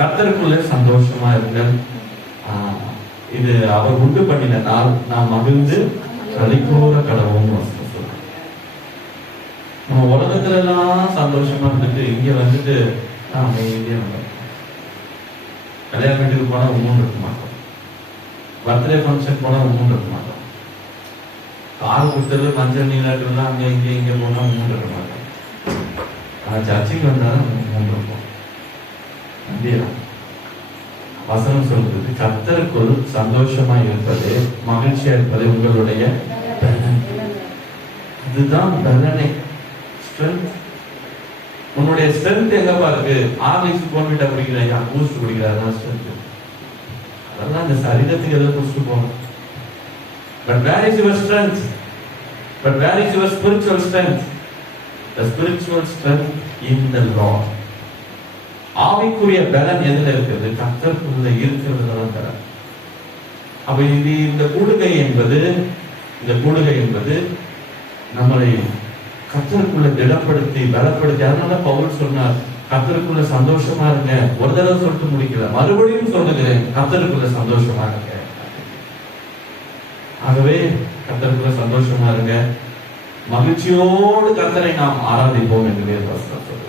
கர்த்தருக்குள்ள சந்தோஷமா இருங்கள். இது அவர் உண்டு பண்ணின நாள், நாம் மகிழ்ந்து களிகூர கடவுள்னு வசனம் சொல்றோம். நம்ம உலகத்துல எல்லாம் சந்தோஷமா இருந்துட்டு இங்க வந்துட்டு அமைதியா வந்தோம். கல்யாண வீட்டுக்கு போனா உண்மைன்னு இருக்க மாட்டோம். பர்த்டே ஃபங்க்ஷன் போனா உண்மைன்னு இருக்க மாட்டோம். கால் கொடுத்தது மஞ்சள் நீராட்டுலாம் அங்க இங்க போனா உண்மைன்னு இருக்க மாட்டோம். சர்ச்சைக்கு வந்தாதான் உண்மைன்னு இருப்போம். வசனம் சொல்றது கர்த்தருக்குள் சந்தோஷமா இருப்பது, மகிழ்ச்சியா இருப்பது உங்களுடைய பலன். அதுதான் பலனே. உன்னுடைய ஸ்ட்ரென்த் எங்கப்பா இருக்கு? ஆர்லிக்ஸ் போன்விட்டா குடிக்கிறாயா, பூஸ்ட் குடிக்கிறாரா? ஸ்ட்ரென்த் அதெல்லாம் இந்த சரீரத்துக்கு எதாவது பூஸ்ட் போகணும். But where is your strength? But where is your spiritual strength? The spiritual strength in the Lord. ஆவிக்குரிய பலன் எதுல இருக்கிறது? கர்த்தருக்குள்ள இருக்கிறதுதான் பலன். அப்ப இந்த கூடுகை என்பது நம்மளை கர்த்தருக்குள்ள திடப்படுத்தி பலப்படுத்தி. அதனால பவுல் சொன்னார், கர்த்தருக்குள்ள சந்தோஷமா இருங்க. ஒரு தடவை சொல்லிட்டு முடிக்கல, மறுபடியும் சொல்லுகிறேன், கர்த்தருக்குள்ள சந்தோஷமா இருங்க. ஆகவே கர்த்தருக்குள்ள சந்தோஷமா இருங்க. மகிழ்ச்சியோடு கர்த்தரை நாம் ஆராதிப்போம் என்று வேதவசனம் சொல்லுது.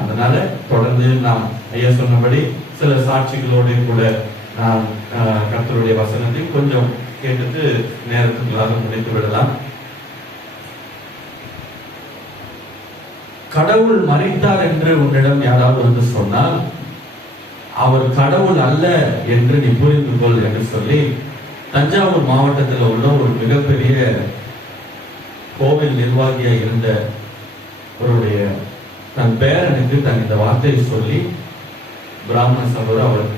அதனால தொடர்ந்து நாம் ஐயா சொன்னபடி சில சாட்சிகளோடு கூட நாம் கர்த்தருடைய வசனத்தை கொஞ்சம் கேட்டுட்டு நேரத்துக்குள்ளாக முடித்து விடலாம். கடவுள் மரித்தார் என்று உன்னிடம் யாராவது வந்து சொன்னால், அவர் கடவுள் அல்ல என்று நீ புரிந்து கொள் என்று சொல்லி, தஞ்சாவூர் மாவட்டத்தில் உள்ள ஒரு மிகப்பெரிய கோவில் நிர்வாகியா இருந்த அவருடைய தன் பேரனுக்கு தன் இந்த வார்த்தையை சொல்லி, பிராமண சகோதரர் அவர்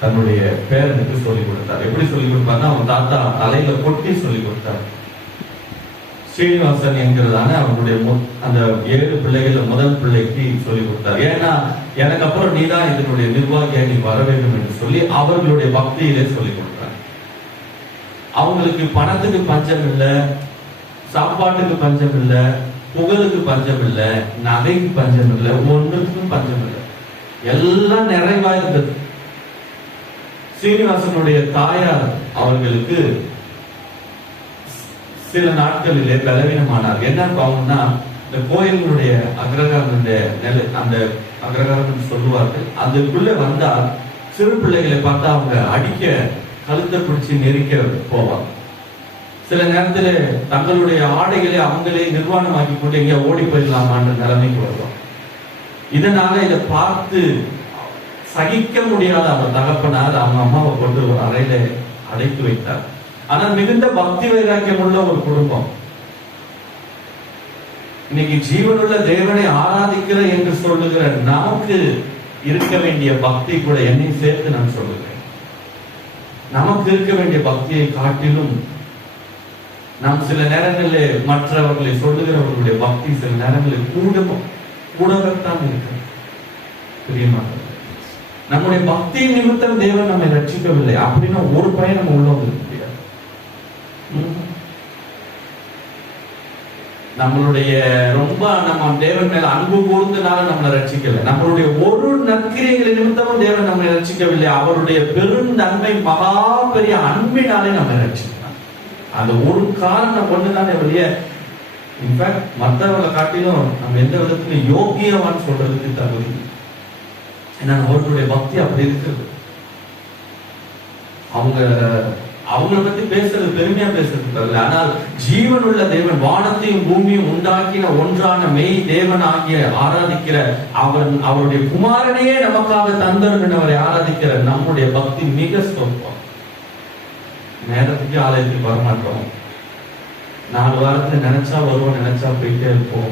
தன்னுடைய பேரனுக்கு சொல்லிக் கொடுத்தார். எப்படி சொல்லிக் கொடுப்பாருன்னா, அவன் தாத்தா தலையில கொட்டி சொல்லிக் கொடுத்தார். ஸ்ரீனிவாசன் என்கிறதான அவனுடைய அந்த 7 பிள்ளைகள்ல முதல் பிள்ளைக்கு சொல்லிக் கொடுத்தார். ஏன்னா எனக்கு அப்புறம் நீதான் இதனுடைய நிர்வாகியா நீ வர வேண்டும் என்று சொல்லி அவர்களுடைய பக்தியிலே சொல்லிக் கொடுத்தார். அவங்களுக்கு பணத்துக்கு பஞ்சம் இல்லை, சாப்பாட்டுக்கு பஞ்சம் இல்லை, புகழுக்கு பஞ்சம் இல்ல, நகைக்கு பஞ்சம் இல்ல, ஒன்றுக்கும் பஞ்சம் இல்லை, எல்லாம் நிறைவா இருந்தது. ஸ்ரீனிவாசனுடைய தாயார் அவர்களுக்கு சில நாட்களிலே பலவீனமானார். என்ன பாவம்னா, இந்த கோயில்களுடைய அக்ரகாரனுடைய நிலை, அந்த அக்ரகாரம் சொல்லுவார்கள், அதுக்குள்ள வந்தால் சிறு பிள்ளைகளை பார்த்தா அவங்க அடிக்க, கழுத்தை பிடிச்சு நெரிக்க போவாங்க. சில நேரத்தில் தங்களுடைய ஆடைகளை அவங்களே நிர்வாணமாக்கி கொண்டு எங்க ஓடி போயிடலாமான்ற நிலைமைக்கு வருவோம். இதனால இதை பார்த்து சகிக்க முடியாத அவர் தகப்பனார் அவங்க அம்மாவை கொண்டு ஒரு அறையில அடைத்து வைத்தார். ஆனால் மிகுந்த பக்தி வைராக்கியம் உள்ள ஒரு குடும்பம். இன்னைக்கு ஜீவனுள்ள தேவனை ஆராதிக்கிற என்று சொல்லுகிற நமக்கு இருக்க வேண்டிய பக்தி கூட என்னை சேர்த்து நான் சொல்லுகிறேன். நமக்கு இருக்க வேண்டிய பக்தியை காட்டிலும் நாம் சில நேரங்களில் மற்றவர்களை சொல்லுகிறவர்களுடைய பக்தி சில நேரங்களில் கூடத்தான் இருக்கு. பிரியமாக நம்முடைய பக்தி நிமித்தம் தேவன் நம்மை ரட்சிக்கவில்லை அப்படின்னா ஒரு பையன் நம்ம உள்ள வந்து முடியாது. நம்மளுடைய ரொம்ப நம்ம தேவன் மேல அன்பு கூர்ந்தனால நம்மளை ரட்சிக்கல. நம்மளுடைய ஒரு நற்கிரியைகளை நிமித்தமும் தேவன் நம்மை ரட்சிக்கவில்லை. அவருடைய பெரும் நன்மை மகா பெரிய அன்பினாலே நம்மை ரட்சிக்க. அந்த ஒரு காரணம் ஒண்ணுதான் வெளிய. இன்ஃபேக்ட் மற்றவங்களை காட்டிலும் நம்ம எந்த விதத்திலும் யோகியவான்னு சொல்றதுக்கு தகுதி. ஏன்னா அவர்களுடைய பக்தி அப்படி இருக்குது. அவங்களை பத்தி பேசுறது பெருமையா பேசுறது தரல. ஆனால் ஜீவனுள்ள தேவன், வானத்தையும் பூமியும் உண்டாக்கின ஒன்றான மெய் தேவன் ஆகிய ஆராதிக்கிற அவருடைய குமாரனையே நமக்காக தந்தவரை ஆராதிக்கிற நம்முடைய பக்தி மிக சொற்பம். நேரத்துக்கு ஆலயத்துக்கு வரமாட்டோம். 4 வாரத்துல நினைச்சா வருவோம், நினைச்சா போயிட்டே இருப்போம்.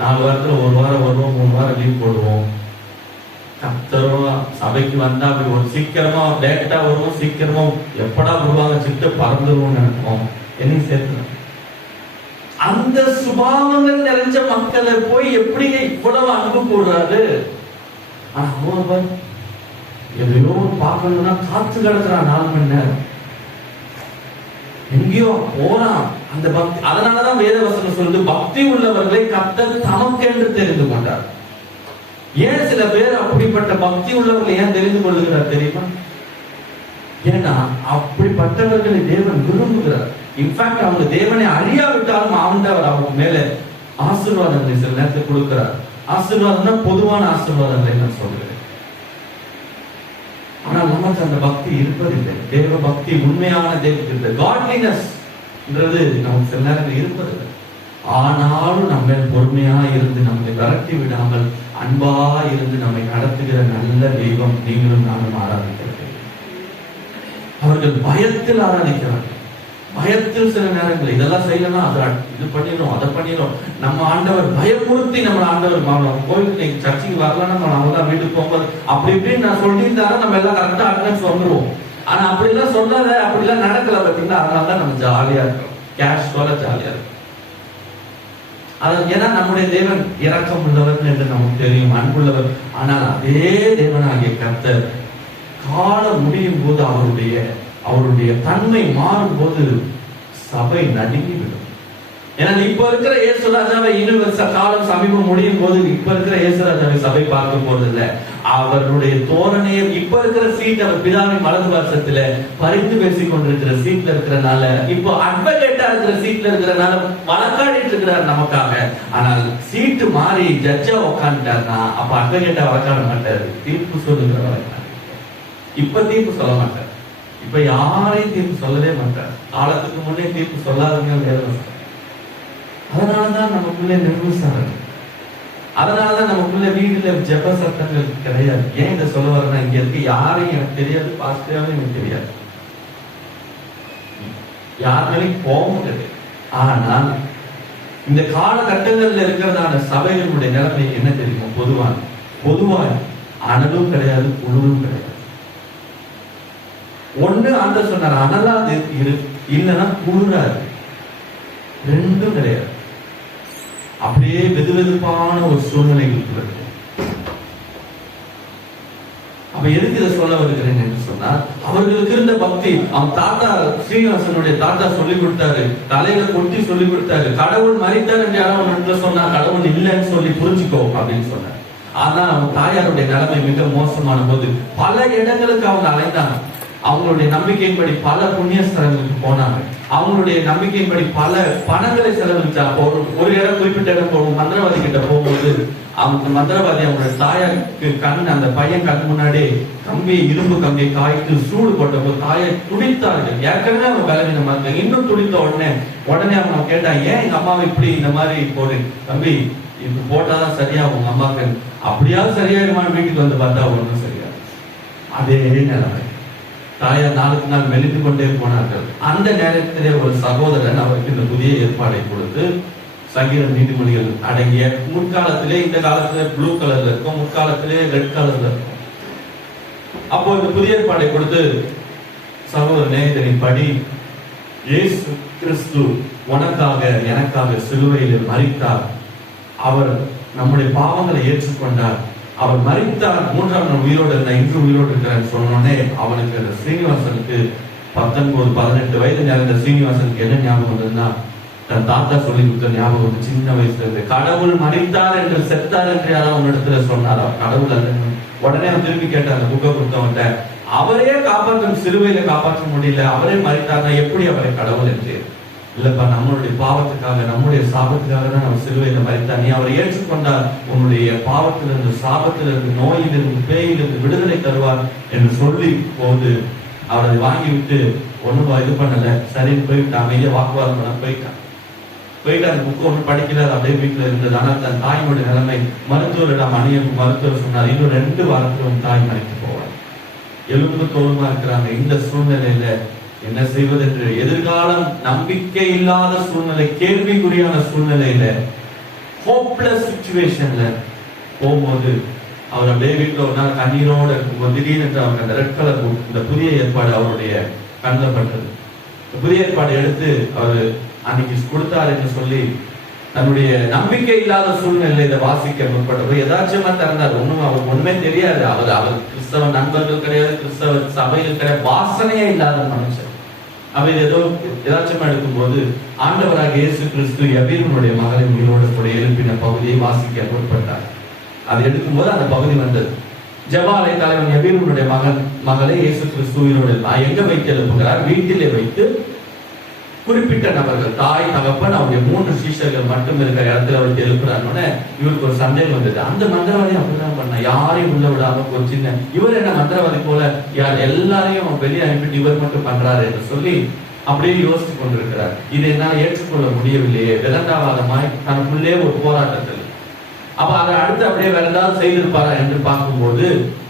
4 வாரத்துல 1 வாரம் வருவோம், 3 வாரம் லீவ் போடுவோம். சபைக்கு வந்தா அப்படி ஒரு சீக்கிரமா லேட்டா வருவோம், சீக்கிரமா எப்படா வருவாங்க சிட்டு பறந்துருவோம் நினைப்போம். என்னையும் சேர்த்து அந்த சுபாவங்கள் நிறைஞ்ச மக்களை போய் எப்படி இவ்வளவு அன்பு கூடுறாரு. ஆனா எதையோ பார்க்கணும்னா காத்து கிடக்குறான் 4 மணி நேரம், எங்கேயோ போறான் அந்த பக்தி. அதனாலதான் வேதவசனம் சொல்லுது, பக்தி உள்ளவர்களை கர்த்தர் தமக்கென்று தெரிந்து கொண்டார். ஏன் சில பேர் அப்படிப்பட்ட பக்தி உள்ளவர்கள் ஏன் தெரிந்து கொள்ளுகிறார் தெரியுமா? ஏன்னா அப்படிப்பட்டவர்களை தேவன் விரும்புகிறார். இன்ஃபேக்ட் அவங்க தேவனை அறியாவிட்டாலும் அவர் அவங்க மேல ஆசீர்வாதங்களை சில நேரத்தில் கொடுக்கிறார். ஆசீர்வாதம்னா பொதுவான ஆசீர்வாதங்களை நான் சொல்றேன். ஆனால் நமக்கு அந்த பக்தி இருப்பதில்லை. தேவ பக்தி, உண்மையான தேவ காட்லினஸ் நமக்கு சில நேரங்கள் இருப்பதில்லை. ஆனாலும் நம்ம பொறுமையா இருந்து நம்மை விரட்டி விடாமல் அன்பா இருந்து நம்மை நடத்துகிற நல்ல தெய்வம் நீங்களும் நானும் ஆராதிக்கிறது. அவர்கள் பயத்தில் ஆராதிக்கிறார்கள். பயத்தில் சில நேரங்கள் இதெல்லாம் செய்யலாம், அதை இது பண்ணிடும், அதை பண்ணிடும். நம்ம ஆண்டவர் பயமுறுத்தி நம்ம ஆண்டவர் கோயிலுக்கு சர்ச்சைக்கு வரலாம், நம்ம தான் வீட்டுக்கு போகும்போது அப்படி இப்படின்னு நான் சொல்லியிருந்தாலும் நம்ம எல்லாம் கரெக்டா அட்டனன்ஸ் வந்துருவோம். ஆனா அப்படிலாம் சொல்லாத, அப்படிலாம் நடக்கல பார்த்தீங்கன்னா, அதனாலதான் நம்ம ஜாலியா இருக்கோம், கேஷுவலா ஜாலியா இருக்கும். ஏன்னா நம்முடைய தேவன் இரக்கம் உள்ளவர் என்று நமக்கு தெரியும், அன்புள்ளவர். ஆனால் அதே தேவனாகிய கர்த்தர் காலம் முடியும் போது அவருடைய தன்மை மாறும் போது சபை நடுங்கிவிடும். ஏன்னா இப்ப இருக்கிற இயேசுராஜாவை இன்னும் காலம் சமீபம் முடியும் போது இப்ப இருக்கிற இயேசுராஜாவை சபை பார்க்க போறது இல்ல. அவருடைய தோரணையை இப்ப இருக்கிற சீட் அவர் பிதாவின் வலது வருஷத்துல பறித்து பேசிக் கொண்டிருக்கிற சீட்ல இருக்கிறனால, இப்போ அட்வொகேட்டா இருக்கிற சீட்ல இருக்கிறனால வழக்காடிட்டு இருக்கிறார் நமக்காக. ஆனால் சீட்டு மாறி ஜட்ஜா உட்காந்துட்டாருன்னா அப்ப அட்வொகேட்டா வழக்காட மாட்டாரு, தீர்ப்பு சொல்லுகிற வழக்காடு. இப்ப தீர்ப்பு சொல்ல மாட்டார், இப்ப யாரையும் தீர்ப்பு சொல்லவே மாட்டார். காலத்துக்கு முன்னே தீர்ப்பு சொல்லாதவங்க வேதம். அதனாலதான் நமக்குள்ளே நிர்வசாரம், அதனாலதான் நமக்குள்ள வீடுல ஜெப சத்தங்கள் கிடையாது. ஏன் இதை சொல்ல வரேன்னா, இங்க இருக்கு யாரையும் எனக்கு தெரியாது, பாஸ்டராவும் எனக்கு தெரியாது, யாருமே போக கிடையாது. ஆனால் இந்த காலகட்டங்கள்ல இருக்கிறதான சபைகளுடைய நிலைமை என்ன தெரியுமா? பொதுவான அனலும் கிடையாது, குழுவும் கிடையாது. ஒண்ணு அந்த சொன்னார் அனலா இரு, இல்லைன்னா குளிராது, ரெண்டும் கிடையாது. அப்படியே வெதுவெதுப்பான ஒரு சூழ்நிலை இருக்கிறது. அப்ப எதுக்கு இதை சொல்ல வருகிறேன் என்று சொன்னால், அவர்களுக்கு இருந்த பக்தி, அவன் தாத்தா ஸ்ரீனிவாசனுடைய தாத்தா சொல்லி கொடுத்தாரு, தலையில கொட்டி சொல்லி கொடுத்தாரு. கடவுள் மறித்தார் என்று யாராவது சொன்னா கடவுள் இல்லைன்னு சொல்லி புரிஞ்சுக்கோ அப்படின்னு சொன்னார். ஆனா அவன் தாயாருடைய நிலைமை மிக மோசமான போது பல இடங்களுக்கு அவங்க அலைந்தாங்க. அவங்களுடைய நம்பிக்கையின்படி பல புண்ணிய ஸ்தலங்களுக்கு போனாங்க. அவங்களுடைய நம்பிக்கையின்படி பல பணங்களை செலவழிச்சாங்க. ஒரு இடம், குறிப்பிட்ட இடம் போகும், மந்திரவாதி கிட்ட போகும்போது அவங்க மந்திரவாதி அவங்களுடைய தாயாருக்கு அந்த பையன் கண் முன்னாடி இரும்பு கம்பியை காய்த்து சூடு போட்டபோது தாயை துடித்தார்கள். ஏற்கனவே அவங்க பலவீனமா இருக்காங்க, இன்னும் துடித்த உடனே அவங்க கேட்டாங்க, ஏன் எங்க அம்மாவை இப்படி இந்த மாதிரி போடுறீங்க? தம்பி, இது போட்டாதான் சரியா உங்க அம்மாக்கு, அப்படியாவது சரியாயிருமான வீட்டுக்கு வந்து பார்த்தா ஒன்றும் சரியா. அதே நிலைமை தாயார் நாளுக்கு நாள் மெலிந்து கொண்டே போனார்கள். அந்த நேரத்திலே ஒரு சகோதரன் அவருக்கு இந்த புதிய ஏற்பாடை கொடுத்து, சங்கீத நீதிமொழிகள் அடங்கிய, முற்காலத்திலே இந்த காலத்துல ப்ளூ கலர்ல இருக்கும், முற்காலத்திலே ரெட் கலர்ல இருக்கும். அப்போ இந்த புதிய ஏற்பாடை கொடுத்து, சகோதரனே இதனை படி, இயேசு கிறிஸ்து உனக்காக எனக்காக சிலுவையில் மரித்தார், அவர் நம்முடைய பாவங்களை ஏற்றுக்கொண்டார், அவர் மரித்தார், மூன்றாம் நாள் உயிரோடு இருந்தா, இன்று உயிரோடு இருக்கிறார் சொன்னோடனே அவனுக்கு ஸ்ரீனிவாசனுக்கு 19-18 வயது நேரம் ஸ்ரீனிவாசனுக்கு என்ன ஞாபகம் வந்ததுன்னா, தன் தாத்தா சொல்லி கொடுத்த ஞாபகம் வந்து சின்ன வயசுல இருந்து. கடவுள் மரித்தார் என்று செத்தார் என்று யாராவது உன்னிடத்துல சொன்னாரா? கடவுள் அல்ல. உடனே அவன் திரும்பி கேட்டான் அந்த புக்கை கொடுத்தவன்ட்ட, அவரையே காப்பாற்ற சிலுவையில காப்பாற்ற முடியல, அவரே மரித்தார்னா எப்படி அவரை கடவுள் என்று? இல்லப்பா, நம்மளுடைய பாவத்துக்காக, நம்முடைய சாபத்துக்காக தான் நம்ம சிலுவையில மரித்தார். நீ அவரை ஏற்றுக்கொண்டால் உன்னுடைய பாவத்திலிருந்து, சாபத்திலிருந்து, நோயிலிருந்து, பேயிலிருந்து விடுதலை தருவார் என்று சொல்லி போது அவரை வாங்கிவிட்டு ஒண்ணும் இது பண்ணல, சரின்னு போயிட்டான். அமைதியா வாக்குவாதம் பண்ண போயிட்டு அந்த புக்கு ஒன்றும் படிக்கல, அப்படியே வீட்டுல இருந்தது. ஆனால் தன் தாயினுடைய நிலைமை, மருத்துவரிடம் மருத்துவர் சொன்னார், இன்னும் 2 வாரத்தில் உன் தாய் மறைத்து போவார், எலும்பு தோலுமா இருக்கிறாங்க. இந்த சூழ்நிலையில என்ன செய்வது என்று, எதிர்காலம் நம்பிக்கை இல்லாத சூழ்நிலை, கேள்விக்குறியான சூழ்நிலையில, ஹோப்லெஸ் சிச்சுவேஷன்ல போகும்போது அவர் அப்படியே வீட்டுல ஒரு நாள் கண்ணீரோட இருக்கும்போது திடீர்னு அவருக்கு அந்த ரெட் கலர் இந்த புதிய ஏற்பாடு அவருடைய கண்ணில் பட்டது. புதிய ஏற்பாடு எடுத்து அவர் அன்னைக்கு கொடுத்தார் என்று சொல்லி, தன்னுடைய நம்பிக்கை இல்லாத சூழ்நிலை இதை வாசிக்க முற்பட்டது. எதாச்சமா திறந்தார். அவருக்கு ஒண்ணுமே தெரியாது. அவர் கிறிஸ்தவ நண்பர்கள் கிடையாது, கிறிஸ்தவ சபைகள் கிடையாது, வாசனையே இல்லாத மனுஷன். அவர் எதாச்சமா எடுக்கும்போது ஆண்டவராக இயேசு கிறிஸ்து எபீருனுடைய மகளை உயிரோடு கூட எழுப்பின பகுதியை வாசிக்க முற்பட்டார். அது எடுக்கும்போது அந்த பகுதி வந்தது. ஜெபாலய தலைவன் எபீருடைய மகளை இயேசு கிறிஸ்துவினோடு எங்க வைத்து எழுப்புகிறார்? வீட்டிலே வைத்து குறிப்பிட்ட நபர்கள், தாய், தகப்பன், அவருடைய 3 சீஷர்கள் மட்டும் இருக்கிற இடத்துல வைத்து எழுப்புறாருன்னு இவருக்கு ஒரு சந்தேகம் வந்தது. அந்த மந்திரவாதி அப்படிதான் பண்ண, யாரையும் உள்ள விடாம ஒரு சின்ன, இவர் என்ன மந்திரவாதி போல எல்லாரையும் வெளியே அனுப்பிட்டு இவர் மட்டும் பண்றாரு என்று சொல்லி அப்படியே யோசித்து கொண்டிருக்கிறார். இதை என்னால் ஏற்றுக்கொள்ள முடியவில்லையே, விதண்டாவாதமாய் தனக்குள்ளே ஒரு போராட்டத்தில். அப்ப அதை அடுத்து அப்படியே வேற ஏதாவது செய்திருப்பாரா என்று பார்க்கும்போது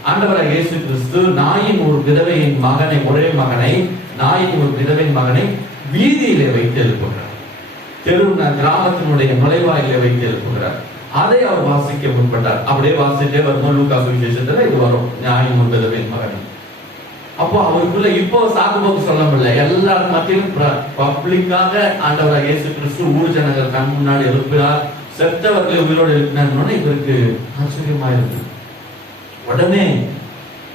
ஆண்டவராக இயேசு கிறிஸ்து நாயின் ஒரு விதவையின் மகனை, ஒரே மகனை, நாயின் ஒரு விதவையின் மகனை வீதியிலே வைத்து எழுப்புகிறார். கிராமத்தினுடைய நுழைவாயிலே வைத்து எழுப்புகிறார். அதை அவர் வாசிக்க முற்பட்டார். அப்படியே வாசிட்டே வரும்போது லூக்கா சுவிசேஷத்துல இது வரும், நாயின் ஒரு விதவையின் மகன். அப்போ அவருக்குள்ள இப்போ சாக்குபோக்கு சொல்ல முடியல, எல்லாரும் மத்தியிலும் பப்ளிக்காக ஆண்டவராக இயேசு கிறிஸ்து ஊர் ஜனங்கள் கண் முன்னாடி எழுப்புகிறார். செத்தவர்களை உயிரோடு எழுப்பினார். இவருக்கு ஆச்சரியமா இருக்கு. உடனே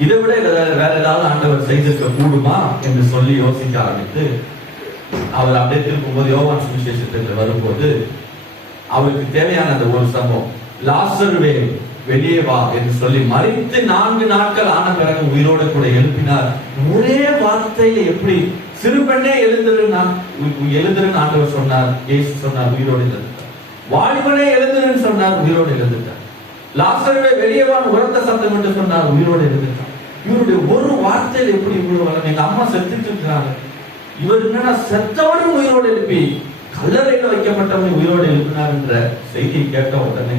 இதை விட வேற ஏதாவது ஆண்டவர் செய்திருக்க கூடுமா என்று சொல்லி யோசிக்க ஆரம்பித்து அவர் அப்படியே திருப்பும்போது யோவான் சுவிசேஷத்துக்கு வரும்போது அவருக்கு தேவையான அந்த ஒரு சம்பவம், லாசருவே வெளியே வா என்று சொல்லி மரித்து 4 நாட்கள் ஆன பிறகு உயிரோடு கூட எழுப்பினார். ஒரே வார்த்தையில எப்படி சிறு பெண்ணே எழுந்துருன்னு ஆண்டவர் சொன்னார். இயேசு சொன்னார், உயிரோடு எழுந்துட்டார். வாலிபனே எழுந்துருன்னு சொன்னார், உயிரோடு எழுந்துட்டார். லாசருவே வெளியே வான்னு உரத்த சத்தம் என்று சொன்னார், உயிரோடு எழுந்துட்டார். இவருடைய ஒரு வார்த்தையில் எப்படி இவ்வளவு வளம்? எங்க அம்மா செத்துட்டு இருக்கிறாங்க, இவர் என்னன்னா செத்தவனும் உயிரோடு எழுப்பி கல்லறையில வைக்கப்பட்டவனை உயிரோடு எழுப்பினார் என்ற செய்தியை கேட்ட உடனே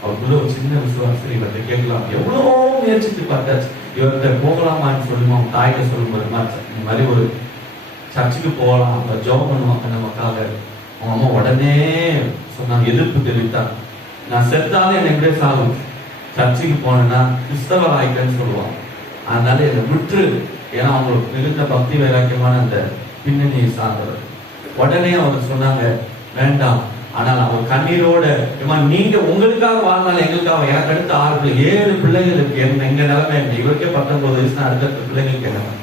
அவருக்குள்ள ஒரு சின்ன விசுவாசம், இவர்கிட்ட கேட்கலாம், எவ்வளவோ முயற்சித்து பார்த்தாச்சு, இவர்கிட்ட போகலாமான்னு சொல்லுமா, தாய்கிட்ட சொல்லும்போது இந்த மாதிரி ஒரு சர்ச்சுக்கு போகலாம், அவங்க ஜெபம் பண்ணுவாங்க நமக்காக. அவங்க அம்மா உடனே சொன்னாங்க, எதிர்ப்பு தெரிவித்தாங்க. நான் செத்தாலும் என்னை எப்படியே சாகும், சர்ச்சுக்கு போனேன்னா கிறிஸ்தவ ஆயிட்டேன்னு சொல்லுவாங்க, அதனால என்னை விட்டு, ஏன்னா அவங்களுக்கு மிகுந்த பக்தி வைராக்கியமான அந்த பின்னணியை சார்ந்தவர். உடனே அவர் சொன்னாங்க, வேண்டாம். ஆனால் அவர் கண்ணீரோட, நீங்க உங்களுக்காக வாழ்ந்தாலும் எங்களுக்காக, எனக்கு அடுத்த 7 பிள்ளைகளுக்கு எங்க நிலைமை, இவருக்கே 19 வயசு, அடுத்த பிள்ளைங்களுக்கு என்ன,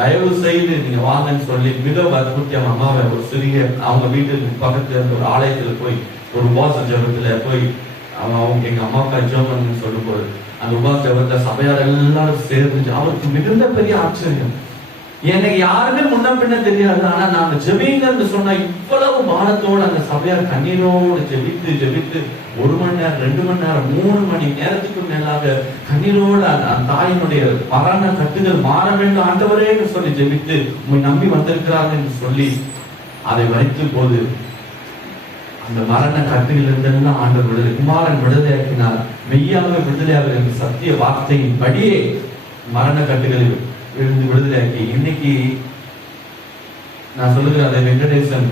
தயவு செய்து நீங்க வாங்கன்னு சொல்லி மிக வற்புறுத்தி அவங்க அம்மாவை ஒரு சிறிய அவங்க வீட்டுக்கு பக்கத்துல இருந்த ஒரு ஆலயத்துல போய் ஒரு உபவாச ஜபத்துல போய் அவங்க எங்க அம்மாவுக்கா ஜெபம்னு சொல்லும் போது அந்த உபவாச ஜபத்தை சபையார் எல்லாரும் சேர்ந்து, அவருக்கு மிகுந்த பெரிய ஆச்சரியம். எனக்கு யாருமே முன்ன பின்ன தெரியாது, ஆனா நாங்க ஜெபிங்கன்னு சொன்னா இவ்வளவு பானத்தோடு அந்த சபையார் கண்ணீரோடு ஜெபித்து 1 மணி நேரம், 2 மணி நேரம், 3 மணி நேரத்துக்கு மேலாக கண்ணீரோடு அந்த தாயினுடைய மரண கட்டுகள் மாற வேண்டும் ஆண்டவரே என்று சொல்லி ஜெபித்து உண்மை நம்பி வந்திருக்கிறார்கள் என்று சொல்லி அதை வைத்து போது அந்த மரண கட்டுகள் இருந்தெல்லாம் ஆண்டவர் விடுதலை, குமாரன் விடுதலையாக்கினார், மெய்யாக விடுதலையாக என்ற சத்திய வார்த்தையின் படியே மரண கட்டுகளில் இருந்து விடுதலையாக்கி இன்னைக்கு நான் சொல்லுகிறேன், அதை வெங்கடேசன்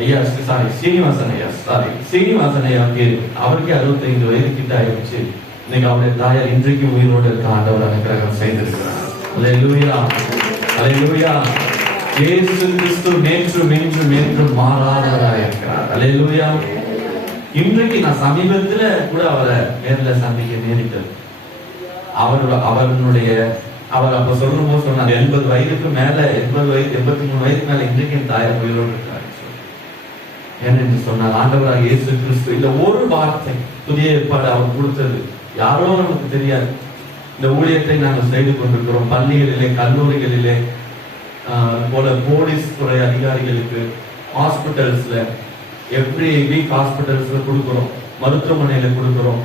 ஐயா சீனிவாசன் ஐயாவுக்கு அவருக்கே 65 வயது கிட்ட ஆயிடுச்சு. இன்னைக்கு அவருடைய தாயார் இன்றைக்கு உயிரோடு இருக்க ஆண்டவர் அனுக்கிரகம் செய்திருக்கிறார். அல்லேலூயா, அல்லேலூயா. இயேசு கிறிஸ்து நேற்றும் இன்றும் என்றும் மாறாதவராக இருக்கிறார். அல்லேலூயா. இன்றைக்கு நான் சமீபத்துல கூட அவரை நேரில் சந்திக்க நேரிட்டது. அவர் அப்ப சொல்லும் போது சொன்னாங்க, 80 வயதுக்கு மேல, 80 வயது 83 வயதுக்கு மேல இன்றைக்கு என் தாயார் உயிரோடு இருக்கிறார் என்று சொன்னார். ஆண்டவராக இயேசு கிறிஸ்து இந்த ஒரு வார்த்தை புதிய ஏற்பாடு அவர் கொடுத்தது யாரோ நமக்கு தெரியாது. இந்த ஊழியத்தை நாங்கள் செய்து கொண்டிருக்கிறோம். பள்ளிகளிலே, கல்லூரிகளிலே, போல போலீஸ் துறை அதிகாரிகளுக்கு, ஹாஸ்பிட்டல்ஸ்ல, எவ்ரி வீக் ஹாஸ்பிட்டல்ஸ்ல கொடுக்கிறோம், மருத்துவமனையில கொடுக்கிறோம்.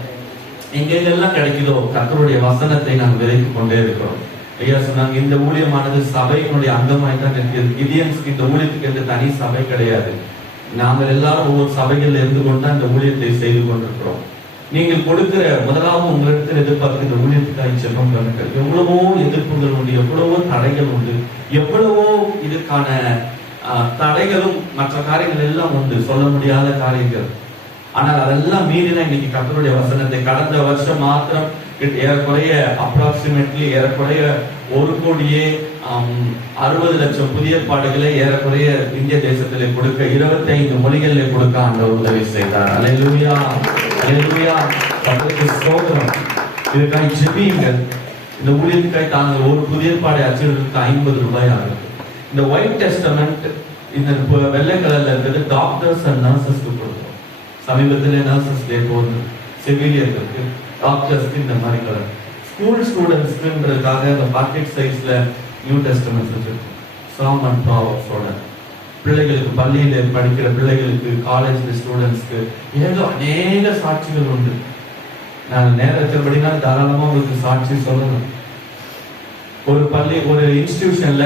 எங்கெல்லாம் கிடைக்குதோ கர்த்தருடைய வசனத்தை நாங்கள் விதைத்துக் கொண்டே இருக்கிறோம். ஐயா சொன்னாங்க, இந்த ஊழியமானது சபையினுடைய அங்கமாய் தான் இருக்கிறது. கிதியன்ஸ்க்கு இந்த ஊழியத்துக்கு எந்த தனி சபை கிடையாது. நாங்கள் எல்லாரும் ஒவ்வொரு சபைகள் இருந்து கொண்டு இந்த ஊழியத்தை செய்து கொண்டிருக்கிறோம். நீங்கள் கொடுக்கிற முதலாவது உங்களிடத்தில் எதிர்பார்த்து இந்த ஊழியத்துக்காக செல்வம் பண்ணுங்கள். எவ்வளவோ எதிர்ப்புகள் உண்டு, எவ்வளவோ தடைகள் உண்டு, எவ்வளவோ இதுக்கான தடைகளும் மற்ற காரியங்கள் எல்லாம் உண்டு, சொல்ல முடியாத காரியங்கள். ஆனால் அதெல்லாம் மீறினா இன்னைக்கு கர்த்தருடைய வசனத்தை கடந்த வருஷம் மாத்திரம் ஏறக்குறைய அப்ராக்சிமேட்லி ஏறக்குறைய 1,60,00,000 புதிய பாடுகளை ஏறக்குறைய இந்திய தேசத்திலே கொடுக்க 25 மொழிகளிலே கொடுக்க ஆண்டவர் உதவி செய்தார். அல்லேலூயா, அல்லேலூயா. கர்த்தருக்கு ஸ்தோத்திரம். இதுக்காக ஜெபியுங்கள். இந்த ஊழியத்துக்காக தாங்கள் ஒரு புதிய பாடை அச்சிடுறதுக்கு 50 ரூபாய் ஆகுது. இந்த ஒயிட் டெஸ்டமெண்ட் இந்த வெள்ளை கலர்ல இருக்கிறது டாக்டர்ஸ் அண்ட் நர்சஸ்க்கு கொடுக்கும். சமீபத்திலே நர்சஸ் டே போது செவிலியர்களுக்கு, டாக்டர்ஸ்க்கு இந்த மாதிரி கலர். ஸ்கூல் ஸ்டூடெண்ட்ஸ்க்குன்றதுக்காக இந்த பாக்கெட் சைஸ்ல நியூ டெஸ்டமெண்ட்ஸ் வச்சிருக்கோம். சாம் அண்ட் ப்ராவர்ப்ஸோட பிள்ளைகளுக்கு, பள்ளியில படிக்கிற பிள்ளைகளுக்கு, காலேஜ் ஸ்டூடெண்ட்ஸ்க்கு ஏதோ அநேக சாட்சிகள் உண்டு. நான் நேரத்தின்படினா தாராளமா உங்களுக்கு சாட்சி சொல்லணும். ஒரு பள்ளி, ஒரு இன்ஸ்டிடியூஷன்ல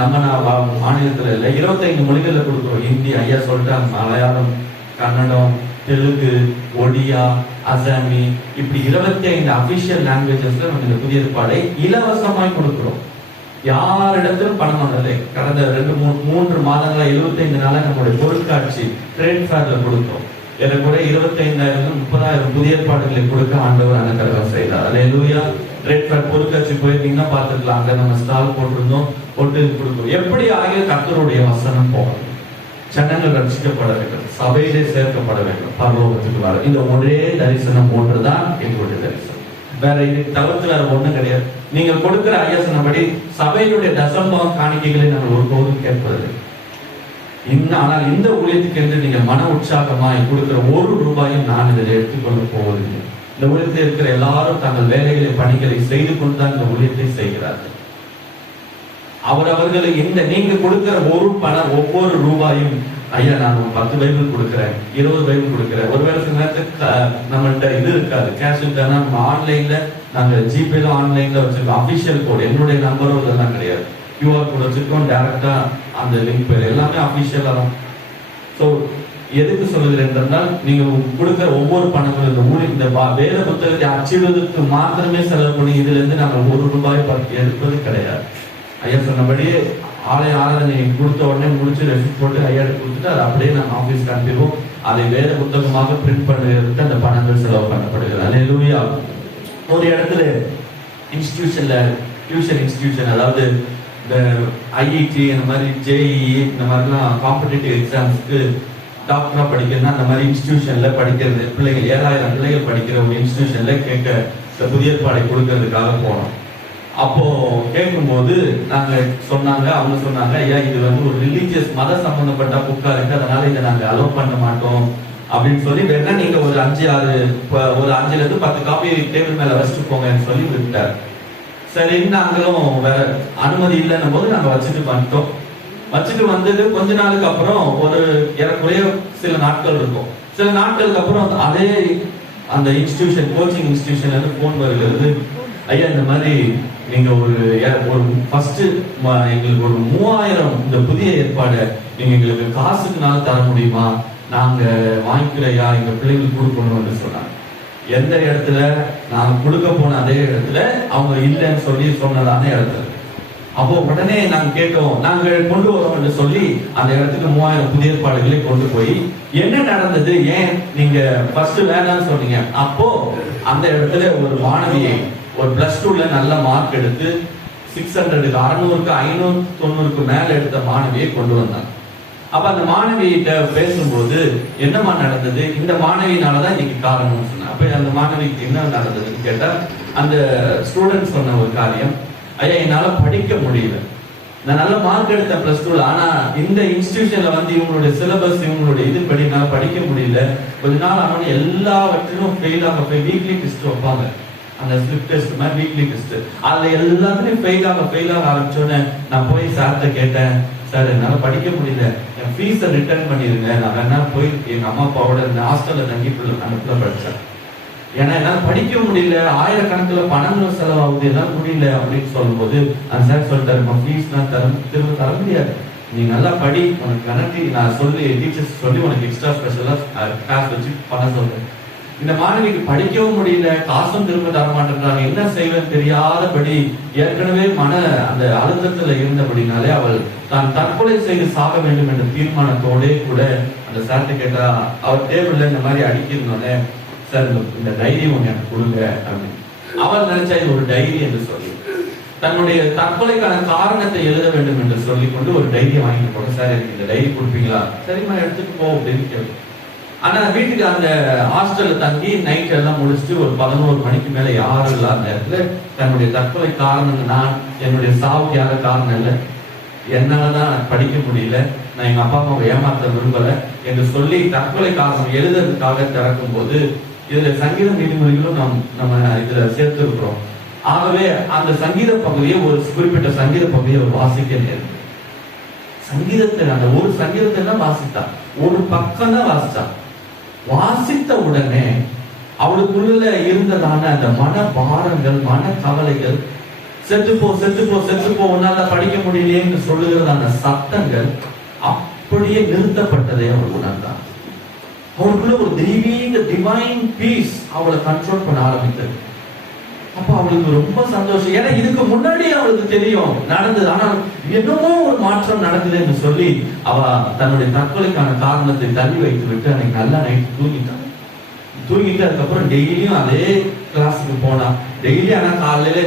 நம்ம மாநிலத்துல இல்ல 25 மொழிகள்ல கொடுக்குறோம். ஹிந்தி ஐயா சொல்லிட்டாங்க, மலையாளம், கன்னடம், தெலுங்கு, ஒடியா, அசாமி, இப்படி 25 அபிஷியல் லாங்குவேஜஸ்ல நம்ம இந்த புதிய ஏற்பாடை இலவசமாய் கொடுக்கிறோம். யாரிடத்திலும் பணம் வந்தது. கடந்த 2-3 மாதங்களா 75 நாளா நம்மளுடைய பொருட்காட்சி ட்ரேட் ஃபேர்ல கொடுத்தோம். எனக்கு கூட 25,000-30,000 புதிய ஏற்பாடுகளை கொடுக்க ஆண்டவர் அனுகிரகம் செய்தார். அல்லேலூயா. ட்ரேட் ஃபேர் பொருட்காட்சி போயிருந்தீங்கன்னா பார்த்துக்கலாம். அங்க நம்ம ஸ்டால் போட்டிருந்தோம், போட்டு கொடுக்கிறோம். எப்படி ஆகிய கர்த்தருடைய வசனம் போகணும், ஜனங்கள் ரட்சிக்கப்பட வேண்டும், சபையிலே சேர்க்கப்பட வேண்டும், பரலோகத்துக்கு வர. இந்த ஒரே தரிசனம் ஒன்றுதான் எங்களுடைய தரிசனம். வேற இது தவிர்த்து வேற ஒண்ணும் கிடையாது. நீங்க கொடுக்கிற ஐயாசனப்படி சபையினுடைய தசமபாகம் காணிக்கைகளை நாங்கள் ஒருபோதும் கேட்பதில்லை. ஆனால் இந்த ஊழியத்துக்கு என்று நீங்க மன உற்சாகமாய் கொடுக்கிற 1 ரூபாயும் நான் இதில் எடுத்துக்கொண்டு போவதில்லை. இந்த ஊழியத்தில் இருக்கிற எல்லாரும் தங்கள் வேலைகளை, பணிகளை செய்து கொண்டுதான் இந்த ஊழியத்தை செய்கிறார்கள். அவர்களை இந்த நீங்க கொடுக்கிற ஒவ்வொரு ரூபாயும், ஐயா நான் 10 பைபிள் கொடுக்கிறேன், 20 பைபிள் கொடுக்கிறேன். ஒருவேளை சில நேரத்துக்கு நம்மள்கிட்ட இது இருக்காது, கேஷ் இருக்காதுன்னா நம்ம ஆன்லைன்ல, நாங்க ஜிபேல ஆன்லைன்ல வச்சிருக்கோம். அபிஷியல் கோட், என்னுடைய நம்பரோ இதெல்லாம் கிடையாது, கியூஆர் கோட் வச்சிருக்கோம். டைரக்டா அந்த லிங்க் பேர் எல்லாமே அபிஷியலா தான். ஸோ எதுக்கு சொல்லுகிறேன் என்றால், நீங்க கொடுக்கிற ஒவ்வொரு பணங்களும் இந்த இந்த வேத புத்தகத்தை அச்சிடுவதற்கு மாத்திரமே செலவு பண்ணி இதுல இருந்து நாங்கள் 1 ரூபாய் எடுப்பது கிடையாது. ஐயா சொன்னபடியே ஆலய ஆராதனை கொடுத்த உடனே முடிச்சு ரெசிப்ட் போட்டு ஐயாட்டு கொடுத்துட்டு அதை அப்படியே நாங்கள் ஆஃபீஸ்க்கு அனுப்பிடுவோம். அதை வேத புத்தகமாக பிரிண்ட் பண்ணுறதுக்கு அந்த பணங்கள் செலவு பண்ணப்படுகிறது. அல்லேலூயா. ஒரு இடத்துல இன்ஸ்டிடியூஷன்ல, டியூஷன் இன்ஸ்டிடியூஷன், அதாவது இந்த ஐஐடி, இந்த மாதிரி ஜேஇஇ, இந்த மாதிரிலாம் காம்படிட்டிவ் எக்ஸாம்ஸ்க்கு டாக்டரா படிக்கிறதுனா அந்த மாதிரி இன்ஸ்டிடியூஷன்ல படிக்கிறது, பிள்ளைகள் 7,000 பிள்ளைகள் படிக்கிற ஒரு இன்ஸ்டிடியூஷன்ல கேட்க இந்த புதிய ஏற்பாடை கொடுக்கறதுக்காக போனோம். அப்போ கேட்கும்போது அவங்க சொன்னாங்க, ஐயா இது ஒரு ரிலீஜியஸ் மத சம்பந்தப்பட்ட புக்கா இருக்கு, அதனால இதை நாங்க அலோவ் பண்ண மாட்டோம் அப்படின்னு சொல்லி, வேணா நீங்க ஒரு 5-6 ஒரு 5-10 காப்பி டேபிள் மேல வச்சுட்டு போங்கன்னு சொல்லி விட்டார். சரி, நாங்களும் வேற அனுமதி இல்லைன்னும் போது நாங்க வச்சுட்டு வந்தது கொஞ்ச நாளுக்கு அப்புறம் ஒரு ஏறக்குறைய சில நாட்கள் இருக்கும். சில நாட்களுக்கு அப்புறம் அதே அந்த இன்ஸ்டிடியூஷன், கோச்சிங் இன்ஸ்டிடியூஷன்ல இருந்து போன் வருகிறது, ஐயா இந்த மாதிரி நீங்க ஒரு ஃபர்ஸ்ட் எங்களுக்கு ஒரு 3000 இந்த புதிய ஏற்பாடு நீங்க எங்களுக்கு காசுக்குனால தர முடியுமா, நாங்க வாங்கிக்கிறையா, எங்க பிள்ளைங்களுக்கு கொடுக்கணும்னு சொன்னாங்க. எந்த இடத்துல நான் கொடுக்க போன அதே இடத்துல அவங்க இல்லைன்னு சொல்லி சொன்னதான இடத்துல. அப்போ உடனே நாங்க கேட்டோம், நாங்கள் கொண்டு வரோம் என்று சொல்லி அந்த இடத்துக்கு 3000 புதிய ஏற்பாடுகளை கொண்டு போய், என்ன நடந்தது, ஏன் நீங்க ஃபர்ஸ்ட் வேணாம்னு சொன்னீங்க? அப்போ அந்த இடத்துல ஒரு மாணவியை, ஒரு +2ல நல்ல மார்க் எடுத்து 600க்கு 600க்கு 590க்கு மேல எடுத்த மாணவியை கொண்டு வந்தாங்க. அப்ப அந்த மாணவியிட்ட பேசும்போது என்னமா நடந்தது, இந்த மாணவியினாலதான் இன்னைக்கு காரணம்னு சொன்னாங்க. அப்ப அந்த மாணவிக்கு என்ன நடந்ததுன்னு கேட்டா, அந்த ஸ்டூடெண்ட் சொன்ன ஒரு காரியம், ஐயா என்னால படிக்க முடியல, நான் நல்ல மார்க் எடுத்தேன் +2ல, ஆனா இந்த இன்ஸ்டிடியூஷன்ல இவங்களுடைய சிலபஸ், இவங்களுடைய இது படி என்னால படிக்க முடியல. கொஞ்ச நாள் ஆனோன்னு எல்லாவற்றிலும் ஃபெயில் ஆக வீக்லி டெஸ்ட் வைப்பாங்க, அந்த ஸ்லிப் டெஸ்ட் மாதிரி வீக்லி டெஸ்ட், அதுல எல்லாத்துலயும் ஃபெயில் ஆக ஆரம்பிச்சோன்னு நான் போய் சார்ட்ட கேட்டேன், சார் என்னால படிக்க முடியல, என் ஃபீஸை ரிட்டர்ன் பண்ணிருங்க, நான் வேணா போய் எங்க அம்மா அப்பாவோட இந்த ஹாஸ்டல்ல தங்கி அனுப்பல படிச்சேன், ஏன்னா என்னால படிக்க முடியல, 1000கணக்கில் பணங்கள் செலவாகுது, எல்லாம் முடியல அப்படின்னு சொல்லும்போது அந்த சார் சொல்லிட்டாரு, ஃபீஸ் நான் திரும்ப தர முடியாது, நீ நல்லா படி, உனக்கு கனெக்டி நான் சொல்லி டீச்சர்ஸ் சொல்லி உனக்கு எக்ஸ்ட்ரா ஸ்பெஷலா கிளாஸ் வச்சு பண்ண சொல்றேன். இந்த மாணவிக்கு படிக்கவும் முடியல, காசும் திரும்ப தர மாட்டேன்றாங்க, என்ன செய்வேன்னு தெரியாதபடி ஏற்கனவே அந்த அழுத்தத்துல இருந்தபடினாலே அவள் தான் தற்கொலை செய்து சாக வேண்டும் என்ற தீர்மானத்தோடே கூட அந்த சார்ட்ட கேட்டா, அவர் டேபிள்ல இந்த மாதிரி அடிக்கிறோன்னே, சார் இந்த டைரி ஒண்ணு எனக்கு கொடுங்க அப்படின்னு. அவள் நினைச்சா இது ஒரு டைரி என்று சொல்லி தன்னுடைய தற்கொலைக்கான காரணத்தை எழுத வேண்டும் என்று சொல்லி கொண்டு ஒரு டைரியை வாங்கிட்டு போங்க, சார் எனக்கு இந்த டைரி கொடுப்பீங்களா, சரிம்மா எடுத்துட்டு போ அப்படின்னு கேட்கும். ஆனா வீட்டுக்கு அந்த ஹாஸ்டல்ல தங்கி நைட் எல்லாம் முடிச்சுட்டு ஒரு 11 மணிக்கு மேல யாரும் இல்லாத நேரத்துல தன்னுடைய தற்கொலை காரணம், நான் என்னுடைய சாவுக்கு யாரும் காரணம் இல்லை, என்னாலதான் படிக்க முடியல, நான் எங்க அப்பா அம்மாவை ஏமாத்த விரும்பல என்று சொல்லி தற்கொலை காரணம் எழுதுறதுக்காக திறக்கும் போது இதுல சங்கீத நீதிமொழிகளும் நம்ம இதுல சேர்த்திருக்கிறோம். ஆகவே அந்த சங்கீத பகுதியை ஒரு குறிப்பிட்ட சங்கீத பகுதியை வாசிக்க நேர்ந்தது. சங்கீதத்தில் அந்த ஒரு சங்கீதத்தை தான் வாசித்தா, ஒரு பக்கம் தான் வாசித்தா. வாசித்த உடனே அவளுக்குள்ள இருந்ததான அந்த மன பாரங்கள், மன கவலைகள், செத்துப்போ செத்துப்போ செத்துப்போ உன்னால படிக்க முடியலையேன்னு சொல்லுகிறது அந்த சத்தங்கள் அப்படியே நிறுத்தப்பட்டதை அவள் உணர்ந்தார். அவளுக்குள்ள ஒரு தெய்வீக டிவைன் பீஸ் அவளை கண்ட்ரோல் பண்ண ஆரம்பித்தது. அப்ப அவளுக்கு ரொம்ப சந்தோஷம். ஏன்னா இதுக்கு முன்னாடி அவளுக்கு தெரியும் நடந்தது, ஆனால் என்னமோ ஒரு மாற்றம் நடக்குது என்று சொல்லி அவ தன்னுடைய தற்கொலைக்கான காரணத்தை தள்ளி வைத்து விட்டு அன்னைக்கு நல்லா நைட்டு தூங்கிட்டு அதுக்கப்புறம் டெய்லியும் அதே கிளாஸுக்கு போனா. டெய்லி ஆனா காலையில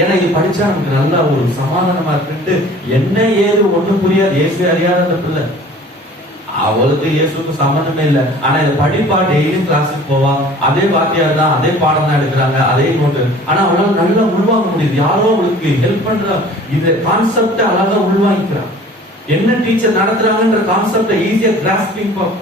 ஏன்னா இது படிச்சா நமக்கு நல்ல ஒரு சமாதானமா இருக்குன்ட்டு என்ன ஏது ஒண்ணும் புரியாது, இயேசு அறியாத அந்த பிள்ளை, அவளுக்கு இயேசுக்கு சம்பந்தமே இல்லை. ஆனா இதை படிப்பா, டெய்லியும் கிளாஸுக்கு போவா, அதே வாத்தியார் தான், அதே பாடம் தான் எடுக்கிறாங்க, அதே நோட்டு. ஆனா அவளால் நல்லா உள்வாங்க முடியுது. யாரோ அவளுக்கு ஹெல்ப் பண்ற இது கான்செப்ட அழகா உள்வாங்கிக்கிறான். என்ன டீச்சர் நடத்துறாங்கன்ற கான்செப்ட ஈஸியா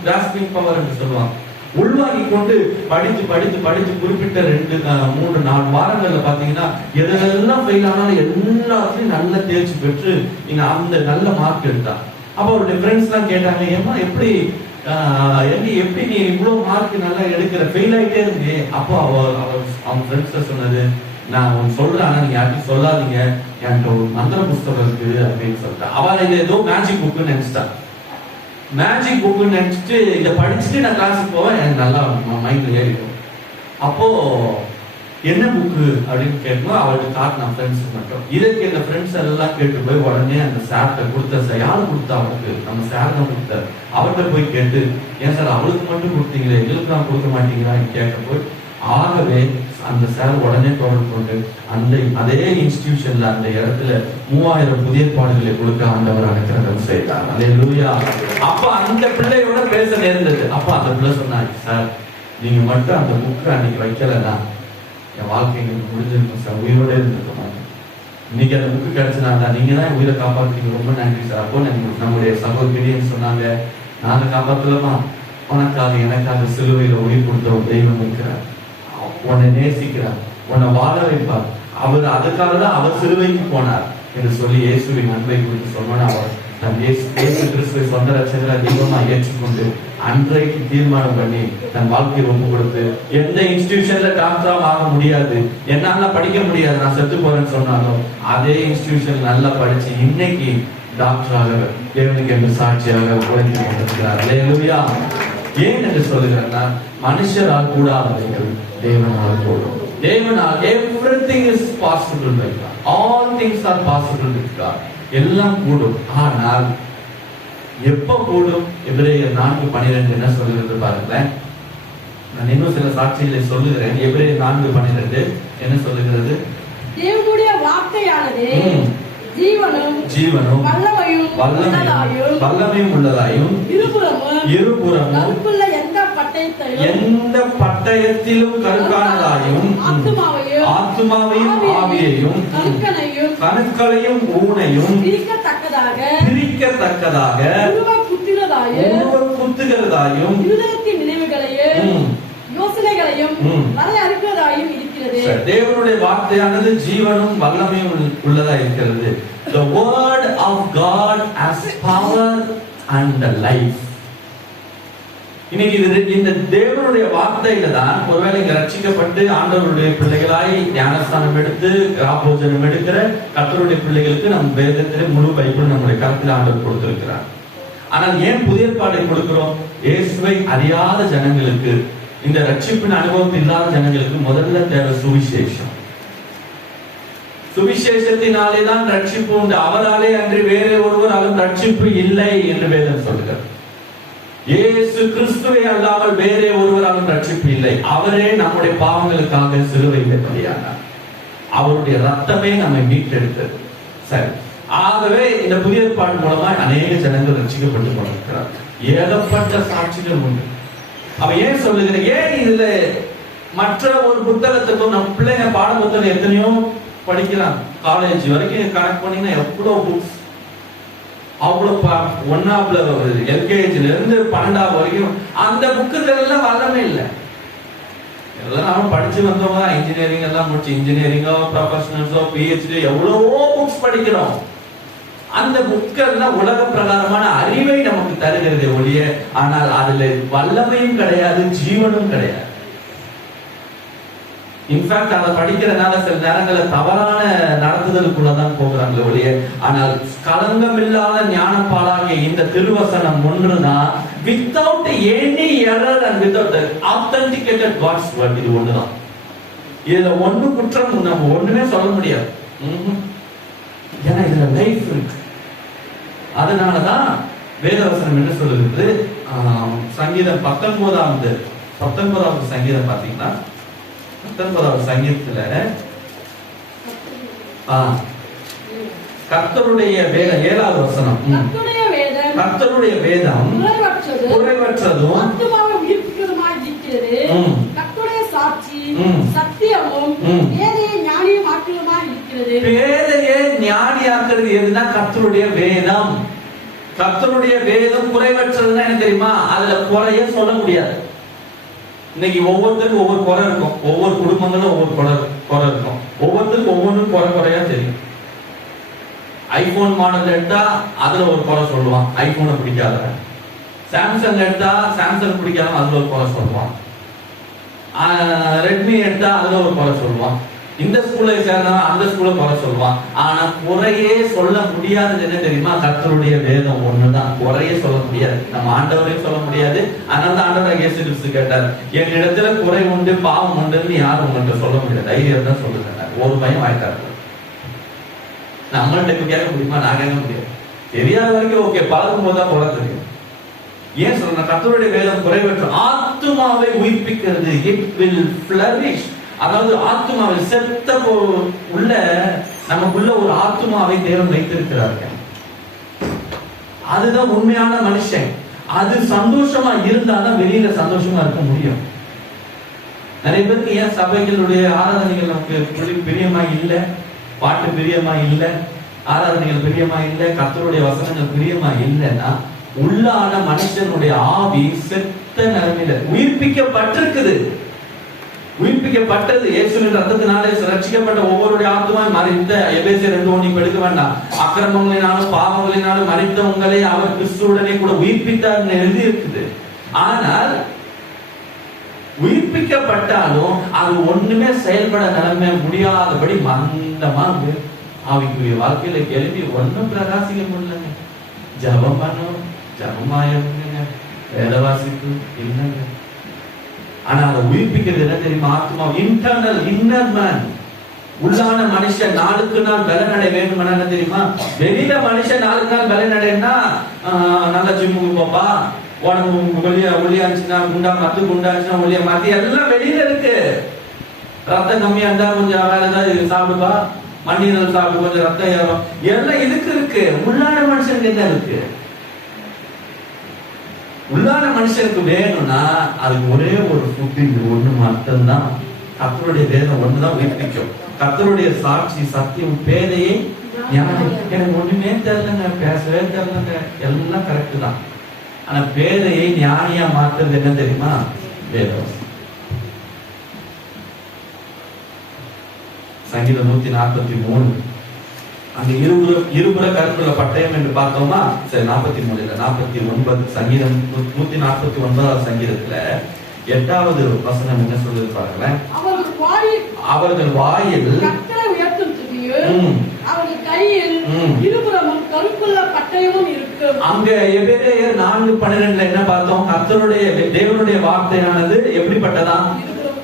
கிராஸ்பிங் பவர் என்று சொல்லுவாங்க. உள்வாங்கி கொண்டு படித்து படித்து படித்து குறிப்பிட்ட 2-3-4 வாரங்கள்ல பாத்தீங்கன்னா எதெல்லாம் ஃபெயில் ஆனாலும் எல்லாத்துலயும் நல்ல தேர்ச்சி பெற்று நீங்க அந்த நல்ல மார்க் எடுத்தா. அப்ப அவருடைய ஃப்ரெண்ட்ஸ் எல்லாம் கேட்டாங்க, ஏமா எப்படி நீ இவ்வளவு மார்க் நல்லா எடுக்கிற, ஃபெயில் ஆயிட்டே இருக்கு. அப்போ அவங்க ஃப்ரெண்ட்ஸ் சொன்னது, நான் அவன் சொல்றேன், ஆனா நீங்க யாருக்கும் சொல்லாதீங்க, என்கிட்ட ஒரு மந்திர புஸ்தகம் இருக்கு அப்படின்னு சொல்லிட்டா. அவள் இதை ஏதோ மேஜிக் புக்குன்னு நினைச்சிட்டா. மேஜிக் புக்குன்னு நினைச்சிட்டு இதை படிச்சுட்டு நான் கிளாஸுக்கு போவேன், எனக்கு நல்லா மைண்ட்ல ஏறிடும். அப்போ என்ன புக்கு அப்படின்னு கேட்கணும். அவளுக்கு காட்டின ஃப்ரெண்ட்ஸுக்கு மட்டும். இதுக்கு இந்த ஃப்ரெண்ட்ஸ் எல்லாம் கேட்டு போய் உடனே அந்த சார்கிட்ட கொடுத்த, யாரு கொடுத்தா அவளுக்கு, நம்ம சார் தான் கொடுத்தாரு. அவர்கிட்ட போய் கேட்டு, ஏன் சார் அவளுக்கு மட்டும் கொடுத்தீங்களே, எங்களுக்கு தான் கொடுக்க மாட்டீங்களான்னு கேட்க போய், ஆகவே அந்த சார் உடனே தொடர்பு கொண்டு அதே இன்ஸ்டிடியூஷன்ல அந்த இடத்துல 3000 புதிய பாடல்களை கொடுக்க ஆண்டவர் அனுக்கிரகம் செய்தார். அல்லேலூயா. அப்ப அந்த பிள்ளையோட பேச நேர்ந்தது. அப்ப அந்த பிள்ளை சொன்னாங்க, சார் நீங்க மட்டும் அந்த புக்கு அன்னைக்கு வைக்கலன்னா என் வாழ்க்கை எங்களுக்கு முடிஞ்சிருக்கும் சார், உயிரோட இருந்திருக்கோம். இன்னைக்கு அந்த புக்கு கிடைச்சனால நீங்க தான் உயிரை காப்பாற்றுறீங்க, ரொம்ப நன்றி சார். அப்போ நம்முடைய சகோதரின்னு சொன்னாங்க, நாங்க காப்பாற்றலாமா, உனக்காக எனக்காக சிலுவையில உயிர் கொடுத்த ஒரு தெய்வம் இருக்கிறார், உன்னை நேசிக்கிறார், உன்னை வாழ வைப்பார், அவர் அதுக்காக தான் அவர் சிலுவைக்கு போனார் என்று சொல்லி இயேசுவின் அன்பை குறித்து சொன்னோன்னு அவர் தன் இயேசு கிறிஸ்துவை சொந்த ரட்சகரா தெய்வமா ஏற்றுக்கொண்டு அன்றைக்கு தீர்மானம் பண்ணி தன் வாழ்க்கையை ஒப்பு கொடுத்து, எந்த இன்ஸ்டிடியூஷன்ல டாக்டரா ஆக முடியாது, என்னால படிக்க முடியாது, நான் செத்து போறேன்னு சொன்னாலும் அதே இன்ஸ்டிடியூஷன் நல்லா படிச்சு இன்னைக்கு டாக்டராக தேவனுக்கு என்று சாட்சியாக உழைத்து கொண்டிருக்கிறார். அல்லேலூயா. ஏன் என்று சொல்லுகிறேன்னா, மனுஷரால் கூடாதவைகள் தேவனால் கூடும். தேவனால் everything is possible by God. All things are possible with God. எல்லாம் கூடும். ஆனால் எப்ப கூடும்? எபிரேயர் 4:12 என்ன சொல்லுகிறது பாருங்களேன். நான் இன்னும் சில சாட்சிகளை சொல்லுகிறேன். எபிரேயர் 4:12 என்ன சொல்லுகிறது? தேவனுடைய வார்த்தையானது ஜீவனும் வல்லமையும் உள்ளதாயும் இருபுறமும் எந்த பட்டயத்திலும் கருக்கானதாயும் ஆத்துமாவையும் ஆவியையும் கணுக்களையும் ஊனையும் பிரிக்கத்தக்கதாக குத்துகிறதாயும் தேவனுடைய வார்த்தையானது ஜீவனும் வல்லமையும் உள்ளதா இருக்கிறது. The word of God has power and life. இன்னைக்கு இந்த தேவனுடைய வார்த்தையில தான் ஒருவேளை இங்க ரட்சிக்கப்பட்டு ஆண்டவருடைய பிள்ளைகளாய் ஞானஸ்தானம் எடுத்து ராபோஜனம் எடுக்கிற கர்த்தருடைய பிள்ளைகளுக்கு நம் வேதத்திலே முழு பைபிள் நம்முடைய கருத்தில் ஆண்டவர் கொடுத்திருக்கிறார். ஆனால் ஏன் புதிய பாடை கொடுக்கிறோம்? இயேசுவை அறியாத ஜனங்களுக்கு, இந்த ரட்சிப்பின் அனுபவம் இல்லாத ஜனங்களுக்கு முதல்ல தேவை சுவிசேஷம். சுவிசேஷத்தினாலே தான் ரட்சிப்பு உண்டு, அவராலே அன்றி வேறு ஒருவராலும் ரட்சிப்பு இல்லை என்று வேதம் சொல்கிறது. இயேசு கிறிஸ்துவை அல்லாமல் வேறே ஒருவராலும் ரட்சிப்பு இல்லை. அவரே நம்முடைய பாவங்களுக்காக சிலுவையிலே பலியானார். அவருடைய ரத்தமே நம்மை மீட்டெடுத்தது. சரி, ஆகவே இந்த புதிய ஏற்பாடு மூலமா அநேக ஜனங்கள் ரட்சிக்கப்பட்டு கொண்டிருக்கிறார். ஏகப்பட்ட சாட்சிகள் உண்டு. அவ ஏன் சொல்லுகிறேன், ஏன் இதுல மற்ற ஒரு புத்தகத்துக்கும் நம்ம பிள்ளைங்க பாட புத்தகம் எத்தனையோ படிக்கிறாங்க. காலேஜ் வரைக்கும் கணக்கு பண்ணீங்கன்னா எவ்வளவு புக்ஸ், அவ்வளவு 1ஆவது LKGல இருந்து 12ஆவது வரைக்கும் அந்த புக்குகள் எல்லாம் வரவே இல்லை. எல்லாரும் படிச்சு வந்தவங்க இன்ஜினியரிங் எல்லாம் முடிச்சு இன்ஜினியரிங்கோ ப்ரொஃபஷனல்ஸோ பிஹெச்டி எவ்வளவோ புக்ஸ் படிக்கிறோம். அந்த புக்கெல்லாம் உலக பிரகாரமான அறிவை நமக்கு தருகிறது ஒழிய, ஆனால் அதுல வல்லமையும் கிடையாது, ஜீவனும் கிடையாது. இன்ஃபேக்ட் அதை படிக்கிறதுனால சில நேரங்களில் தவறான நடத்துதலுக்குள்ளதான் போகிறாங்க ஒழிய, ஆனால் களங்கமில்லாத ஞானப்பாலாகிய இந்த திருவசனம் ஒன்றுதான், without any error and without authenticated God's word. இது ஒண்ணுதான். இதுல ஒண்ணு குற்றம் நம்ம ஒண்ணுமே சொல்ல முடியாது. ஏன்னா இதுல லைஃப் இருக்கு. அதனாலதான் வேதவசனம் என்ன சொல்லுது, சங்கீதம் 19வது சங்கீதம் பாத்தீங்கன்னா 19வது சங்கீதத்துல கர்த்தருடைய வேதம் 7வது வசனம், கர்த்தருடைய வேதம் குறைவற்றதும் பேதையை ஞானியாக்குறது எதுனா கர்த்தருடைய வேதம். கர்த்தருடைய வேதம் குறைவற்றதுன்னா என்ன தெரியுமா? அதுல குறைய சொல்ல முடியாது. இன்னைக்கு ஒவ்வொருத்தருக்கும் ஒவ்வொரு குறை இருக்கும், ஒவ்வொரு குடும்பங்களும் ஒவ்வொரு குறை இருக்கும், ஒவ்வொருத்தருக்கும் ஒவ்வொன்றும் குறையா தெரியும். ஐபோன் மாடல் எடுத்தா அதுல ஒரு குறை சொல்லுவான், ஐபோனை பிடிக்காத. சாம்சங் எடுத்தா சாம்சங் பிடிக்காத, அதுல ஒரு குறை சொல்லுவான். ரெட்மி எடுத்தா அதுல ஒரு குறை சொல்லுவான். இந்த ஸ்கூல்ல சேர்ந்தவன் அந்த ஸ்கூல்ல குறை சொல்லுவான். ஆனா குறையே சொல்ல முடியாதது என்ன தெரியுமா? கர்த்தருடைய வேதம் ஒண்ணுதான். குறையே சொல்ல முடியாது, நம்ம ஆண்டவரையும் சொல்ல முடியாது. அதனால ஆண்டவர் இயேசு கிறிஸ்து கேட்டார், என் இடத்துல குறை உண்டு பாவம் உண்டுன்னு யாரும் உங்கள்கிட்ட சொல்ல முடியாது, தைரியம் தான் சொல்லுங்க. ஒரு பையன் வாய்க்காரு. நம்மள்ட்ட கேட்க முடியுமா? நான் கேட்க முடியாது. தெரியாத வரைக்கும் ஓகே, பார்க்கும் போதுதான் குறை தெரியும். ஏன் சொல்றேன்? கர்த்தருடைய வேதம் குறைவற்ற ஆத்துமாவை உயிர்ப்பிக்கிறது. It will flourish. அதாவது ஆத்துமாவை செத்த உள்ள நமக்குள்ள ஒரு ஆத்துமாவை தேவன் வைத்திருக்கிறார்கள். அதுதான் உண்மையான மனுஷன். அது சந்தோஷமா இருந்தாதான் வெளியில சந்தோஷமா இருக்க முடியும். நிறைய பேருக்கு ஏன் சபைகளுடைய ஆராதனைகள் நமக்கு பிரியமா இல்லை, பாட்டு பிரியமா இல்லை, ஆராதனைகள் பிரியமா இல்லை, கர்த்தருடைய வசனங்கள் பிரியமா இல்லைன்னா உள்ளான மனுஷனுடைய ஆவி செத்த நிலைமையில உயிர்ப்பிக்கப்பட்டிருக்குது. உயிர்ப்பிக்கப்பட்டது இயேசுவின் ரத்தத்தினாலே ரட்சிக்கப்பட்ட ஒவ்வொருடைய ஆத்துமாய் மரித்த எபேசியர் 2:1 எடுக்க வேண்டாம். அக்கிரமங்களினாலும் பாவங்களினாலும் மரித்த உங்களை அவர் கிறிஸ்துவுடனே கூட உயிர்ப்பித்தார் எழுதி இருக்குது. ஆனால் உயிர்ப்பிக்கப்பட்டாலும் அது ஒண்ணுமே செயல்பட நிலைமை முடியாதபடி மந்தமா ஆவிக்குரிய வாழ்க்கையில எழுப்பி ஒன்னும் பிரகாசிக்க முடியலங்க. ஜபம் பண்ணும், ஜபமாயிருங்க, வேதவாசிப்பு இல்லைங்க. ஆனா அதை உயிர்ப்பிக்கிறது என்ன தெரியுமா? ஆத்மா, இன்டர்னல், இன்னர் மேன். உள்ளான மனுஷன் நாளுக்கு நாள் பலனடை வேண்டும். என்ன தெரியுமா? வெளியில மனுஷன் நாளுக்கு நாள் பலனடைன்னா நல்ல ஜிம்முக்கு போப்பா, உடம்பு ஒளியாச்சுன்னா குண்டா மத்து, குண்டாச்சுன்னா ஒளியா மாத்தி, எல்லாம் வெளியில இருக்கு. ரத்தம் கம்மியா இருந்தா கொஞ்சம் வேற ஏதாவது சாப்பிடுப்பா, மண்ணீரல் சாப்பிடு, கொஞ்சம் ரத்தம் ஏறும், எல்லாம் இதுக்கு இருக்கு. உள்ளான மனுஷனுக்கு என்ன இருக்கு? உள்ளான மனுஷனுக்கு வேணும்னா அதுக்கு ஒரே ஒரு ஃபுட், ஒண்ணு மட்டும்தான். கர்த்தருடைய வேதம் ஒண்ணுதான் உயிர்ப்பிக்கும். கர்த்தருடைய சாட்சி, சத்தியம், பேதையை ஞானம். எனக்கு ஒண்ணுமே தெரியலங்க, பேசவே தெரியலங்க, எல்லாம் கரெக்ட் தான். ஆனா பேதையை ஞானியா மாத்துறது என்ன தெரியுமா? வேதம். சங்கீதம் 143 அந்த இருபுற கருப்புல பட்டயம் என்று பார்த்தோமா? சரி, 43 இல்ல 49. சங்கீதம் 149வது சங்கீதத்துல 8வது வசனம் என்ன சொல்லுது பாருங்களேன். அவர்கள் வாயில் கர்த்தரை உயர்த்தும் துதியும், அவர்கள் கையில் இருபுறமும் கருப்புள்ள பட்டயமும் இருக்கும். அங்க எபிரேயர் 4:12 என்ன பார்த்தோம்? கர்த்தருடைய தேவனுடைய வார்த்தையானது எப்படிப்பட்டதா?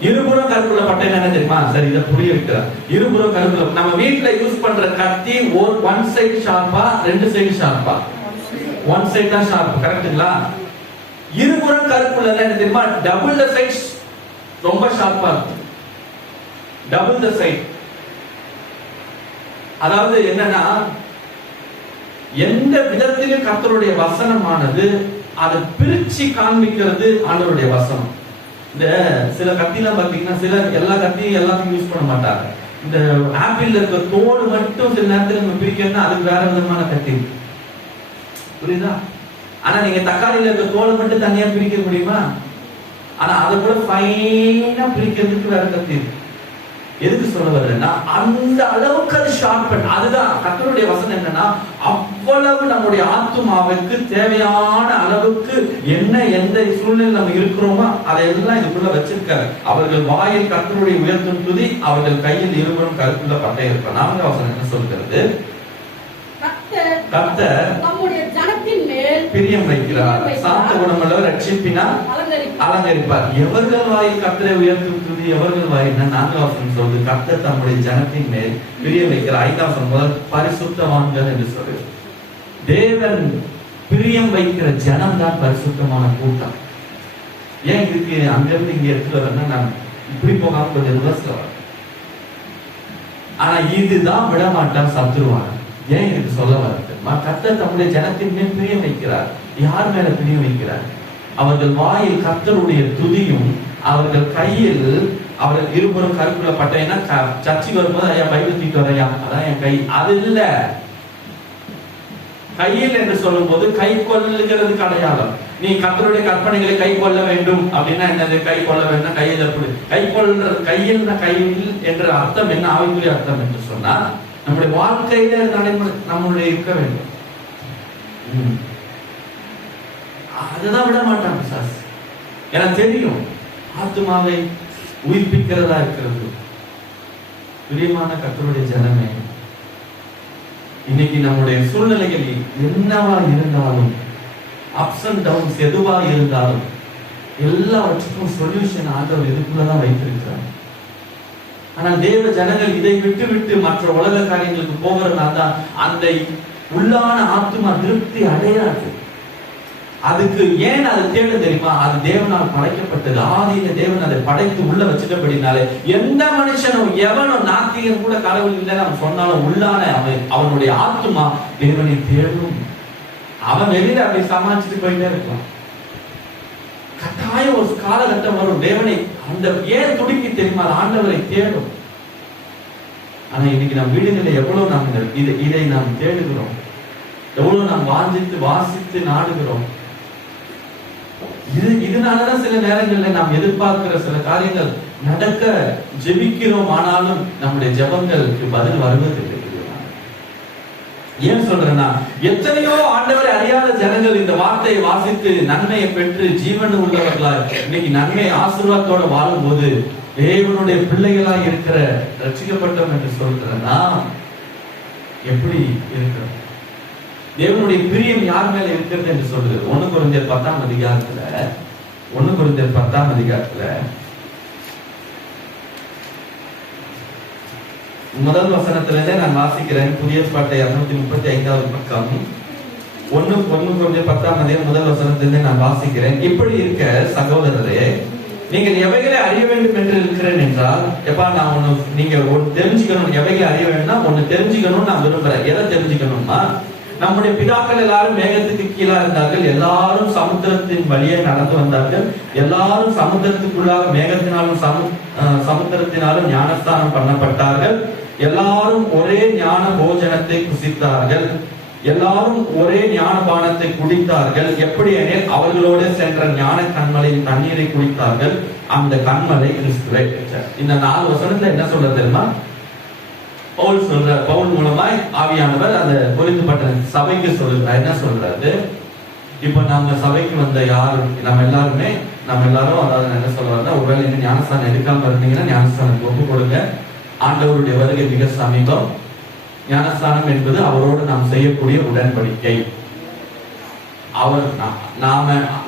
இருபுறம் கருப்புள்ள பட்டயம் என்ன தெரியுமா? சரி, இதை புரிய வைக்கிறார். இருபுறம் கருப்புள்ள, நம்ம வீட்டுல யூஸ் பண்ற கத்தி ஒன் சைடு ஷார்ப்பா, ரெண்டு சைடு ஷார்ப்பா? ஒன் சைடு தான் ஷார்ப், கரெக்ட்டுங்களா? இருபுறம் கருப்புள்ள என்ன தெரியுமா? டபுள் த சைடு ரொம்ப ஷார்ப்பா இருக்கும். Double the side. அதாவது என்னன்னா, எந்த விதத்திலும் கர்த்தருடைய வசனமானது அதை பிரிச்சு காண்பிக்கிறது ஆண்டவருடைய வசனம். இந்த சில கத்திலாம் பாத்தீங்கன்னா, சில எல்லா கத்தியும் எல்லாத்தையும் யூஸ் பண்ண மாட்டாங்க. இந்த ஆப்பிள் இருக்க தோடு மட்டும் சில நேரத்தில் நம்ம பிரிக்கணும்னா அதுக்கு வேற விதமான கத்தி, புரியுதா? ஆனா நீங்க தக்காளியில இருக்க தோலை மட்டும் தனியா பிரிக்க முடியுமா? ஆனா அதை கூட ஃபைனா பிரிக்கிறதுக்கு வேற கத்தி இருக்கு. எதுக்கு சொல்ல வர்றேன்னா, அந்த அளவுக்கு அது ஷார்பன். அதுதான் கர்த்தருடைய வசனம் என்னன்னா, அவ்வளவு நம்முடைய ஆத்துமாவுக்கு தேவையான அளவுக்கு என்ன எந்த சூழ்நிலை நம்ம இருக்கிறோமோ அதையெல்லாம் இதுக்குள்ள வச்சிருக்காரு. அவர்கள் வாயில் கர்த்தருடைய உயர்த்தும் துதி, அவர்கள் கையில் இருவரும் கருத்துள்ள பட்டை இருப்பார். 4வது வசனம் என்ன சொல்கிறது? கர்த்தர் நம்முடைய ஜனத்தின் மேல் பிரியம் வைக்கிறார், சாந்த குணமுள்ளவர் ரட்சிப்பினால் அலங்கரிப்பார். எவர்கள் வாயில் கர்த்தரை உயர்த்தும் துதி, எவர்கள் வாயில் 4வது வசனம் சொல்லுது, கர்த்தர் தம்முடைய ஜனத்தின் மேல் பிரியம் வைக்கிறார். 5வது வசனம் முதல் பரிசுத்தவான்கள் என்று சொல்லுது. தேவன் பிரியம் வைக்கிற ஜனம் தான் பரிசுத்தமான கூட்டம். ஏன் இதுக்கு அங்கிருந்து இங்க எடுத்துட்டு வரேன்னா, நான் இப்படி போகாம கொஞ்சம் ரிவர்ஸ்ல வரேன். ஆனா இதுதான் விட மாட்டான் சத்துருவான். ஏன் இதுக்கு சொல்ல வருது? கர்த்தர் தம்முடைய ஜனத்தின் மேல் பிரியம் வைக்கிறார். யார் மேல பிரியம் வைக்கிறார்? அவர்கள் வாயில் கர்த்தருடைய துதியும், அவர்கள் கையில் அவர்கள் இருவரும் கருப்புல பட்டைன்னா, சர்ச்சுக்கு வரும்போது ஐயா பைபிள் தூக்கிட்டு வரையா, அதான் என் கை. அது இல்ல, கையில் என்று சொல்லும் போது கை கொள்ளுகிறதுக்கு அடையாளம். நீ கர்த்தருடைய கற்பனைகளை கை கொள்ள வேண்டும் அப்படின்னா என்னது? கை கொள்ள வேண்டும், கையில் எப்படி கை கொள்ற, கையில் கையில் என்ற அர்த்தம் என்ன? ஆவிக்குரிய அர்த்தம் என்று சொன்னால் நம்முடைய வாழ்க்கையில நடைமுறை நம்மளுடைய இருக்க வேண்டும். அதுதான் விட மாட்டாங்க சாஸ். எனக்கு தெரியும் ஆத்துமாவை உயிர்ப்பிக்கிறதா இருக்கிறது. பிரியமான கர்த்தருடைய ஜனமே, இன்னைக்கு நம்முடைய சூழ்நிலைகள் என்னவா இருந்தாலும், அப்ஸ் அண்ட் டவுன்ஸ் எதுவா இருந்தாலும், எல்லாவற்றுக்கும் சொல்யூஷன் ஆண்டவர் இதுக்குள்ளதான் வைத்திருக்கிறார். ஆனால் தேவ ஜனங்கள் இதை விட்டு விட்டு மற்ற உலக காரியங்களுக்கு போகிறதுனால தான் அந்த உள்ளான ஆத்துமா திருப்தி அடையாது. அதுக்கு ஏன் அது தேவை தெரியுமா? அது தேவனால் படைக்கப்பட்டது. ஆதியில தேவன் அதை படைத்து உள்ள வச்சுட்டபடினாலே எந்த மனுஷனும் எவனும் நாத்திகன் கூட கடவுள் இல்லைன்னு அவன் சொன்னாலும் உள்ளான அவனுடைய ஆத்துமா தேவனை தேடும். அவன் வெளியில அப்படி சமாளிச்சுட்டு போயிட்டே இருக்கலாம். கட்டாயம் ஒரு காலகட்டம் வரும் தேவனை அந்த ஏன் துடிக்கி தெரியுமா? ஆண்டவரை தேடும். ஆனா இன்னைக்கு நம் வீடுகளில் எவ்வளவு நாம் இதை நாம் தேடுகிறோம், எவ்வளவு நாம் வாசித்து நாடுகிறோம். இதனாலதான் சில நேரங்களில் நாம் எதிர்பார்க்கிற சில காரியங்கள் நடக்க ஜெபிக்கிறோம், ஆனாலும் நம்முடைய ஜெபங்களுக்கு பதில் வருவதில்லை. ஏன் சொல்றேன்னா, எத்தனையோ ஆண்டவரை அறியாத ஜனங்கள் இந்த வார்த்தையை வாசித்து நன்மையை பெற்று ஜீவன் உள்ளவர்களாய் இன்னைக்கு நன்மை ஆசீர்வாதத்தோட வாழும் போது தேவனுடைய பிள்ளைகளாய் இருக்கிற ரட்சிக்கப்பட்டோம் என்று சொல்றேன்னா எப்படி இருக்கிறோம்? தேவனுடைய பிரியம் யார் மேல இருக்கிறது என்று சொல்றது 1 கொரிந்தியர் 10ஆம் அதிகாரத்துல முதல் வசனத்திலிருந்தே நான் வாசிக்கிறேன். புதிய பாட்டை 235வது பக்கம். 1 கொரிந்தியர் 10ஆம் அதிகாரம் முதல் வசனத்திலிருந்தே நான் வாசிக்கிறேன். இப்படி இருக்க சகோதரரே, நீங்கள் எவைகளை அறிய வேண்டும் என்று இருக்கிறேன் என்றால், எப்பா நான் நீங்க தெரிஞ்சுக்கணும், எவைகளை அறிய வேண்டும்னா ஒண்ணு தெரிஞ்சுக்கணும் நான் விரும்புறேன். எதை தெரிஞ்சுக்கணும்னா, நம்முடைய பிதாக்கள் எல்லாரும் மேகத்துக்கு கீழே இருந்தார்கள், எல்லாரும் சமுத்திரத்தின் வழியே நடந்து வந்தார்கள், எல்லாரும் சமுத்திரத்துக்குள்ளாக மேகத்தினாலும் சமுத்திரத்தினாலும் ஞானஸ்தானம் பண்ணப்பட்டார்கள், எல்லாரும் ஒரே ஞான போஜனத்தை புசித்தார்கள், எல்லாரும் ஒரே ஞான பானத்தை குடித்தார்கள். எப்படி எனில் அவர்களோடு சென்ற ஞான கண்மலையின் தண்ணீரை குடித்தார்கள், அந்த கண்மலை கிறிஸ்துவை. இந்த 4 வசனத்துல என்ன சொல்றது தெரியுமா? பவுல் மூலமாய் ஆவியானவர் அந்த கொரிந்து சபைக்கு சொல்றார். என்ன சொல்றாரு? இப்ப நம்ம சபைக்கு வந்த நம்ம எல்லாரும் அதாவது என்ன சொல்றாருன்னா, ஒருவேளை இன்னும் ஞானஸ்தானம் எடுக்காம இருந்தீங்கன்னா ஞானஸ்தானத்துக்கு ஒப்பு கொடுங்க. ஆண்டவருடைய வருகை மிக சமீபம். ஞானஸ்தானம் என்பது அவரோடு நாம் செய்யக்கூடிய உடன்படிக்கை.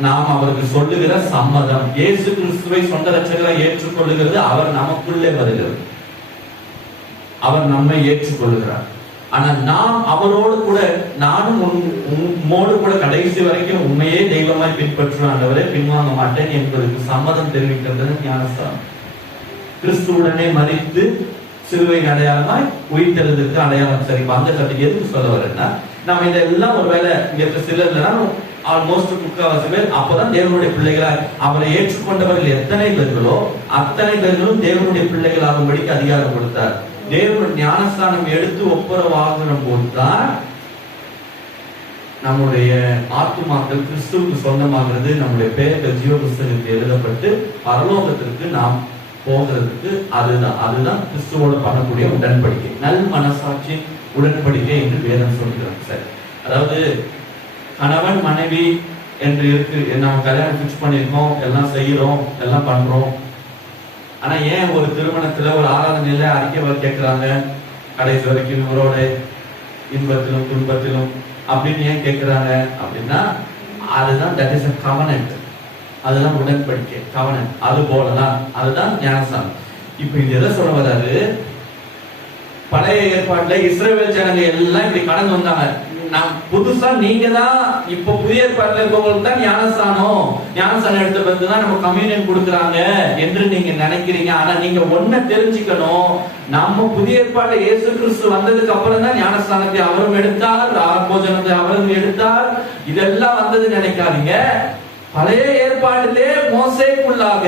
நாம் அவருக்கு சொல்லுகிற சம்மதம். இயேசு கிறிஸ்துவை சொந்த ரட்சகரை ஏற்றுக்கொள்ளுகிறது. அவர் நமக்குள்ளே வருகிறது, அவர் நம்மை ஏற்றுக்கொள்கிறார். ஆனா நாம் அவரோடு கூட, நானும் உம்மோடு கூட கடைசி வரைக்கும் உண்மையே தெய்வமாய் பின்பற்றுவாண்டவரை பின்வாங்க மாட்டேன் என்பதற்கு சம்மதம் தெரிவிக்கிறது ஞானஸ்தானம். கிறிஸ்துவுடனே மரித்து சிலுவை அடையாளமாய் உயிர்த்தெழுதற்கு அடையாளம். சரி, அந்த கதைக்கு எதுக்கு சொல்ல வரேன்னா, நம்ம இதெல்லாம் ஒருவேளை இங்க சிலர் ஆல்மோஸ்ட் 3/4 பேர் அப்பதான் தேவனுடைய பிள்ளைகளாய் அவரை ஏற்றுக்கொண்டவர்கள் எத்தனை பேர்களோ அத்தனை பேர்களும் தேவனுடைய பிள்ளைகளாகும்படிக்கு அதிகாரம் கொடுத்தார். தேவன் ஞானஸ்தானம் எடுத்து ஒப்புரவாகிற போதுதான் நம்முடைய ஆத்துமாக்கள் கிறிஸ்துவுக்கு சொந்தமாகிறது, நம்முடைய பெயர்கள் ஜீவ புஸ்தகத்தில் எழுதப்பட்டு பரலோகத்திற்கு நாம் போகிறதுக்கு அதுதான் கிறிஸ்துவோட பண்ணக்கூடிய உடன்படிக்கை, நல் மனசாட்சி உடன்படிக்கை என்று வேதம் சொல்கிறார். சரி, அதாவது கணவன் மனைவி என்று இருக்கு, நம்ம கல்யாணம் பிக்ஸ் பண்ணிருக்கோம், எல்லாம் செய்யறோம், எல்லாம் பண்றோம். ஆனா ஏன் ஒரு திருமணத்துல ஒரு ஆராதனையில அறிக்கை கேட்கிறாங்க, கடைசி வரைக்கும் இவரோட இன்பத்திலும் துன்பத்திலும் அப்படின்னு ஏன் கேட்கிறாங்க அப்படின்னா, அதுதான் தட் இஸ் a covenant, அதுதான் உடன்படிக்கை, covenant. அது போலதான் அதுதான் ஞானஸ்நானம். இப்ப இது எதை சொல்ல வராரு, பழைய ஏற்பாட்டுல இஸ்ரவேல் ஜனங்க எல்லாம் இப்படி கடந்து வந்தாங்க. நாம் புதுசா நீங்க தான் இப்ப புதிய ஏற்பாட்டுல இருக்கவங்களுக்கு தான் ஞானஸ்நானம் எடுத்த பிறகுதான் நம்ம கம்யூனியன் கொடுக்குறாங்க என்று நீங்க நினைக்கிறீங்க. ஆனா நீங்க ஒன்ன தெரிஞ்சுக்கணும், நம்ம புதிய ஏற்பாட்டுல இயேசு கிறிஸ்து வந்ததுக்கு அப்புறம் தான் ஞானஸ்நானத்தை அவரும் எடுத்தார், போஜனத்தை அவரும் எடுத்தார், இதெல்லாம் வந்தது நினைக்காதீங்க. பழைய ஏற்பாட்டிலே மோசேக்குள்ளாக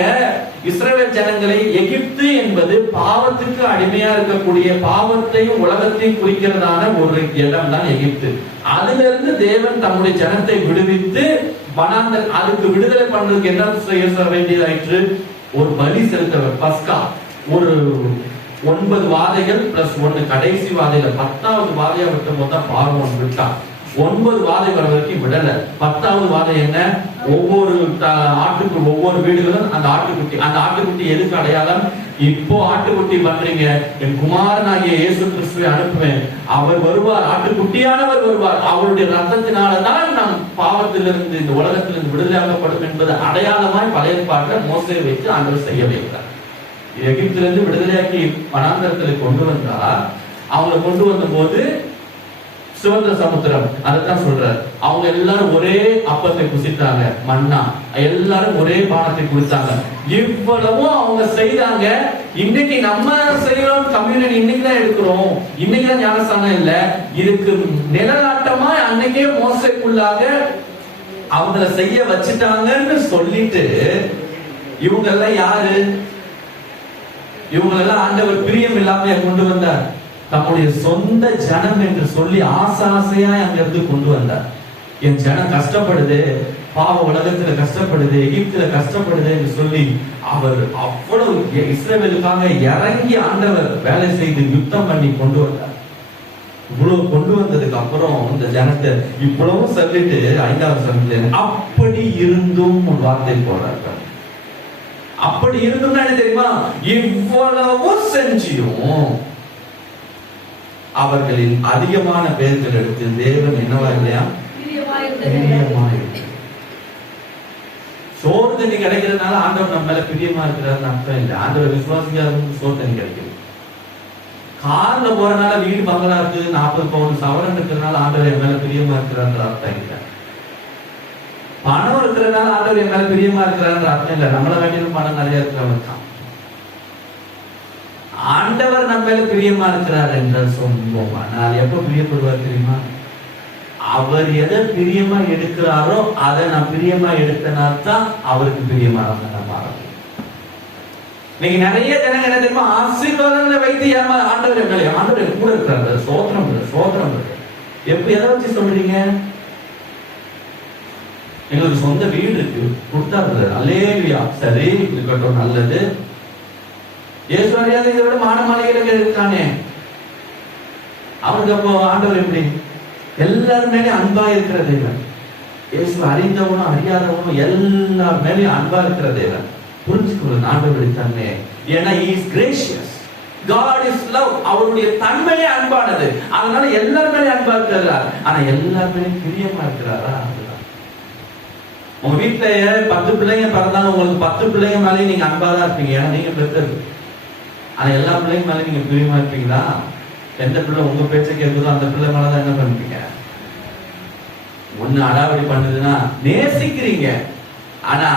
இஸ்ரவேல் ஜனங்களை, எகிப்து என்பது பாவத்துக்கு அடிமையா இருக்கக்கூடிய, பாவத்தையும் உலகத்தையும் குறிக்கிறதான ஒரு இடம் தான் எகிப்து. அதுல இருந்து தேவன் தம்முடைய ஜனத்தை விடுவித்து வனாந்தர், அதுக்கு விடுதலை பண்றதுக்கு என்ன செய்ய வேண்டியதாயிற்று, ஒரு பலி செலுத்தவர், பஸ்கா. ஒரு 9 வாதைகள் பிளஸ் 1 கடைசி வாதையில 10வது வாதையா விட்ட மொத்தம் பார்வோன் விட்டான். 9 வாதை வர வரைக்கும் விடல. 10வது வாதை என்ன, ஒவ்வொரு ஆட்டுக்கு ஒவ்வொரு வீடுகளும் அந்த ஆட்டுக்குட்டி எதுக்கு அடையாளம், இப்போ ஆட்டுக்குட்டி பண்றீங்க, என் குமாரனாகிய இயேசு கிறிஸ்துவை அனுப்புவேன், அவர் வருவார், ஆட்டுக்குட்டியானவர் வருவார், அவருடைய ரத்தத்தினாலதான் நாம் பாவத்திலிருந்து இந்த உலகத்திலிருந்து விடுதலையாகப்படும் என்பது அடையாளமாய் பழைய ஏற்பாட்டை மோசே வைத்து ஆண்டவர் செய்ய வைக்கிறார். எகிப்திலிருந்து விடுதலையாக்கி வனாந்தரத்தில் கொண்டு வந்தார். அவங்களை கொண்டு வந்த போது சிவந்த சமுத்திரம், அதைத்தான் சொல்றார். அவங்க எல்லாரும் ஒரே அப்பத்தை புசித்தாங்க, மன்னா, எல்லாரும் ஒரே பானத்தை குடித்தாங்க. இவ்வளவும் அவங்க செய்தாங்க. இன்னைக்கு நம்ம செய்யறோம், கம்யூனிட்டி இன்னைக்குதான் எடுக்கிறோம், இன்னைக்குதான் ஞானஸ்தானம் இல்ல, இதுக்கு நிலநாட்டமா அன்னைக்கே மோசைக்குள்ளாக அவங்கள செய்ய வச்சுட்டாங்கன்னு சொல்லிட்டு, இவங்க எல்லாம் யாரு, இவங்களெல்லாம் ஆண்டவர் பிரியம் இல்லாம கொண்டு வந்தார். தம்முடைய சொந்த ஜனம் என்று சொல்லி ஆசையா அங்க இருந்து கொண்டு வந்தார். என் ஜனம் கஷ்டப்படுது, பாவ உலகத்துல கஷ்டப்படுது, எகிப்துல கஷ்டப்படுது என்று சொல்லி அவர் அவ்வளவு இஸ்ரவேலுக்காக இறங்கி ஆண்டவர் வேலை செய்து யுத்தம் பண்ணி கொண்டு வந்தார். இவ்வளவு கொண்டு வந்ததுக்கு அப்புறம் இந்த ஜனத்தை இவ்வளவு சொல்லிட்டு 5வது வசனத்துல அப்படி இருந்தும் ஒரு வார்த்தை போடுறாங்க. அப்படி இருந்தும் என்ன தெரியுமா, இவ்வளவு செஞ்சியும் அவர்களின் அதிகமான பேர்கள் எடுத்து தேவன் என்னவா இல்லையா, சோறு தண்ணி கிடைக்கிறதுனால ஆண்டவர் நம்ம மேல பிரியமா இருக்கிறாருன்னு அர்த்தம் இல்லை. ஆண்டவர் விசுவாசியா இருந்து சோறு தண்ணி கிடைக்கும். கார்ல போறதுனால வீடு பங்களா இருக்கு, 40 பவுன் சவரன் இருக்கிறதுனால ஆண்டவர் என் மேல பிரியமா இருக்கிறான்ற அர்த்தம் இல்லை. பணம் இருக்கிறதுனால ஆண்டவர் என் மேல பிரியமா இருக்கிறான்ற அர்த்தம் இல்லை. நம்மள வேண்டிய பணம் நிறைய இருக்கிறவங்க தான் ஆண்டவர் நம்ம மேல பிரியமா இருக்கிறார் என்று சொல்லுவோம். ஆனால் எப்ப பிரியப்படுவார் தெரியுமா, அவர் எதை பிரியமா எடுக்கிறாரோ அதை நான் பிரியமா எடுத்தனால்தான் அவருக்கு பிரியமானவங்க நான் மாறேன். இன்னைக்கு நிறைய ஜனங்க என்ன தெரியுமா, ஆசீர்வாதங்களை வைத்து ஆண்டவர் மேலே, ஆண்டவர் கூட இருக்கிறாரு, சோத்திரம் எப்படி எதை வச்சு சொல்றீங்க, எங்களுக்கு சொந்த வீடு இருக்கு கொடுத்தாரு, அல்லேலூயா, சரி இருக்கட்டும், நல்லது. இயேசு அறியாத இதை விட மான மாளிகையில இருக்கானே, அவருக்கு அப்போ ஆண்டவர் எப்படி எல்லாரும் மேலேயும் அன்பா இருக்கிற தேவன். இயேசு அறிந்தவனும் அறியாதவனும் எல்லார் மேலேயும் அன்பா இருக்கிற தேவன். புரிஞ்சுக்கணும் ஆண்டவருடைய தன்மை. ஏன்னா he is gracious, God is love, அவருடைய தன்மையே அன்பானது. அதனால எல்லார் மேலேயும் அன்பா இருக்கிறார். ஆனா எல்லார் மேலேயும் பிரியமா இருக்கிறாரா, உங்க வீட்டுல 10 பிள்ளைங்க பிறந்தாலும் உங்களுக்கு 10 பிள்ளைங்க மேலேயும் நீங்க அன்பாதான் இருப்பீங்க, ஏன்னா நீங்க பெற்றது. ஆனா எல்லா பிள்ளைங்க மேலேயும் நீங்க பிரியமா இருப்பீங்களா? எந்த பிள்ளை உங்க பேச்சை கேட்குதோ அந்த பிள்ளை மேலதான் என்ன பண்ணுவீங்க, ஒண்ணு அடாவடி பண்ணுதுன்னா நேசிக்கிறீங்க, ஆனா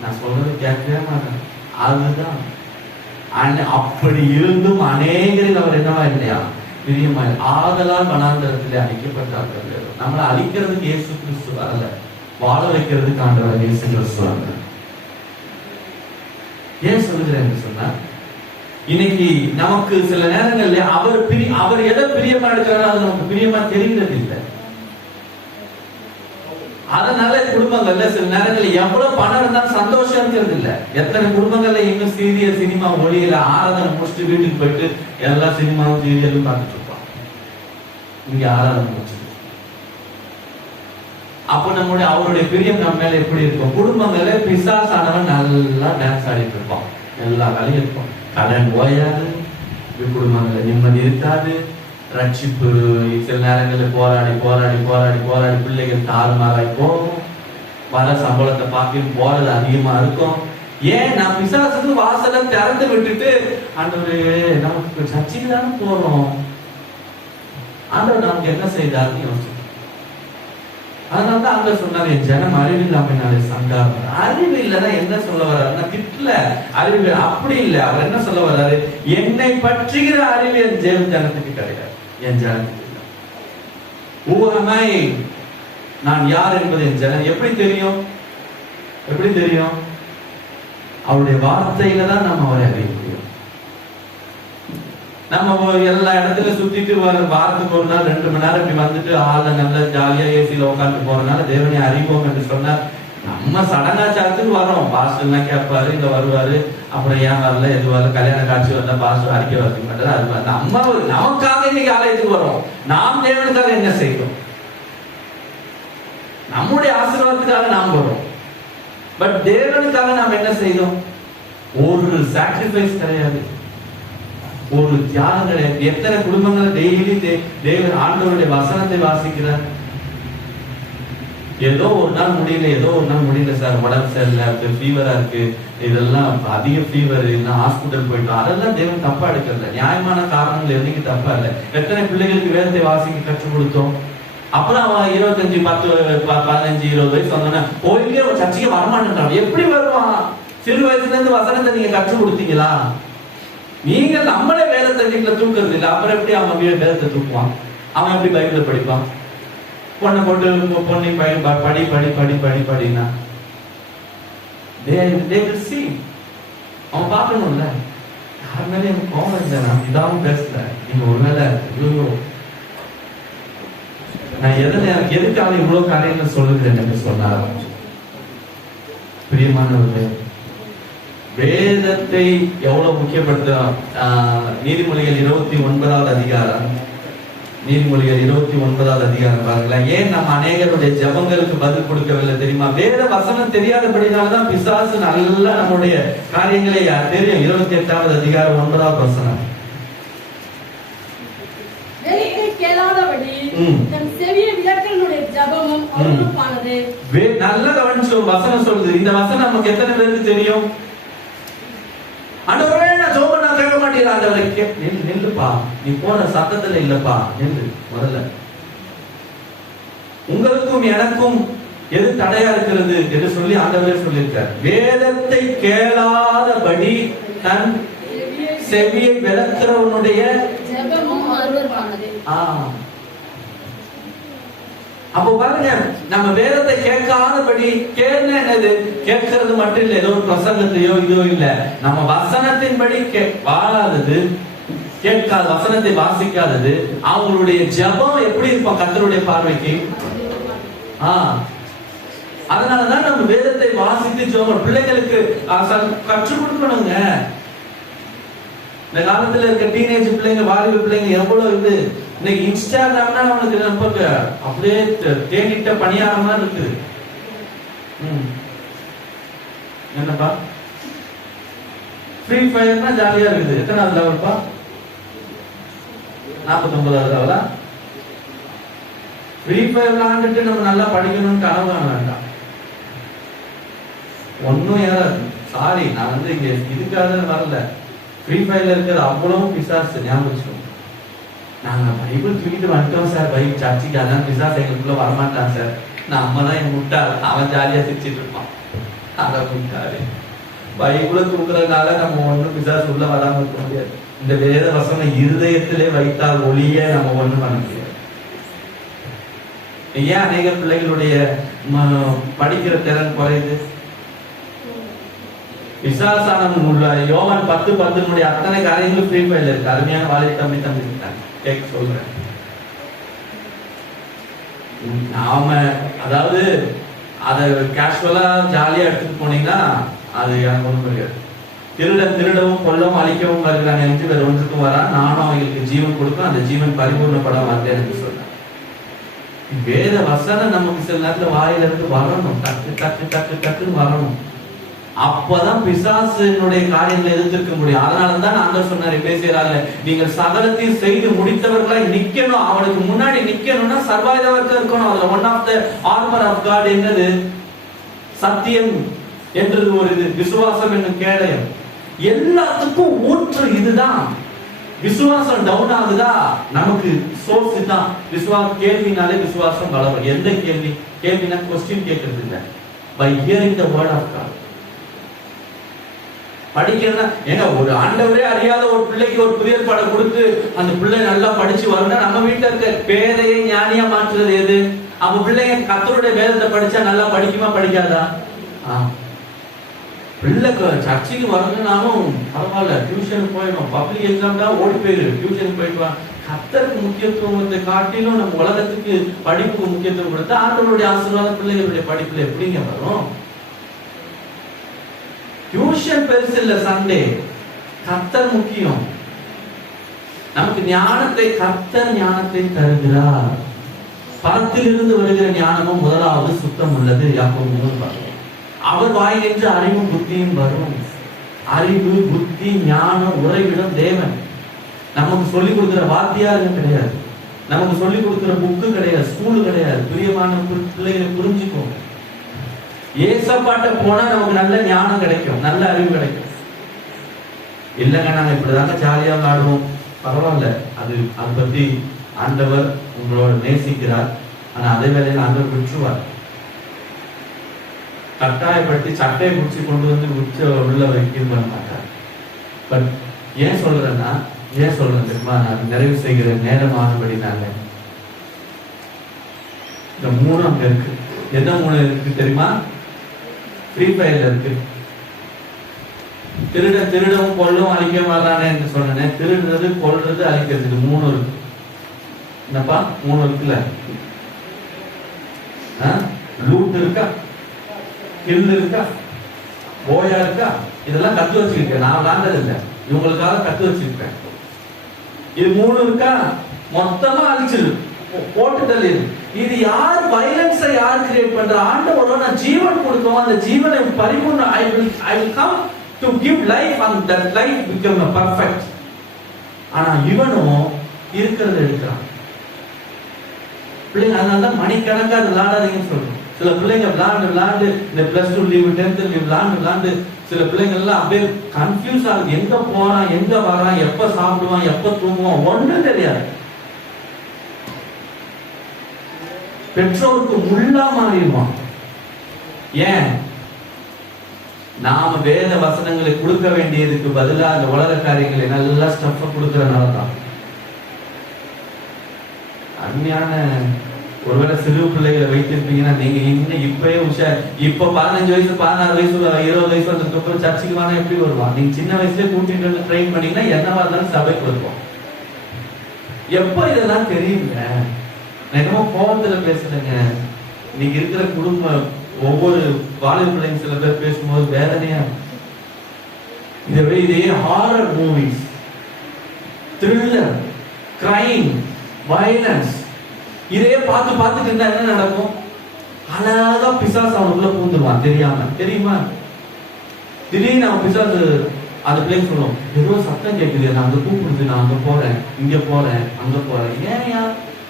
நான் சொல்றது கேட்கவே மாட்டேன். அதுதான் அப்படி இருந்தும் அநேகரில் அவர் என்னவா இல்லையா, பிரியமா. ஆதலால் வனாந்தரத்திலே அழிக்கப்பட்டார்கள். நம்மளை அழிக்கிறதுக்கு இயேசு கிறிஸ்து வரல, வாழ வைக்கிறதுக்கு ஆண்டவர் இயேசு கிறிஸ்து வரல. ஏன் சொல்லுகிறேன் சொன்னா, இன்னைக்கு நமக்கு சில நேரங்கள்ல அவர் எதை பிரியமா எடுக்கிறாரோ அது நமக்கு பிரியமா தெரிகிறது இல்லை. அதனால குடும்பங்கள்ல சில நேரங்கள்ல எவ்வளவு பணம் இருந்தாலும் சந்தோஷம் இருக்கிறது இல்ல. எத்தனை குடும்பங்கள்ல இன்னும் சீரியல் சினிமா ஒளியில ஆராதனை முடிச்சுட்டு வீட்டுக்கு போயிட்டு எல்லா சினிமாவும் சீரியலும் பார்த்துட்டு இருப்பான். இங்க ஆராதனை முடிச்சு அப்ப நம்முடைய அவருடைய பிரியம் நம்ம மேல எப்படி இருக்கும்? குடும்பங்கள்ல பிசாசானவன் நல்லா டான்ஸ் ஆடிட்டு இருப்பான், எல்லா வேலையும் இருக்கும், கடன் ஓயாது, குடும்பங்கள்ல நிம்மதி இருக்காது, ரட்சிப்பு சில நேரங்களில் போராடி போராடி போராடி போராடி பிள்ளைகள் தாறுமாறாய் போகும், வர சம்பளத்தை பார்க்க போறது அதிகமா இருக்கும். ஏன் நான் பிசாசுக்கு வாசலை திறந்து விட்டுட்டு ஆண்டவரே நமக்கு சர்ச்சைக்கு தானே போறோம், ஆண்டவர் நமக்கு என்ன செய்தாருன்னு யோசிச்சு. அதனாலதான் அங்க சொன்னாரு, என் ஜனம் அறிவில்லாமனாலே சங்காரம். அறிவு இல்லைன்னா என்ன சொல்ல வர்றாரு? திட்டல, அறிவு அப்படி இல்லை. அவர் என்ன சொல்ல வர்றாரு? என்னை பற்றுகிற அறிவு என் ஜனத்துக்கு கிடையாது, என் ஜனத்துக்கு. நான் யார் என்பது என் ஜனம் எப்படி தெரியும்? எப்படி தெரியும்? அவருடைய வார்த்தையில தான் நம்ம அவரை அறிய முடியும். நம்ம எல்லா இடத்துல சுத்திட்டு வாரத்துக்கு ஒரு நாள் 2 மணி நேரம் இப்படி வந்துட்டு ஆள நல்லா ஜாலியா ஏசியில உட்காந்து போறதுனால தேவனை அறிவோம் என்று சொன்னார். நம்ம சடங்காச்சாரத்துக்கு வரோம், பாஸ்டர்னா கேட்பாரு, இங்க வருவாரு, அப்புறம் ஏன் வரல எது வரல, கல்யாண காட்சி வந்தா பாஸ்டர் அறிக்கை வரதுக்கு மாட்டாரு. அது நம்ம நமக்காக இன்னைக்கு ஆலயத்துக்கு வரோம், நாம் தேவனுக்காக என்ன செய்யறோம்? நம்முடைய ஆசீர்வாதத்துக்காக நாம் வரோம். பட் தேவனுக்காக நாம் என்ன செய்தோம்? ஒரு சாக்ரிஃபைஸ் கிடையாது, ஒரு தியாகம் கிடையாது. எத்தனை குடும்பங்களை டெய்லி தேவன் ஆண்டவருடைய வசனத்தை வாசிக்கிறார். ஏதோ ஒரு நாள் முடியல சார், உடம்பு சரியில்லை, ஃபீவரா இருக்கு, இதெல்லாம் அதிக ஃபீவர், ஹாஸ்பிட்டல் போயிட்டோம், அதெல்லாம் தேவன் தப்பா எடுக்கல. நியாயமான காரணங்கள் என்னைக்கு தப்பா இல்லை. எத்தனை பிள்ளைகளுக்கு வேதத்தை வாசிக்க கற்றுக் கொடுத்தோம். அப்புறம் அவன் 25, 10, 15, 20 வயசு வந்தோன்னா கோயிலே ஒரு சர்ச்சைக்கு வரமாட்டேன்றான். எப்படி வருவான்? சிறு வயசுல இருந்து வசனத்தை நீங்க கற்றுக் கொடுத்தீங்களா? நீங்க நம்மளே வேதத்தை வீட்டுல தூக்குறது இல்லை, அப்புறம் எப்படி அவன் வேதத்தை தூக்குவான்? அவன் எப்படி பைபிள படிப்பான்? பொண்ணை போட்டு பொண்ணை படி படி படி படி படினா அவன் பார்க்கணும்ல. யார் மேலே எனக்கு கோபம் இல்லை, நான் இதாவும் பேசல, நீங்க ஒருவேளை நான் எதுக்காக இவ்வளவு காரியங்கள் சொல்லுகிறேன் என்று சொன்னார். பிரியமானவர்களே, வேதத்தை எவ்வளவு முக்கியப்படுத்தும். நீதிமொழிகள் 29வது அதிகாரம், நீதிமொழிகள் 29வது அதிகாரம் பாருங்களேன். ஏன் நம்ம அநேகருடைய ஜபங்களுக்கு பதில் கொடுக்கவில்லை தெரியுமா? வேத வசனம் தெரியாதபடினால்தான் பிசாசு நல்லா நம்முடைய காரியங்களை தெரியும். 28வது அதிகாரம் 9வது வசனம். நல்ல கவனிச்சு ஒரு வசனம் சொல்லுது. இந்த வசனம் நமக்கு எத்தனை பேருக்கு தெரியும்? ஆண்டவரே நான் ஜெபம் நான் கேட்க மாட்டேன். ஆண்டவரே நில்லுப்பா, நீ போற சத்தத்துல இல்லப்பா, நில்லு முதல்ல. உங்களுக்கும் எனக்கும் எது தடையா இருக்கிறது என்று சொல்லி ஆண்டவரே சொல்லியிருக்கார். வேதத்தை கேளாதபடி தன் செவியை விளக்குறவனுடைய ஜெபமும் அருவருப்பானது. அப்போ பாருங்க, நம்ம வேதத்தை கேட்காதபடி, என்னது கேட்கறது மட்டும் இல்ல, ஏதோ ஒரு பிரசங்கத்தையோ இதோ இல்ல, நம்ம வசனத்தின்படி வாழாதது, கேட்காத வசனத்தை வாசிக்காதது, அவங்களுடைய ஜெபம் எப்படி இருக்கும் கர்த்தருடைய பார்வைக்கு? அதனாலதான் நம்ம வேதத்தை வாசித்து ஜெபம் பிள்ளைகளுக்கு கற்றுக் கொடுக்கணுங்க. இந்த காலத்துல இருக்க டீனேஜ் பிள்ளைங்க, வாலிப பிள்ளைங்க எவ்வளவு இது. இன்னைக்கு இன்ஸ்டாகிராம்னா அவனுக்கு நமக்கு அப்படியே தேனிட்ட பணியாரமா இருக்குது. என்னப்பா ஃப்ரீ ஃபயர்னா ஜாலியா இருக்குது. எத்தனாவது லெவல்ப்பா? 49வது லெவலா? ஃப்ரீ ஃபயர் விளையாண்டுட்டு நம்ம நல்லா படிக்கணும்னு கனவு காண வேண்டாம். ஒன்னும் ஏறாது. சாரி, நான் இங்க இதுக்காக வரல. ஃப்ரீ ஃபயர்ல இருக்கிறது அவ்வளவு பிசாசு. ஞாபகம் வச்சுக்கோங்க. நாங்க பைபிள் தூக்கிட்டு வந்துட்டோம் சார், பைபிள் சர்ச்சைக்கு, அதான் பிசாசு எங்களுக்குள்ள வரமாட்டான் சார். நம்ம தான் என் முட்டாள், அவன் ஜாலியா சிரிச்சிட்டு இருப்பான். அதை முட்டாளு. பைபிளை தூக்குறதுனால நம்ம ஒண்ணும் பிசாசு உள்ள வராம இருக்க முடியாது. இந்த வேத வசனம் இருதயத்திலே வைத்தால் ஒளிய நம்ம ஒண்ணும் பண்ண முடியாது. ஏன் அநேக பிள்ளைகளுடைய படிக்கிற திறன் குறையுது? விசாசானம் உள்ள யோவான் 10:10 அத்தனை காரியங்களும் ஃப்ரீ ஃபயர்ல இருக்கு. அருமையான வாழை தம்பி இருக்காங்க, கேட்க சொல்றேன். நாம அதாவது அதை கேஷுவலா ஜாலியா எடுத்துட்டு போனீங்கன்னா அது எனக்கு ஒன்றும் புரியாது. திருடவும் கொல்லவும் அழிக்கவும் வருகிறான் என்று வேற ஒன்றுக்கும் வரா, நானும் அவங்களுக்கு ஜீவன் கொடுக்கும், அந்த ஜீவன் பரிபூர்ணப்பட மாட்டேன் என்று சொன்னார். வேத வசனம் நமக்கு சில நேரத்துல வாயில இருந்து வரணும், டக்கு டக்கு டக்கு டக்குன்னு வரணும். அப்பதான் பிசாசினுடைய காரியங்களை எதிர்த்திருக்க முடியும். அதனாலதான் ஆண்டவர் சொன்னார் எபேசியரால, நீங்கள் சகலத்தையும் செய்து முடித்தவர்களாய் நிக்கணும். அவனுக்கு முன்னாடி நிக்கணும்னா சர்வாயுதவர்க்க இருக்கணும். அதுல one of the armour of God என்னது? சத்தியம் என்றது ஒரு இது, விசுவாசம் என்னும் கேடயம். எல்லாத்துக்கும் ஊற்று இதுதான். விசுவாசம் டவுன் ஆகுதா, நமக்கு சோர்ஸ் தான். கேள்வினாலே விசுவாசம் வளரும். எந்த கேள்வினா கொஸ்டின் கேட்கறது இல்லை. By hearing the word of God. படிக்கணும். ஏங்க ஒரு ஆண்டவரே அறியாத ஒரு பிள்ளைக்கு ஒரு புதிய படம் கொடுத்து அந்த பிள்ளை நல்லா படிச்சு வரணும்னா நம்ம வீட்டுல இருக்க பேரையே ஞானியா மாற்றுறது எது? அவங்க பிள்ளைங்க கர்த்தருடைய வேதத்தை படிச்சா நல்லா படிக்குமா படிக்காதா? பிள்ளை சர்ச்சைக்கு வரணும்னாலும் பரவாயில்ல, டியூஷனுக்கு போயிடும். பப்ளிக் எக்ஸாம் தான் ஓடி போயிரு, டியூஷனுக்கு போயிட்டு வா. கர்த்தருக்கு முக்கியத்துவத்தை காட்டிலும் நம்ம உலகத்துக்கு படிப்புக்கு முக்கியத்துவம் கொடுத்தா ஆண்டவருடைய ஆசீர்வாதம் பிள்ளைகளுடைய படிப்புல எப்படிங்க வரும்? டியூஷன் பெருசு இல்ல, சண்டே. கர்த்தர் முக்கியம். நமக்கு ஞானத்தை, கர்த்தர் ஞானத்தை தருகிறார். பரத்திலிருந்து வருகிற ஞானமும் முதலாவது சுத்தம் உள்ளது. யாக்கோபு அவர் வாயிலிருந்து அறிவும் புத்தியும் வரும். அறிவு, புத்தி, ஞானம் உறைவிடம் தேவன். நமக்கு சொல்லிக் கொடுக்கிற வாத்தியாருங்க கிடையாது, நமக்கு சொல்லிக் கொடுக்கிற புக்கு கிடையாது, ஸ்கூலு கிடையாது. பிரியமான பிள்ளைகளை புரிஞ்சுக்கோங்க. ஏசப்பாட்ட போனா நமக்கு நல்ல ஞானம் கிடைக்கும், நல்ல அறிவு கிடைக்கும். இல்லைங்க நாங்க இப்படிதாங்க ஜாலியா விளையாடுவோம், பரவாயில்ல. அது அதை பத்தி ஆண்டவர் உங்களோட நேசிக்கிறார். ஆனா அதே வேளையில ஆண்டவர் விட்டுருவார். கட்டாயப்படுத்தி சட்டையை குடிச்சு கொண்டு வந்து உள்ள வைக்க பண்ண மாட்டார். பட் ஏன் சொல்றேன் தெரியுமா? நான் நிறைவு செய்கிற நேரமானபடி நாங்க இந்த 3 அங்க இருக்கு. என்ன 3 இருக்கு தெரியுமா? ஃப்ரீ ஃபயர்ல இருக்கு. திருடவும் கொல்லவும் அழிக்கவும் வரானே என்று சொன்னேன். திருடுறது, கொல்றது, அழிக்கிறதுக்கு 3 இருக்கு. என்னப்பா 3 இருக்குல்ல? லூட் இருக்கா, கில் இருக்கா, போயா இருக்கா? இதெல்லாம் கத்து வச்சிருக்கேன். நான் விளாண்டது இல்லை, இவங்களுக்காக கத்து வச்சிருக்கேன். இது 3 இருக்கா, மொத்தமா அழிச்சிரு, போட்டு தள்ளிடு. இது யார் வயலன்ஸை யார் கிரியேட் பண்ற? ஆண்டவரோட நான் ஜீவன் கொடுக்கவும், அந்த ஜீவனை பரிபூர்ண I will come to give life and that life become perfect. ஆனா இவனும் இருக்கிறத எடுக்கிறான். பிள்ளைங்க அதனாலதான் மணிக்கணக்கா விளையாடாதீங்கன்னு சொல்றோம். சில பிள்ளைங்க விளையாண்டு இந்த +2 லீவ், 10th லீவ் விளையாண்டு சில பிள்ளைங்க எல்லாம் அப்படியே கன்ஃபியூஸ் ஆகுது. எங்க போறான், எங்க வரான், எப்ப சாப்பிடுவான், எப்ப தூங்குவான், ஒண்ணும் தெரியாது. பெற்றோருக்கு முள்ளா மாறிடுவான். ஏன்? நாம வேத வசனங்களை கொடுக்க வேண்டியதுக்கு பதிலா அந்த உலக காரியங்களை நல்லா ஸ்டஃப் கொடுக்கறதுனாலதான். அருமையான ஒருவேளை சிறு பிள்ளைகளை வைத்திருப்பீங்கன்னா நீங்க இன்னும் இப்பயே இப்ப 15 வயசு 16 வயசு 20 வயசு வந்ததுக்கு சர்ச்சுக்கு வேணா எப்படி வருவான்? நீங்க சின்ன வயசுல கூட்டிட்டு வந்து ட்ரெயின் பண்ணீங்கன்னா என்னவா இருந்தாலும் சபைக்கு வருவோம். எப்ப இதெல்லாம் தெரியுங்க? என்னமோ கோபத்துல பேசுறேங்க. நீங்க இருக்கிற குடும்பம் ஒவ்வொரு வாலிப பிள்ளைங்க சில பேர் பேசும்போது வேதனையா. இதே horror movies, thriller, crime, violence இதே பார்த்துட்டு இருந்தா என்ன நடக்கும்? அழகா பிசாசு அவனுக்குள்ள பூந்துருவான் தெரியுமா? திடீர்னு அவன் பிசாசு அந்த பிள்ளைங்க சொல்லுவோம், ஏதோ சத்தம் கேட்குது, நான் அங்க கூப்பிடுது, நான் அங்க போறேன், இங்க போறேன், அங்க போறேன். ஏன்யா?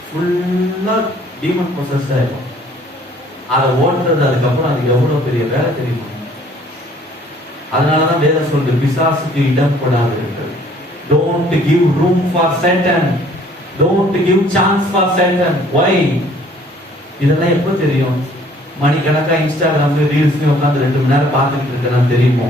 ஃபுல்லா டீமன் பொசஸ்ட் ஆயிடும். அதை ஓட்டுறது அதுக்கப்புறம் அது எவ்வளவு பெரிய வேலை தெரியுமா? அதனாலதான் வேதம் சொல்றது, பிசாசுக்கு இடம் கொடாது இருக்கிறது. Don't give room for Satan. Don't give chance for Satan. Why? இதெல்லாம் எப்ப தெரியும்? மணிக்கணக்கா இன்ஸ்டாகிராம்ல ரீல்ஸ்லயும் உட்காந்து 2 மணி நேரம் பார்த்துட்டு இருக்கேன் தெரியுமோ?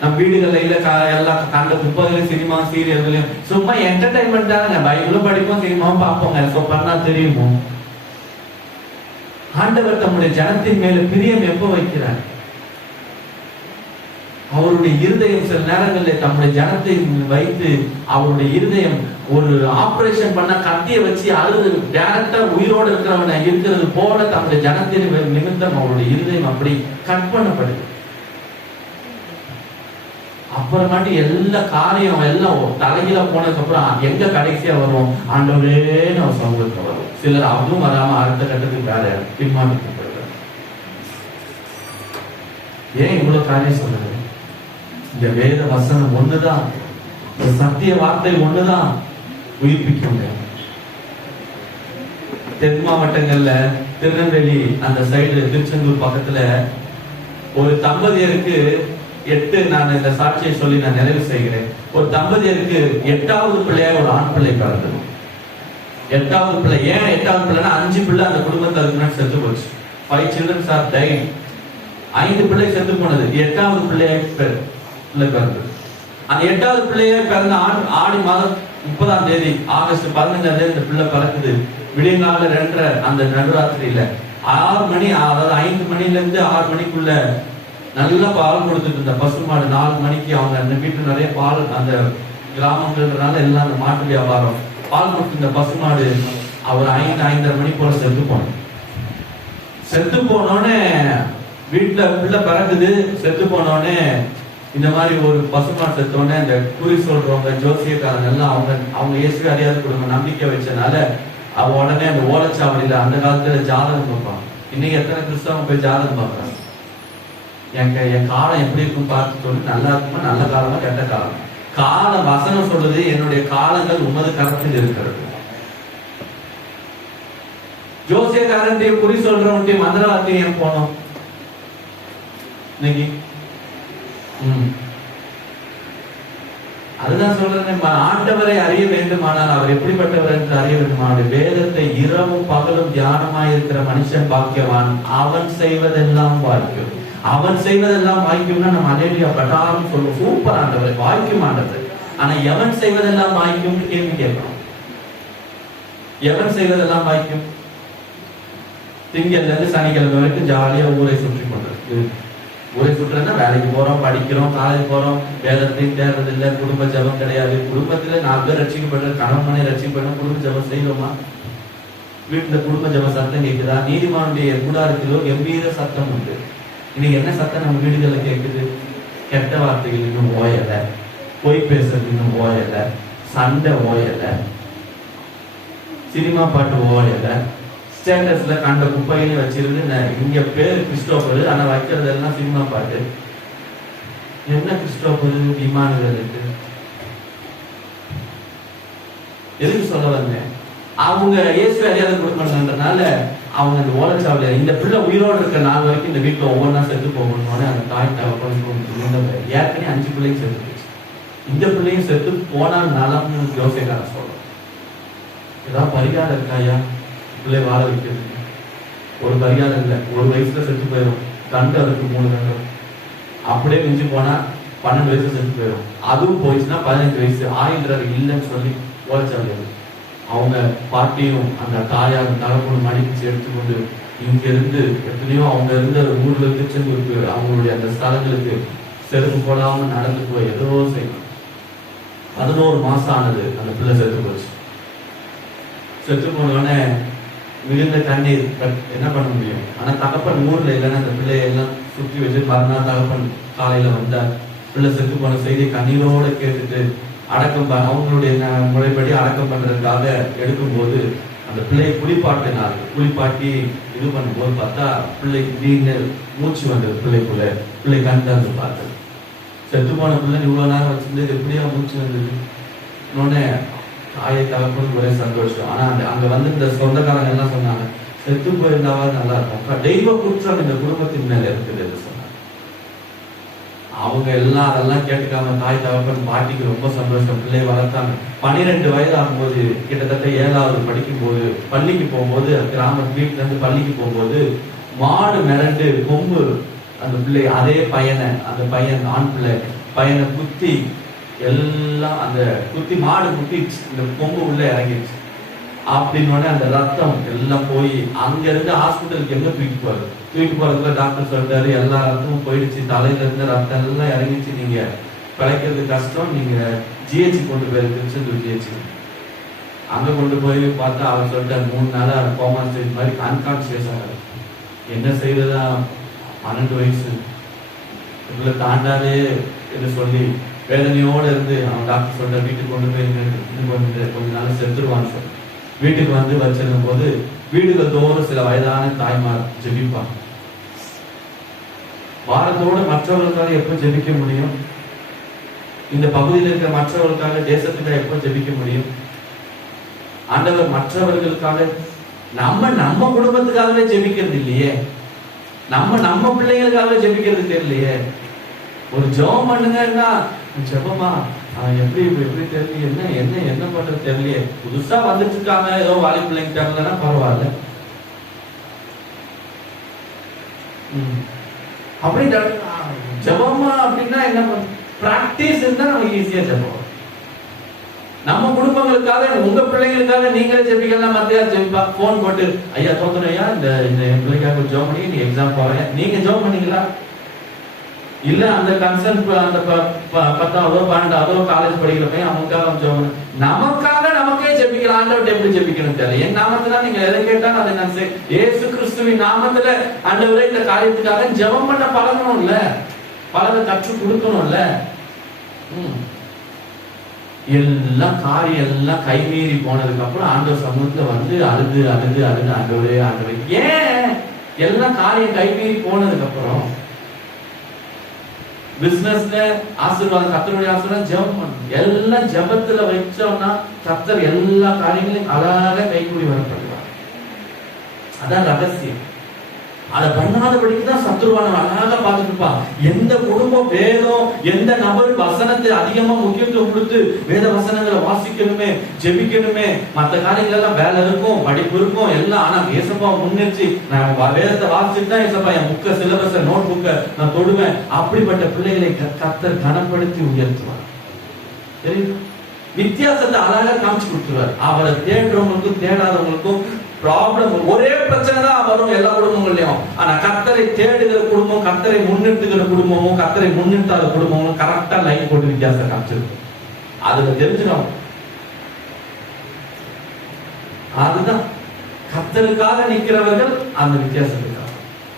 நம் வீடுகள்ல இல்ல எல்லாம் கண்ட 30 சினிமா சீரியல்களையும் சும்மா என்டர்டைன்மெண்ட் தானே. பைபிளும் படிப்போம், சினிமாவும் பார்ப்போங்க. சோ பண்ணா தெரியுமோ? ஆண்டவர் தம்முடைய ஜனத்தின் மேல பிரியம் எப்ப வைக்கிறார்? அவருடைய இருதயம் சில நேரங்களில் தம்முடைய ஜனத்தை வைத்து அவருடைய இருதயம் ஒரு ஆபரேஷன் பண்ண கத்தியை வச்சு அழுது டைரக்டா உயிரோடு இருக்கிறவனை இருக்கிறது போல தம்முடைய ஜனத்தின் நிமித்தம் அவருடைய இருதயம் அப்படி கட் பண்ணப்படுது. அப்புறமாட்டி எல்லா காரியம் எல்லாம் தலையில போனதுக்கு அப்புறம் எங்க கடைசியா வரும், ஆண்டவரே நம்ம சமூகத்துல வரும். சிலர் அதுவும் வராம அடுத்த கட்டத்துக்கு வேற பின்மாற்றி போயிடுறாங்க. ஏன் இவ்வளவு காரியம் சொல்றது? இந்த வேத வசனம் ஒண்ணுதான், இந்த சத்திய வார்த்தை ஒண்ணுதான் உயிர்ப்பிக்கும். தென் மாவட்டங்கள்ல திருநெல்வேலி அந்த சைடு திருச்செந்தூர் பக்கத்துல ஒரு தம்பதியருக்கு நான் இந்த சாட்சியை சொல்லி நான் நிறைவு செய்கிறேன். ஒரு தம்பதியருக்கு 8வது பிள்ளையா ஒரு ஆண் பிள்ளை பிறந்தது. 8வது பிள்ளை. ஏன் 8வது பிள்ளைனா 5 பிள்ளை அந்த குடும்பத்தை செத்து போச்சு. 5 children are died. 5 பிள்ளை செத்து போனது. 8வது பிள்ளை பிறந்தது. அந்த 8வது பிள்ளைய பிறந்த ஆடி மாதம் 30ஆம் தேதி ஆகஸ்ட் 15ஆம் தேதி இந்த பிள்ளை பிறக்குது. விடியங்கால 2:30 அந்த நடுராத்திரியில 6 மணி, அதாவது 5 மணில இருந்து 6 மணிக்குள்ள நல்லா பால் கொடுத்துட்டு இருந்த பசுமாடு 4 மணிக்கு அவங்க அந்த வீட்டுல நிறைய பால், அந்த கிராமங்கள்ன்றனால எல்லாம் அந்த மாட்டு வியாபாரம், பால் கொடுத்து இந்த பசுமாடு அவர் 5-5:30 மணி போல செத்து போனோம். செத்து போனோடனே வீட்டுல பிள்ளை பிறகுது. செத்து போனோடனே இந்த மாதிரி ஒரு பசுமாடு செத்தோடனே அந்த குறி சொல்றவங்க ஜோசியக்காரங்க எல்லாம் அவங்க இயேசு அறியாத குடும்ப நம்பிக்கை வச்சனால அவ உடனே அந்த ஓலைச்சாவடியில அந்த காலத்துல ஜாதகம் பார்ப்பாங்க. இன்னைக்கு எத்தனை கிறிஸ்தவங்க போய் ஜாதகம் பார்க்கறாங்க. என் காலம் எப்படி இருக்கும் பார்த்து சொல்லி, நல்லா இருக்குமா, நல்ல காலமா கெட்ட காலம். கால வசனம் சொல்றது என்னுடைய காலங்கள் உமது கரத்தில் இருக்கிறது. ஜோசியக்காரன்டையும் குறி சொல்றவன்டையும் மந்திரவாதியும் ஏன் போனோம் இன்னைக்கு? அதுதான் சொல்றேன், ஆண்டவரை அறிய வேண்டுமானால் அவர் எப்படிப்பட்டவர் என்று அறிய வேண்டுமானால் வேதத்தை இரவும் பகலும் தியானமாயிருக்கிற மனுஷன் பாக்கியவான். அவன் செய்வதெல்லாம் வாய்க்கும். அவன் செய்வதெல்லாம் வாய்க்கும்னா நம்ம அலேலியா பட்டாலும் சொல்லுவோம், சூப்பர் ஆண்டவர் வாய்க்கும் ஆண்டவர். ஆனா எவன் செய்வதெல்லாம் வாய்க்கும்னு கேள்வி கேட்கணும். எவன் செய்வதெல்லாம் வாய்க்கும்? திங்கள்ல இருந்து சனிக்கிழமை வரைக்கும் ஜாலியா ஊரை சுற்றி கொண்டிருக்கு. ஊரை சுற்றுறதுனா வேலைக்கு போறோம், படிக்கிறோம், காலேஜ் போறோம், வேதத்தையும் தேர்றது இல்லை, குடும்ப ஜபம் கிடையாது. குடும்பத்துல 4 பேர் ரட்சிக்கப்படுற கணவனை ரட்சிக்கப்பட்ட குடும்ப ஜபம் செய்வோமா? வீட்டுல குடும்ப ஜப சத்தம் கேட்குதா? நீதிமானுடைய கூடாரத்திலோ கம்பீர சத்தம் உண்டு. இன்னைக்கு என்ன சத்தம் நம்ம வீடுகள்ல கேட்குது? கெட்ட வார்த்தைகள் இன்னும் ஓயல, பொய் பேசுறது இன்னும் ஓயல, சண்டை ஓயல, சினிமா பாட்டு ஓயல, ஸ்டேட்டஸ்ல கண்ட குப்பையில வச்சிருந்து இங்க பேரு கிறிஸ்டோபர், ஆனா வைக்கிறது எல்லாம் சினிமா பாட்டு. என்ன கிறிஸ்டோபர் விமானங்களுக்கு எதுக்கு சொல்ல வந்தேன்? அவங்க இயேசு அறியாத குடும்பம்ன்றனால அவங்க அந்த ஓலைச்சாவடியா இந்த பிள்ளை உயிரோடு இருக்க நாள் வரைக்கும் இந்த வீட்டுல ஒவ்வொன்றா செத்து போகணும்னு அந்த தாய் தகப்பன் ஏற்கனவே 5 பிள்ளையும் செத்து போச்சு. இந்த பிள்ளையும் செத்து போனால் நலம்னு யோசிக்கார சொல்றோம். ஏதாவது பரிகாரம் இருக்காயா பிள்ளை வாழ வைக்கிறது? ஒரு பரிகாரம் இல்லை. ஒரு வயசுல செத்து போயிடும். கண்டு அதுக்கு 3 கண்டு. அப்படியே மிஞ்சி போனா 12 வயசுல செத்து போயிடும். அதுவும் போயிடுச்சுன்னா 15 வயசு ஆயிரம் இல்லைன்னு சொல்லி ஓலைச்சாவடி. அவங்க பாட்டியும் அந்த தாயார் தகப்பனும் மடிப்பிச்சு எடுத்துக்கொண்டு இங்க இருந்து எத்தனையோ அவங்க இருந்த ஊர்ல திருச்செந்தூருக்கு அவங்களுடைய அந்த ஸ்தலங்களுக்கு செருப்பு போடாம நடந்து போய் ஏதோ செய்யணும். 11 மாசம் ஆனது அந்த பிள்ளை செத்து போச்சு. செத்து போனோடனே மிகுந்த கண்ணீர். என்ன பண்ண முடியும்? ஆனா தகப்பன் ஊர்ல இல்லைன்னா அந்த பிள்ளையெல்லாம் சுற்றி வச்சு மறுநாள் தகப்பன் காலையில வந்தார். பிள்ளை செத்து போன செய்தி கண்ணீரோட கேட்டுட்டு அடக்கம் அவங்களுடைய முறைப்படி அடக்கம் பண்றதுக்காக எடுக்கும்போது அந்த பிள்ளையை குளிப்பாட்டி இது பண்ணும்போது பார்த்தா பிள்ளை திடீர்னு மூச்சு வந்தது. பிள்ளை கண் திறந்து பார்த்தது. செத்து போன பிள்ளை இவ்வளவு நேரம் வச்சிருந்து எப்படியா மூச்சு வந்தது? இன்னொன்னு தாயை தகப்பனுக்கு ஒரே சந்தோஷம். ஆனா அங்க வந்து இந்த சொந்தக்காரங்க எல்லாம் சொன்னாங்க, செத்து போயிருந்தாவது நல்லா இருக்கும். தெய்வ குற்றம் இந்த குடும்பத்தின் மேல இருக்குது என்று சொன்னாங்க. அவங்க எல்லாம் அதெல்லாம் கேட்டுக்காம தாய் தகப்பன் பாட்டிக்கு ரொம்ப சந்தோஷம். பிள்ளை வளர்த்தாங்க. 12 வயது ஆகும்போது கிட்டத்தட்ட 7வது படிக்கும் போது பள்ளிக்கு போகும்போது கிராம வீட்டுல இருந்து பள்ளிக்கு போகும்போது மாடு மிரண்டு கொம்பு அந்த பிள்ளை அதே அந்த பையன் ஆண் பிள்ளை பையனை குத்தி எல்லாம் அந்த குத்தி மாடு குத்தி இந்த கொம்பு உள்ள இறங்கிடுச்சு. அப்படின்னு அந்த ரத்தம் எல்லாம் போய் அங்க இருந்து ஹாஸ்பிட்டலுக்கு எங்க தூக்கிட்டு போறதுல டாக்டர் சொல்றாரு எல்லா ரத்தமும் போயிடுச்சு, தலையில இருந்து ரத்தம் எல்லாம் இறங்கிச்சு, நீங்க பிழைக்கிறது கஷ்டம், நீங்க ஜிஹெச் கொண்டு போயிருக்கு ஜிஹெச். அங்க கொண்டு போய் பார்த்தா அவர் சொல்லிட்டார் 3 நாளா கோமா ஸ்டேஜ் மாதிரி அன்கான்சியஸ் ஆகாது. என்ன செய்யறதா, 12 வயசு இவ்வளவு தாண்டாதே என்று சொல்லி வேதனையோட இருந்து அவன் டாக்டர் சொல்ற வீட்டுக்கு கொண்டு போய் இன்னும் கொஞ்ச நாள் செத்துருவான்னு சொல்லி வீட்டுக்கு வந்து வச்சிருக்கும் போது வீடுகள் தோறும் சில வயதான தாய்மார் ஜெபிப்பாங்க. வாரத்தோடு மற்றவர்களுக்காக எப்ப ஜெபிக்க முடியும்? இந்த பகுதியில் இருக்கிற மற்றவர்களுக்காக, தேசத்துக்காக எப்ப ஜெபிக்க முடியும்? ஆண்டவர் மற்றவர்களுக்காக, நம்ம குடும்பத்துக்காகவே ஜெபிக்கிறது இல்லையே, நம்ம பிள்ளைகளுக்காக ஜெபிக்கிறது தெரியலையே. ஒரு ஜெபம் பண்ணுங்கன்னா ஜெபமா எப்படி தெரியல, என்ன பண்றது தெரியலையே. புதுசா வந்துட்டு இருக்காங்க, ஏதோ வாலி பிள்ளைங்கிட்டாங்கன்னா பரவாயில்ல. அப்படி ஜெபமா அப்படின்னா என்ன பிராக்டிஸ் இருந்தா நமக்கு ஈஸியா ஜெபம். நம்ம குடும்பங்களுக்காக, உங்க பிள்ளைங்களுக்காக நீங்களே ஜெபிக்கலாம். மத்தியா ஜெபிப்பா போன் போட்டு ஐயா தோத்துறோம் ஐயா, இந்த பிள்ளைக்காக ஜெபம் பண்ணி நீ எக்ஸாம் போறேன், நீங்க ஜெபம் பண்ணீங்களா? இல்ல அந்த கன்சர்ன் அந்த 10ஆவதோ 12ஆவதோ காலேஜ் படிக்கிற பையன் அவனுக்காக ஜெபம், நமக்காக நமக்கே ஜெபிக்கலாம். ஆண்டவர்கிட்ட எப்படி ஜெபிக்கணும் தெரியல. என் நாமத்துல நீங்க எதை கேட்டாலும் அதை நான் இயேசு கிறிஸ்துவின் நாமத்துல ஆண்டவரே இந்த காரியத்துக்காக ஜெபம் பண்ண பழகணும் இல்ல, பழக கற்றுக் கொடுக்கணும்ல. எல்லாம் காரியம் எல்லாம் கைமீறி போனதுக்கு அப்புறம் ஆண்டவர் சமூகத்துல வந்து அழுது ஆண்டவரே ஏன் எல்லாம் காரியம் கைமீறி போனதுக்கு அப்புறம் பிசினஸ்ல ஆசீர்வாதம், கர்த்தருடைய ஆசீர்வாதம் ஜெபம் பண்ணணும். எல்லாம் ஜெபத்துல வச்சோம்னா கர்த்தர் எல்லா காரியங்களையும் அழகாக கைகூடி வரப்படுவார். அதான் ரகசியம். அதை பண்ணாதபடிக்கு தான் சத்துருவான அழகாக பார்த்துருப்பான். எந்த குடும்பம் வேதம், எந்த நபர் வசனத்தை அதிகமா முக்கியத்துவம் கொடுத்து வேத வசனங்களை வாசிக்கணுமே, ஜெபிக்கணுமே, மற்ற காரியங்கள் எல்லாம் வேலை இருக்கும், படிப்பு இருக்கும் எல்லாம், ஆனா ஏசப்பா முன்னெடுத்து நான் வேதத்தை வாசிச்சுட்டு தான் ஏசப்பா என் புக்க சிலபஸ நோட் புக்க நான் தொடுவேன். அப்படிப்பட்ட பிள்ளைகளை கர்த்தர் கனப்படுத்தி உயர்த்துவார். தெரியுது? வித்தியாசத்தை அழகாக காமிச்சு கொடுத்துருவார். அவரை தேடுறவங்களுக்கும் தேடாதவங்களுக்கும் ப்ராப்ளம் ஒரே பிரச்சனை தான் வரும் எல்லா குடும்பங்கள்லயும். ஆனா கர்த்தரை தேடுகிற குடும்பம், கர்த்தரை முன்னிறுத்துகிற குடும்பமும், கர்த்தரை முன்னிறுத்தாத குடும்பமும் கரெக்டா லைன் போட்டு வித்தியாசம் காமிச்சிருக்கும். அதுல தெரிஞ்சிடும். அதுதான் கர்த்தருக்காக நிற்கிறவர்கள் அந்த வித்தியாசத்துக்காக.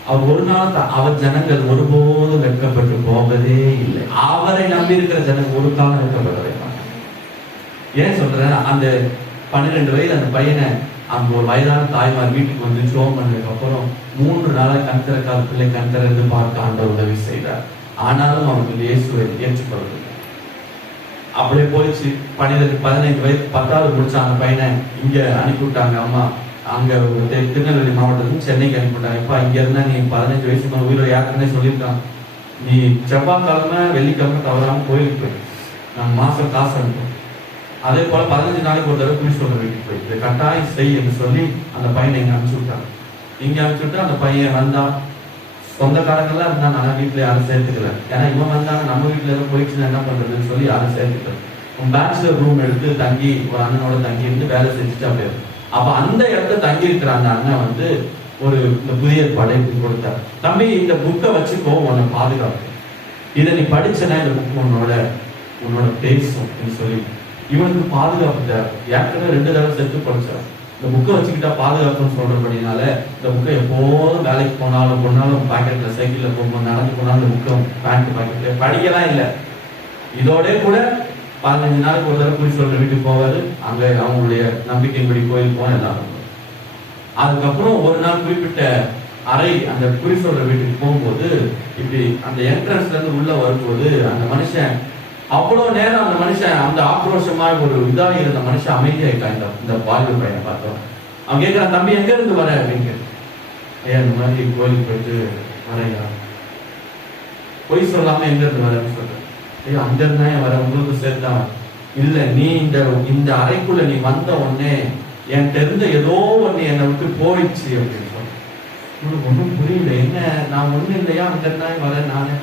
அவர் ஒரு நாள் அவர் ஜனங்கள் ஒருபோதும் வெட்கப்பட்டு போவதே இல்லை. அவரை நம்பி இருக்கிற ஜனங்கள் ஒரு காலம் வெட்கப்படவே மாட்டாங்க. ஏன் சொல்றேன், அந்த 12 வயது அந்த பையனை அங்க ஒரு வயதான தாய்மார் வீட்டுக்கு வந்து ஜெபம் பண்ணதுக்கு அப்புறம் 3 நாளா கண் திறக்காத பிள்ளை கண் திறந்து பார்க்க ஆண்டவர் உதவி செய்தார். ஆனாலும் அவர்கள் இயேசுவை ஏற்றுக்கொள்ளவில்லை. அப்படியே போயிடுச்சு. 15 வயது 10ஆவது முடிச்ச அந்த பையனை இங்க அனுப்பிவிட்டாங்க. அம்மா அங்க திருநெல்வேலி மாவட்டத்துக்கு சென்னைக்கு அனுப்பிவிட்டாங்க. இப்ப இங்க இருந்தா நீ 15 வயசு மேல உயிரை யாருக்குன்னே சொல்லியிருக்கான். நீ செவ்வாய்க்கிழமை வெள்ளிக்கிழமை தவறாம கோயிலுக்கு போய் நம்ம மாசம் காசு அனுப்பும். அதே போல 15 நாளைக்கு ஒரு தடவை குடி சொல்ற வீட்டுக்கு போயிட்டு கட்டாயம் செய் என்று சொல்லி அந்த பையனை இங்க அனுப்பிச்சு விட்டாங்க. இங்க அனுப்பிச்சு விட்டு அந்த பையன் வந்தான். சொந்தக்காரங்கெல்லாம் இருந்தா நான் வீட்டுல யாரும் சேர்த்துக்கல. ஏன்னா இவன் வந்தாங்க நம்ம வீட்டுல எல்லாம் போயிடுச்சுன்னா என்ன பண்றதுன்னு சொல்லி யாரும் சேர்த்துக்கல. பேச்சுலர் ரூம் எடுத்து தங்கி ஒரு அண்ணனோட தங்கி இருந்து வேலை செஞ்சுட்டு அப்படியே. அப்ப அந்த இடத்துல தங்கி இருக்கிற அந்த அண்ணன் வந்து ஒரு இந்த புதிய படைப்பு கொடுத்தார். தம்பி இந்த புக்கை வச்சுக்கோ, உன்னை பாதுகாப்பு, இதை நீ படிச்சனா இந்த புக் உன்னோட பேசும் சொல்லி இவனுக்கு பாதுகாப்பு தேவை. ஏற்கனவே 2 தடவை செத்து படிச்சார். இந்த புக்கை வச்சுக்கிட்டா பாதுகாப்புன்னு சொல்றபடினால இந்த புக்கை எப்போதும் வேலைக்கு போனாலும் பாக்கெட்ல சைக்கிள்ல போகும்போது நடந்து போனாலும் இந்த புக்கை பேண்ட் பாக்கெட்ல படிக்கலாம் இல்லை. இதோட கூட 15 நாளைக்கு ஒரு தடவை குடி சொல்ற வீட்டுக்கு போவாரு. அங்க அவங்களுடைய நம்பிக்கைப்படி கோயில் போன எல்லாரும். அதுக்கப்புறம் ஒரு நாள் குறிப்பிட்ட அறை அந்த குறி சொல்ற வீட்டுக்கு போகும்போது இப்படி அந்த என்ட்ரன்ஸ்ல இருந்து உள்ள வரும்போது அந்த மனுஷன் அவ்வளவு நேரம் அந்த மனுஷன் அந்த ஆக்ரோஷமாக ஒரு இதாக இருந்த மனுஷன் அமைதியாயிட்டான். இந்த பாலிவு பையனை பார்த்தோம். அவன் கேட்கிறான், தம்பி எங்க இருந்து வர அப்படின்னு. ஐயா இந்த மாதிரி கோயிலுக்கு போயிட்டு வரையா, பொய் சொல்லாம எங்க இருந்து வரேன்னு சொல்றேன். ஐயா அங்க இருந்தா வர, உங்களுக்கு சேர்த்தா இல்ல, நீ இந்த அறைக்குள்ள நீ வந்த உடனே என்கிட்ட இருந்த ஏதோ ஒண்ணு என்னை விட்டு போயிடுச்சு அப்படின்னு சொல்றேன். உங்களுக்கு ஒன்றும் புரியல. என்ன, நான் ஒண்ணும் இல்லையா அங்க இருந்தா வரேன் நானு.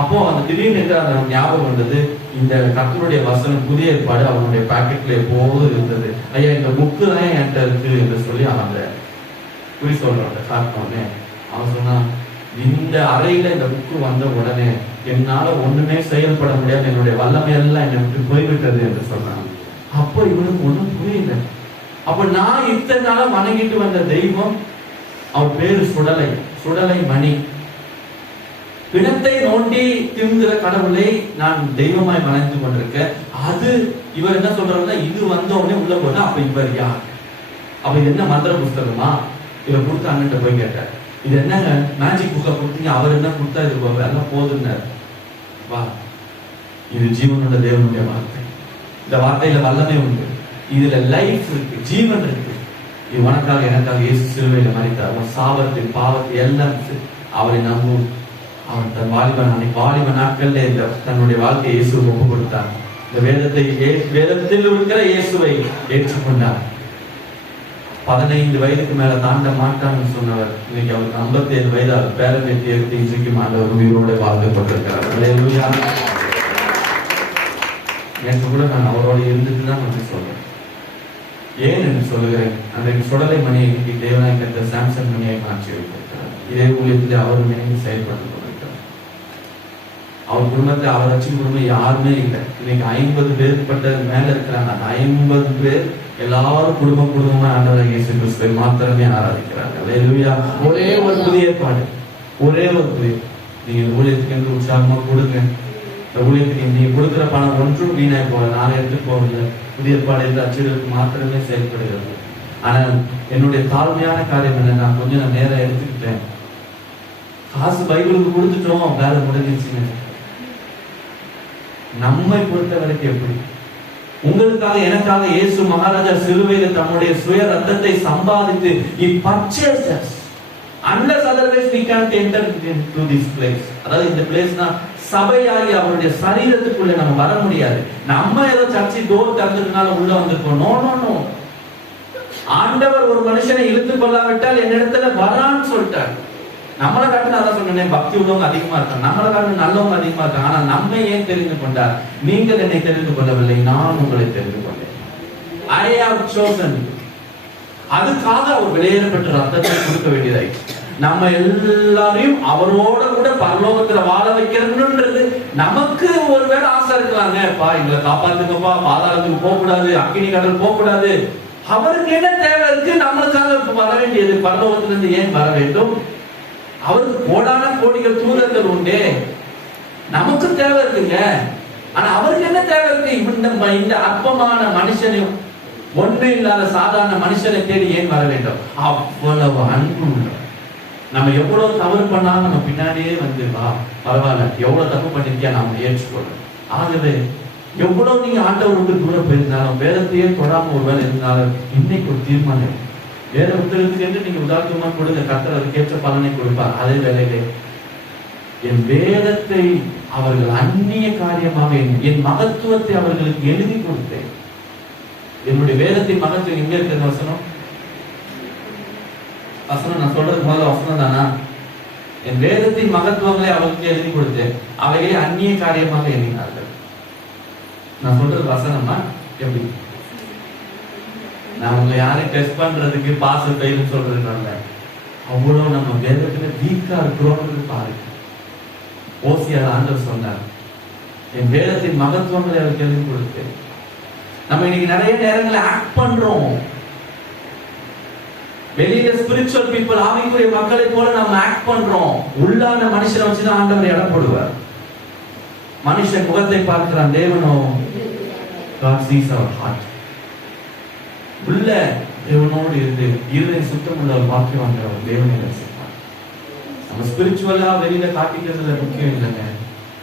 அப்போ அந்த திடீர்னு அந்த ஞாபகம் வந்தது, இந்த கர்த்தருடைய வசனம் புதிய ஏற்பாடு அவனுடைய பாக்கெட்ல எப்போதும் இருந்தது. ஐயா இந்த புக்கு தான் என்கிட்ட இருக்கு என்று சொல்லி அவங்க குறி சொல்றவங்க காட்டினோடனே அவன் சொன்னான், இந்த அறையில இந்த புக்கு வந்த உடனே என்னால ஒண்ணுமே செயல்பட முடியாது, என்னுடைய வல்லமையெல்லாம் என்னை விட்டு போய்விட்டது என்று சொன்னான். அப்போ இவனுக்கு ஒண்ணும் புரியல. அப்ப நான் இத்தனை நாளா வணங்கிட்டு வந்த தெய்வம், அவர் பேரு சுடலை மணி, பிணத்தை நோண்டி திங்குற கடவுளை நான் தெய்வமாய் வணங்கி கொண்டிருக்கேன். அது இவர் என்ன சொல்றாருன்னா, இது வந்த உடனே உள்ள போனா அப்ப இவர் யார்? அப்ப இது என்ன மந்திர புஸ்தகமா? இவர் கொடுத்த அண்ணன் போய் கேட்டார், இது என்னங்க மேஜிக் புக்கை கொடுத்தீங்க, அவர் என்ன கொடுத்தா இது எல்லாம் போதுன்னாரு. வா, இது ஜீவனோட தேவனுடைய வார்த்தை. இந்த வார்த்தையில வல்லமை உண்டு, இதுல லைஃப் இருக்கு, ஜீவன் இருக்கு. இது உனக்காக எனக்காக இயேசு சிலுவையில மரித்தார். சாபத்தை பாவத்தை எல்லாம் அவரை நம்பும். அவன் தன் வாலிப நாட்கள்ல தன்னுடைய வாழ்க்கையை இயேசுவை ஒப்பு கொடுத்தான். இந்த வேதத்தில் இருக்கிற இயேசுவை ஏற்றுக்கொண்டார். 15 வயதுக்கு மேல தாண்ட மாட்டான்னு சொன்னவர் இன்னைக்கு அவருக்கு 57 வயது பேரம்பேத்தி எடுத்து இன்றைக்கு ஆண்டவர் உயிரோட வாழ்ந்து கொண்டிருக்கிறார். அல்லேலூயா. நேற்று கூட நான் அவரோட இருந்துட்டு தான் வந்து சொல்றேன். ஏன் என்று சொல்லுகிறேன், அன்றைக்கு சுடலை மணியை இன்னைக்கு தேவனாய் கர்த்தர் சாம்சன் மணியை மாற்றி வைத்திருக்கிறார். இதே ஊழியத்தில் அவர் நினைந்து செயல்பட்டு கொண்டிருக்கிறார். அவர் குடும்பத்தை அவர் வச்சு குடும்பம் யாருமே இல்லை. இன்னைக்கு 50 பேர்பட்ட மேல இருக்கிறாங்க. அந்த 50 பேர் எல்லாரும் குடும்பமா ஆண்டவராகிய இயேசு கிறிஸ்துவை மாத்திரமே ஆராதிக்கிறாங்க. அல்லேலூயா. ஒரே ஒரு புதிய ஏற்பாடு, ஒரே ஒரு புதிய. நீங்க ஊழியத்துக்கு என்று உற்சாகமா கொடுங்க. இந்த ஊழியத்துக்கு நீங்க கொடுக்கிற பணம் ஒன்றும் வீணாய் போகல, நாளை எடுத்துட்டு போகல. புதிய ஏற்பாடு என்று அச்சிடலுக்கு மாத்திரமே செயல்படுகிறது. ஆனால் என்னுடைய தாழ்மையான காரியம் என்ன, நான் கொஞ்சம் நேரம் எடுத்துக்கிட்டேன், காசு பைபிளுக்கு கொடுத்துட்டோம், வேலை முடிஞ்சிருச்சுங்க. நம்மை பொறுத்த வரைக்கும் எப்படி? உங்களுக்காக எனக்காக இயேசு மகாராஜா சிலுவையில் தம்முடைய சுய ரத்தத்தை சம்பாதித்து he purchased us. Unless otherwise we can't enter into this place. அதாவது இந்த பிளேஸ்னா சபையாகி அவருடைய சரீரத்துக்குள்ள நம்ம வர முடியாது. நம்ம ஏதோ சர்ச்சை டோர் திறந்ததுனால உள்ள வந்திருக்கோம். No no no. ஆண்டவர் ஒரு மனுஷனை இழுத்து கொள்ளாவிட்டால் என்னிடத்துல வரான்னு சொல்லிட்டார். நம்மளை காட்டு அதான் சொன்னேன், பக்தி உள்ளவங்க அதிகமா இருக்காங்க, நம்மளை காட்டு நல்லவங்க அதிகமா இருக்காங்க. ஆனா நம்ம ஏன் தெரிந்து கொண்டார்? நீங்கள் என்னை தெரிந்து கொள்ளவில்லை, நான் உங்களை தெரிந்து கொண்டேன். I have chosen. அதுக்காக அவர் வெளியேறப்பட்ட ரத்தத்தை கொடுக்க வேண்டியதாயிடுச்சு. நம்ம எல்லாரையும் அவரோட கூட பரலோகத்துல வாழ வைக்கணும்ன்றது நமக்கு ஒருவேளை ஆசை இருக்கலாங்க. பா எங்களை காப்பாத்துக்கப்பா, பாதாளத்துக்கு போக கூடாது, அக்கினி கடல் போக கூடாது. அவருக்கு என்ன தேவை இருக்கு? நம்மளுக்காக வர வேண்டியது பரலோகத்துல இருந்து ஏன் வர வேண்டும்? அவருக்கு கோடான கோடிகள் தூதர்கள் உண்டே, நமக்கு தேவை இருக்குங்க. ஆனா அவருக்கு என்ன தேவை இருக்கு? இந்த அற்பமான மனுஷனையும் ஒன்று இல்லாத சாதாரண மனுஷனை தேடி ஏன் வர வேண்டும்? அவ்வளவு அன்பு உள்ள. நம்ம எவ்வளவு தவறு பண்ணாலும் நம்ம பின்னாடியே வந்து வா, பரவாயில்ல, எவ்வளவு தப்பு பண்ணிருக்கியா நாம ஏற்றுக்கொள்ளும். ஆகவே எவ்வளவு நீங்க ஆண்டவருக்கு தூரம் போயிருந்தாலும், வேதத்தையே தொடாம ஒருவேளை இருந்தாலும், இன்னைக்கு ஒரு தீர்மானம், வேற புத்தகத்துக்கு என்று நீங்க உதாரணமா கொடுங்க, கர்த்தர் அதுக்கேற்ற பலனை கொடுப்பார். அதே வேளையிலே என் வேதத்தை அவர்கள் அந்நிய காரியமாக, என் மகத்துவத்தை அவர்களுக்கு எழுதி கொடுத்தேன். என்னுடைய வேதத்தின் மகத்துவம் எங்க இருக்கிற வசனம் நான் சொல்றது முதல்ல வசனம் தானா? என் வேதத்தின் மகத்துவங்களை அவர்களுக்கு எழுதி கொடுத்தேன், அவைகளை அந்நிய காரியமாக எண்ணினார்கள். நான் சொல்றது வசனமா? எப்படி? நான் உங்களை யாரையும் டெஸ்ட் பண்றதுக்கு பாஸ் ஃபெயில் சொல்றதுனால அவ்வளவு நம்ம வேதத்துல வீக்கா இருக்கிறோம்னு பாருங்க. ஓசியார் ஆண்டவர் சொன்னார், என் வேதத்தின் மகத்துவங்களை அவருக்கு எழுதி கொடுத்தேன். நம்ம இன்னைக்கு நிறைய நேரங்களை ஆக்ட் பண்றோம். வெளியில ஸ்பிரிச்சுவல் பீப்புள், ஆவிக்குரிய மக்களை போல நம்ம ஆக்ட் பண்றோம். உள்ளான மனுஷனை வச்சுதான் ஆண்டவர் இடம் போடுவார். மனுஷன் முகத்தை பார்க்கிறான், தேவனோ God sees our heart. உள்ள தேவனோடு இருந்து இருதை சுத்தம் உள்ள ஒரு வாக்கியம் தேவனை ரசிப்பார். நம்ம ஸ்பிரிச்சுவலா வெளியில காட்டிக்கிறதுல முக்கியம் இல்லைங்க.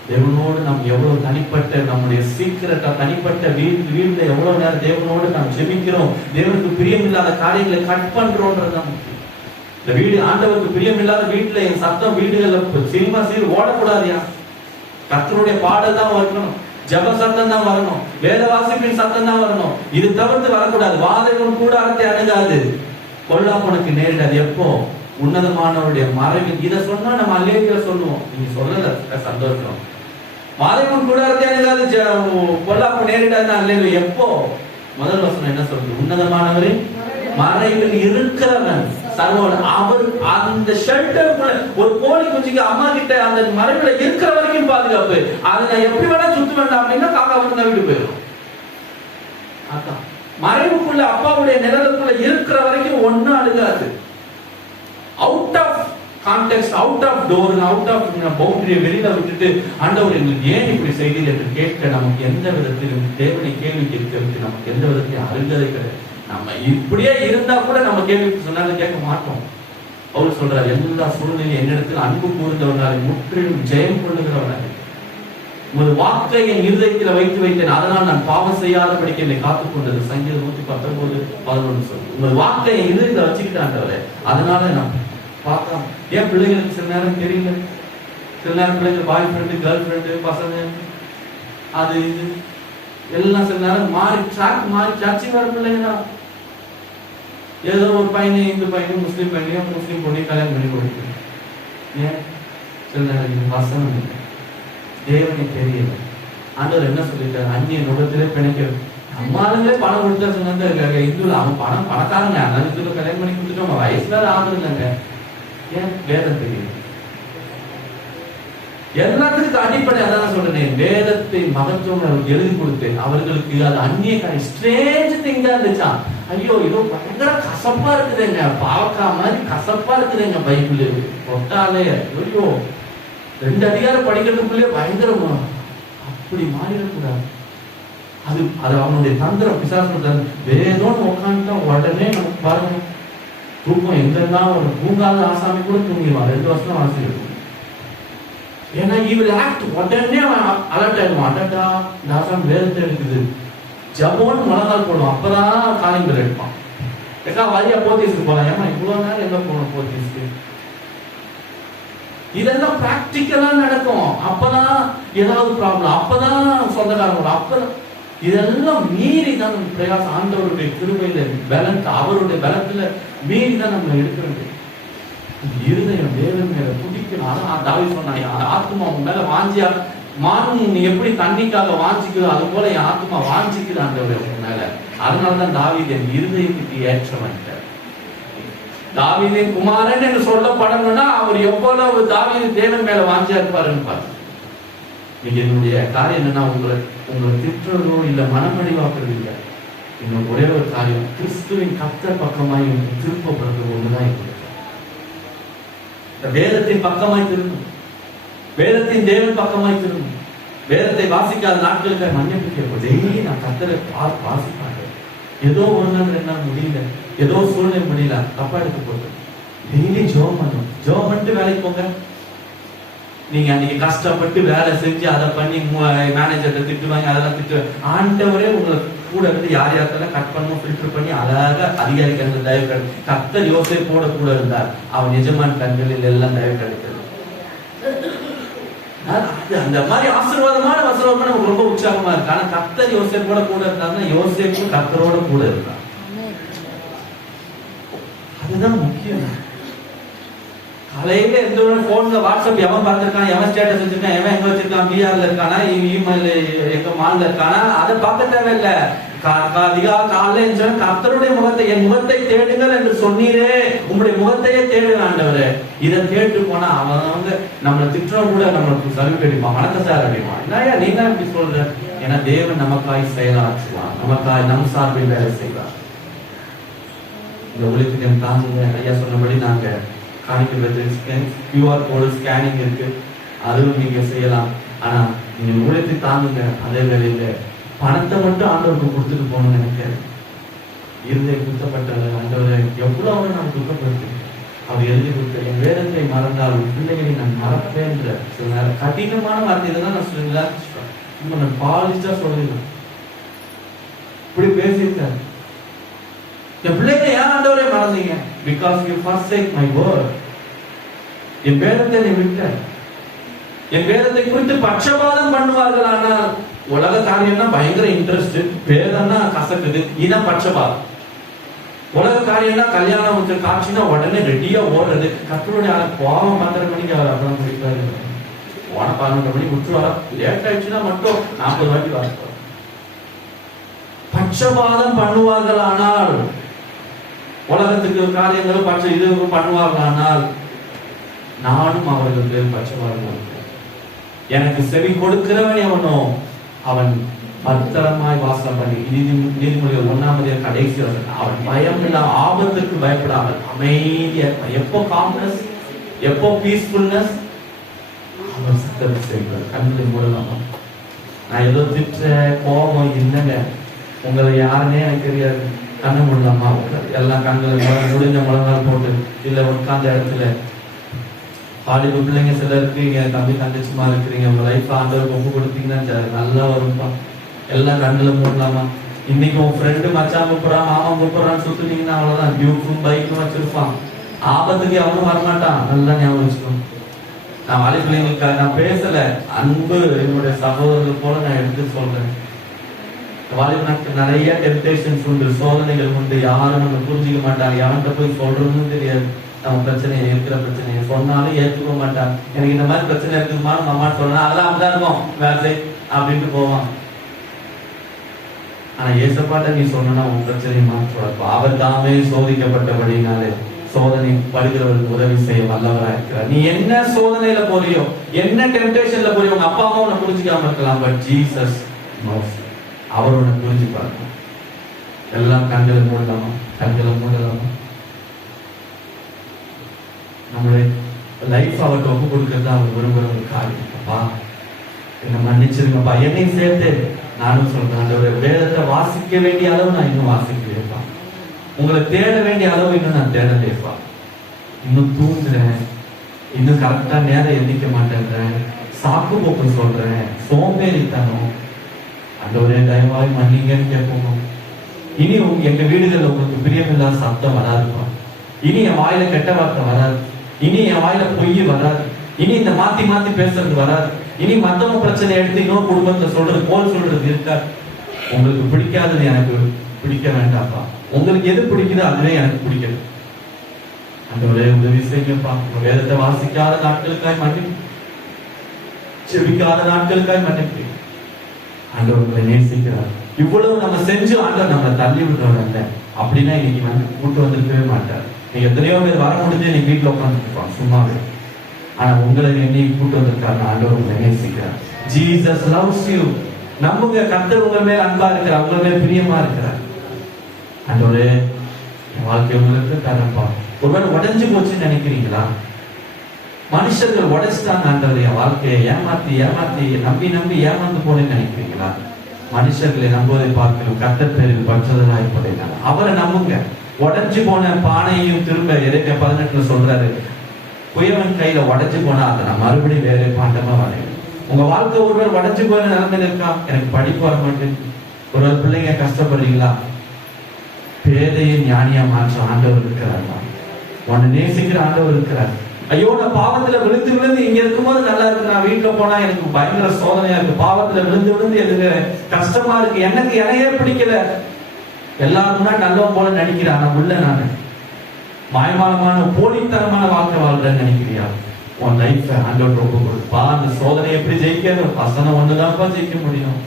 தேவனோடு நம்ம எவ்வளவு தனிப்பட்ட, நம்முடைய சீக்கிரட்டா தனிப்பட்ட வீட்டுல எவ்வளவு நேரம் தேவனோடு நாம் ஜெபிக்கிறோம், தேவனுக்கு பிரியம் இல்லாத காரியங்களை கட் பண்றோம்ன்றதுதான் முக்கியம். இந்த வீடு ஆண்டவருக்கு பிரியம் இல்லாத வீட்டுல என் சத்தம் வீடுகள்ல சினிமா சீர் ஓடக்கூடாதியா. கர்த்தருடைய பாடல் தான் வரணும், ஜப சத்தம் தான் வரணும், வேத வாசிப்பின் சத்தம் தான் வரணும். இது தவிர்த்து வரக்கூடாது. வாதைவன் கூடாரத்தை அணுகாது, கொல்லா உனக்கு நேரிடாது. எப்போ உன்னதமானவருடைய மறைவில். இதை சொன்னா நம்ம அல்லேலூயா சொல்லுவோம். நீங்க சொல்லல, சந்தோஷம். மாலைவன் கூடாரத்தை எனக்கு பொல்லாப்பு நேரிடாது அல்லேலூயா. எப்போ? முதல் வசனம் என்ன சொல்றது? உன்னதமானவரின் மறைவில் இருக்கிறவன் சர்வன். அவர் அந்த ஷெல்டருக்குள்ள ஒரு கோழி குஞ்சுக்கு அம்மா கிட்ட அந்த மறைவுல இருக்கிற வரைக்கும் பாதுகாப்பு. அதை நான் எப்படி வேணா சுத்த வேண்டாம் அப்படின்னா காக்கா வந்து வீட்டு போயிடும். அதான் மறைவுக்குள்ள அப்பாவுடைய நிழலுக்குள்ள இருக்கிற வரைக்கும் ஒன்னும் அழுகாது. Out of context, out of door, out of பவுண்டரியை வெளியில விட்டுட்டு ஆண்டவர் எங்களுக்கு ஏன் இப்படி செய்தி என்று கேட்க நமக்கு எந்த விதத்திலும் தேவனை கேள்வி கேட்க நமக்கு எந்த விதத்திலும் அருகதை கிடையாது. நம்ம இப்படியே இருந்தா கூட நம்ம கேள்வி சொன்னாலும் கேட்க மாட்டோம். அவர் சொல்றார், எல்லா சூழ்நிலையும் என்னிடத்தில் அன்பு கூர்ந்தவனாலே முற்றிலும் ஜெயம் கொள்ளுகிறவனாலே உங்கள் வாக்கை என் இருதயத்தில் வைத்து வைத்தேன், அதனால் நான் பாவம் செய்யாதபடிக்கு என்னை காத்துக் கொண்டது. சங்கீதம் 119:11 சொல்லு. உங்கள் வாக்கை என் இருதயத்தை வச்சுக்கிட்டாண்டவரே, அதனால நான் பார்க்கலாம். ஏன் பிள்ளைகளுக்கு சில நேரம் தெரியல, சில நேரம் பிள்ளைங்க பாய் ஃப்ரெண்டு, கேர்ள் ஃப்ரெண்டு, பசங்க அது இது எல்லாம் சில நேரம் மாறி ட்ராக் மாறி சர்ச்சை வர பிள்ளைங்கன்னா ஏதோ ஒரு பையனை, இந்த பையனும் முஸ்லீம் பையனையும் முஸ்லீம் பொண்ணையும் கல்யாணம் பண்ணி கொடுக்குது. ஏன்? சில நேரம் வசனம் இல்லை, தேவனை தெரியல. ஆண்டவர் என்ன சொல்லிட்டார்? அந்நிய நுகத்திலே பிணைக்க. அம்மாளுங்களே பணம் கொடுத்தா சொன்னாங்க இந்துல அவன் பணக்காரங்க, அதனால இந்துல கல்யாணம் பண்ணி கொடுத்துட்டோம், வயசு வேற ஆகுது இல்லைங்க. ஏன்? வேதம் தெரியல. எல்லாத்துக்கும் அடிப்படை அதான் சொல்றேன், வேதத்தை மகத்துவம் அவருக்கு எழுதி கொடுத்தேன். அவர்களுக்கு அது அந்நிய காரியம், ஸ்ட்ரேஞ்ச் திங்கா இருந்துச்சான். ஐயோ இதோ பயங்கர கசப்பா இருக்குதுங்க, பாவக்கா மாதிரி கசப்பா இருக்குதுங்க பைபிள் பொட்டாலே. ஐயோ 2 அதிகாரம் படிக்கிறதுக்குள்ளே பயங்கரமா. அப்படி மாறிடக்கூடாது. அது அவனுடைய தந்திரம். பிசாசு வேதம்னு உட்காந்துட்டா உடனே நமக்கு பாருங்க தூக்கம் எங்கெல்லாம் ஒரு தூங்காத ஆசாமி கூட தூங்கிடுவான். 2 வருஷம் ஆசை இருக்கும். ஏன்னா இவர் ஆக்ட் உடனே அவன் அலர்ட் ஆயிடுவான். அடட்டா இந்த ஆசாமி வேதத்தை எடுக்குது, ஜபோன்னு முழங்கால் போடுவான். அப்பதான் காலிங் பெல் எடுப்பான். ஏக்கா வரியா போத்தீஸ்க்கு போலாம். ஏமா இவ்வளவு நேரம் எங்க போகணும் போத்தீஸ்க்கு? இதெல்லாம் பிராக்டிக்கலா நடக்கும். அப்பதான் ஏதாவது ப்ராப்ளம், அப்பதான் சொந்தக்காரங்க, அப்பதான் இதெல்லாம் மீறி தான் நம்ம பிரயாசம். ஆண்டவருடைய கிருபையில பலன், அவருடைய பலத்துல மீறி தான் நம்ம எடுக்கிறது. இருதயம் தேவன் மேல துடிக்கணும். அதான் தாவீது சொன்னாங்க, ஆத்மா உன் மேல வாஞ்சியா மானும் நீ எப்படி தண்ணிக்காக வாஞ்சிக்குதோ அது போல என் ஆத்மா வாஞ்சிக்குது ஆண்டவர் மேல. அதனாலதான் தாவீது என் இருதயத்துக்கு ஏற்றவன். தாவீதின் குமாரன் என்று சொல்லப்படணும்னா அவர் எவ்வளவு தாவீது தேவன் மேல வாஞ்சியா இருப்பாருன்னு பாருங்க. நீங்க என்னுடைய காரியம் என்னன்னா, உங்களை திட்டுறதோ இல்ல மனமடிவாக்குறது இல்லை. இன்னும் ஒரே ஒரு காரியம், கிறிஸ்துவின் கர்த்தர் பக்கமாய் திருப்பப்படுறது ஒண்ணுதான் இருக்கு. வேதத்தின் பக்கமாய் திரும்பும், வேதத்தின் தேவன் பக்கமாய் திரும்பும். வேதத்தை வாசிக்காத நாட்களுக்கு மன்னிப்பு கேட்போம். டெய்லி நான் கர்த்தரை வாசிப்பாங்க. ஏதோ ஒரு நாள் 2 நாள் முடியல, ஏதோ சூழ்நிலை முடியல, தப்பா எடுத்து போட்டு டெய்லி ஜெபம் பண்ணும். ஜெபம் பண்ணிட்டு வேலைக்கு போங்க. நீங்க அன்னைக்கு கஷ்டப்பட்டு வேலை செஞ்சு அதை பண்ணி மேனேஜர்கிட்ட திட்டுவாங்க, அதெல்லாம் திட்டு. ஆண்டவரே உங்களை கூட இருந்து யார் யாருக்கெல்லாம் கட் பண்ணணும் ஃபில்டர் பண்ணி அழகா அதிகாரிகள் தயவு கிடைக்கும். கர்த்தர் யோசேப்போட கூட இருந்தார், அவன் எஜமான் கண்களில் எல்லாம் தயவு கிடைக்கிறது. அந்த மாதிரி ஆசீர்வாதமான வசனமா நமக்கு ரொம்ப உற்சாகமா இருக்கு. ஆனா கர்த்தர் யோசேப்போட கூட இருந்தாருன்னா யோசேப்பு கர்த்தரோட கூட இருந்தார். அதுதான் முக்கியம். காலையில எந்த போன்ல வாட்ஸ்அப் எவன் பார்த்திருக்கான், எவன் ஸ்டேட்டஸ் வச்சிருக்கான், எவன் எங்க வச்சிருக்கான், பிஆர்ல இருக்கானா, இமெயில் எங்க மால்ல இருக்கானா, அதை பார்க்க தேவையில்லை. காலையில கர்த்தருடைய முகத்தை, என் முகத்தை தேடுங்கள் என்று சொன்னீரே, உங்களுடைய முகத்தையே தேடுங்க ஆண்டவரே. இதை கேட்டு போனா அவங்க நம்மளை திட்டம் கூட நம்மளுக்கு சர்வீஸ் அடிப்பான், வணக்க சார் அடிப்பான். என்னையா நீ தான் இப்படி சொல்ற? ஏன்னா தேவன் நமக்காய் செயலாற்றுவான், நமக்காய் நம் சார்பில் வேலை செய்வார். இந்த உலகத்துக்கு தாங்க ஐயா சொன்னபடி நாங்க காணிக்கிறது கியூஆர் கோடு ஸ்கேனிங் இருக்கு, அதுவும் நீங்க செய்யலாம். ஆனா நீங்க உழைத்து தாங்குங்க. அதே வேலையில பணத்தை மட்டும் ஆண்டவருக்கு கொடுத்துட்டு போகணும்னு நினைக்காது. இருந்தை குத்தப்பட்ட ஆண்டவரை எவ்வளவு நான் துக்கப்படுத்து அவர் எழுதி கொடுத்த என் வேதத்தை மறந்தால் பிள்ளைகளை நான் மறப்பேன்ற சில நேரம் கடினமான வார்த்தை. இதெல்லாம் நான் சொல்லுங்களேன், நான் பாலிஸ்டா சொல்லிடுவேன். இப்படி பேசியிருக்காரு. என் பிள்ளைங்க ஏன் ஆண்டவரை மறந்தீங்க? Because you forsake my word. என் வேதத்தை நீ விட்ட. என் வேதத்தை குறித்து பட்சபாதம் பண்ணுவார்கள். ஆனால் உலக காரியம்னா பயங்கர இன்ட்ரெஸ்ட், வேதம்னா கசக்குது, இதான் பட்சபாதம். உலக காரியம்னா கல்யாணம் காட்சினா உடனே ரெடியா ஓடுறது. கர்த்தருடைய கோபம் 12 மணிக்கு அவர் அப்புறம் முடிக்கிறாரு. 12 மணிக்கு விட்டுருவாரா? லேட் ஆயிடுச்சுன்னா மட்டும் 40 வாட்டி வாசிப்பார். பட்சபாதம் பண்ணுவார்களானால், உலகத்துக்கு காரியங்களும் பட்ச இதுவும் பண்ணுவார்களானால், நானும் அவர்களுக்கு பட்சபாதம். எனக்கு செவி கொடுக்கிறவன் எவனோ அவன் பத்திரமாய் வாசம் பண்ணி, நீதிமொழிகள் 1 கடைசி அவன் பயம் இல்ல, ஆபத்துக்கு பயப்படாமல் அமைதியா இருப்பான். எப்போ காம்னஸ், எப்போ பீஸ்ஃபுல்னஸ், அவர் சத்தத்தை செய்வார். கண்களை மூடலாமா? நான் ஏதோ திட்ட கோபம் இல்லைங்க, உங்களை யாருன்னே எனக்கு தெரியாது. கண்ணு மூடலாமா? எல்லாம் கண்களை முடிஞ்ச முழங்கால் போட்டு இல்ல உட்கார்ந்த இடத்துல பாலிவு பிள்ளைங்க சிலருக்கு தம்பி தங்கச்சிமா இருக்கிறீங்க, உங்க லைஃப் ஆண்டவருக்கு ஒப்பு கொடுத்தீங்கன்னா நல்லா வரும்பா. எல்லாம் கண்ணுல மூடலாமா? இன்னைக்கு உன் ஃப்ரெண்டு மச்சான் கூப்பிடுறான், மாமா கூப்பிடுறான்னு சுத்துனீங்கன்னா அவ்வளவுதான். டியூக்கும் பைக்கும் வச்சிருப்பான், ஆபத்துக்கு அவனும் வரமாட்டான். நல்லா ஞாபகம் வச்சுக்கணும். நான் வாலி பிள்ளைங்களுக்கு நான் பேசல, அன்பு என்னுடைய சகோதரர்கள் போல நான் எடுத்து சொல்றேன். வாலிபனுக்கு நிறைய டெம்டேஷன்ஸ் உண்டு, சோதனைகள் உண்டு. யாரும் நம்ம புரிஞ்சிக்க மாட்டாங்க, யார்கிட்ட போய் சொல்றதுன்னு தெரியாது. நம்ம பிரச்சனையை இருக்கிற பிரச்சனையை சொன்னாலும் ஏற்றுக்க மாட்டாங்க. எனக்கு இந்த மாதிரி பிரச்சனை இருக்குமா அம்மா சொல்லணும், அதெல்லாம் அப்படிதான் இருக்கும் வேலை அப்படின்ட்டு போவான். ஆனா ஏசப்பாட்ட நீ சொன்னா உன் பிரச்சனையை மாற்றுவார். அவர் தாமே சோதிக்கப்பட்டபடினாலே சோதனை படுகிறவர்களுக்கு உதவி செய்ய வல்லவரா இருக்கிறார். நீ என்ன சோதனையில போறியோ, என்ன டெம்டேஷன்ல போறியோ, உங்க அப்பா அம்மா உன்னை புரிஞ்சுக்காம இருக்கலாம், பட் ஜீசஸ் நோஸ். அவர் உன்னை புரிஞ்சுப்பாரு. எல்லாம் கண்களை மூடலாமா? கண்களை மூடலாமா? நம்மளுடைய லைஃப் அவர்கிட்ட ஒப்பு கொடுக்கறது அவர் விரும்புகிற ஒரு காரியம். அப்பா என்ன மன்னிச்சிருங்கப்பா, என்னையும் சேர்த்து நானும் சொல்றேன். அந்த வேதத்தை வாசிக்க வேண்டிய அளவு நான் இன்னும் வாசிக்கிறேன்ப்பா. உங்களை தேட வேண்டிய அளவு இன்னும் நான் தேடலேப்பா. இன்னும் தூங்குறேன், இன்னும் கரெக்டா நேரம் எந்திக்க மாட்டேன்றேன், சாக்கு போக்கு சொல்றேன், சோம்பேறித்தனம். அந்த ஒரே தயவாய் மன்னிங்கன்னு கேட்போம். இனி எங்க வீடுகளில் உங்களுக்கு பிரியமில்லாத சத்தம் வராதுப்பா. இனி என் வாயில கெட்ட வார்த்தை வராது. இனி என் வாயில பொய் வராது. இனி இந்த மாத்தி மாத்தி பேசுறது வராது. இனி மத்தவங்க பிரச்சனை எடுத்து இன்னொரு குடும்பத்துல சொல்றது போல் சொல்றது இருக்காது. உங்களுக்கு பிடிக்காதது எனக்கு பிடிக்க வேண்டாம்ப்பா. உங்களுக்கு எது பிடிக்குதோ அதுவே எனக்கு பிடிக்குது. அந்த ஒரே உதவி செய்யப்பா. வேதத்தை வாசிக்காத நாட்களுக்காய் மன்னிப்பு, செபிக்காத நாட்களுக்காய் மன்னிப்பு. ஆண்டவர் உங்களை நேசிக்கிறார். இவ்வளவு நம்ம செஞ்சு ஆண்டவர் நம்ம தள்ளி விடுறோம் அல்ல அப்படின்னா இன்னைக்கு வந்து கூட்டு வந்திருக்கவே மாட்டார். நீங்க எத்தனையோ பேர் வர முடிஞ்சு நீங்க வீட்டுல உட்காந்துருப்பாங்க சும்மாவே. ஆனா உங்களை என்னை கூட்டு வந்திருக்காரு. ஆண்டவர் உங்களை நேசிக்கிறார். Jesus loves you. நம்புங்க, கர்த்தர் உங்க மேல அன்பா இருக்கிறார், உங்க மேல பிரியமா இருக்கிறார். ஆண்டவரே என் வாழ்க்கை உங்களுக்கு தரப்பா. ஒருவேளை உடைஞ்சு போச்சுன்னு நினைக்கிறீங்களா? மனுஷர்கள் உடைச்சிட்டாங்க ஆண்டவரே என் வாழ்க்கையை, ஏமாத்தி ஏமாத்தி நம்பி நம்பி ஏமாந்து போனேன்னு நினைக்கிறீங்களா? மனுஷர்களை நம்புவதை பார்க்கணும், கர்த்தர் பேரில் பற்றதா இருப்பதை அவரை நம்புங்க. உடைஞ்சு போன பானையும் திரும்ப எரேமியா 18 சொல்றாரு, குயவன் கையில உடைஞ்சு போனா அதை நான் மறுபடியும் வேற பாண்டமா வரையும். உங்க வாழ்க்கை ஒருவர் உடைஞ்சு போன நிலைமையில இருக்கா? எனக்கு படிப்பு வர மாட்டேங்குது. ஒரு பிள்ளைங்க கஷ்டப்படுறீங்களா? பேதையை ஞானியா மாற்ற ஆண்டவர் இருக்கிறார். உன்னை நேசிக்கிற ஆண்டவர் இருக்கிறார். ஐயோ நான் பாவத்துல விழுந்து விழுந்து இங்க இருக்கும்போது நல்லா இருக்கு, நான் வீட்டுல போனா எனக்கு பயங்கர சோதனையா இருக்கு, பாவத்துல விழுந்து விழுந்து எனக்கு கஷ்டமா இருக்கு, எனக்கு என்னையே பிடிக்கல, எல்லாரும் முன்னாடி நல்லவன் போல நினைக்கிறேன், ஆனா உள்ள நான் மாயமானமான போலித்தனமான வாழ்க்கை வாழ்றேன்னு நினைக்கிறியா? உன் லைஃப் ஆண்டவர் ரொம்ப கொடுப்பா. அந்த சோதனை எப்படி ஜெயிக்க? வசனம் ஒண்ணுதான்ப்பா ஜெயிக்க முடியும்.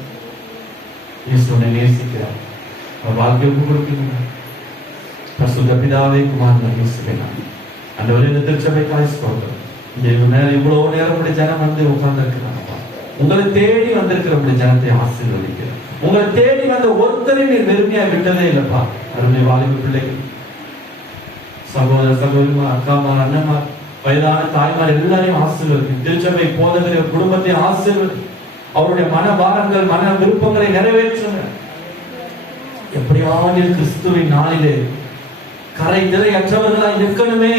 இயேசுவை நேசிக்கிறார். அவர் வாழ்க்கை ஒப்பு கொடுக்கணும். பரிசுத்த பிதாவே குமாரனை நேசிக்கிறார். அந்த ஒரு திருச்சபை காய்ச்சி கொடுக்கிறோம். இவ்வளவு நேரம் ஜனம் வந்து உட்கார்ந்து இருக்கிறாங்க. உங்களை தேடி வந்திருக்கிற ஜனத்தை ஆசீர்வதிக்கிறார். உங்களை தேடி வந்த ஒருத்தரை நீர் வெறுமையா விட்டதே இல்லப்பா. அருமை வாலிப பிள்ளைகள், சகோதர சகோதரிமா, அக்காமார், அண்ணன்மார், வயதான தாய்மார் எல்லாரையும் ஆசீர்வதி. திருச்சபை போதகரை குடும்பத்தை ஆசீர்வதி. அவருடைய மன பாரங்கள் மன விருப்பங்களை நிறைவேற்றுங்க. எப்படியாவது கிறிஸ்துவின் நாளிலே கரை திரையற்றவர்களாய் நிற்கணுமே.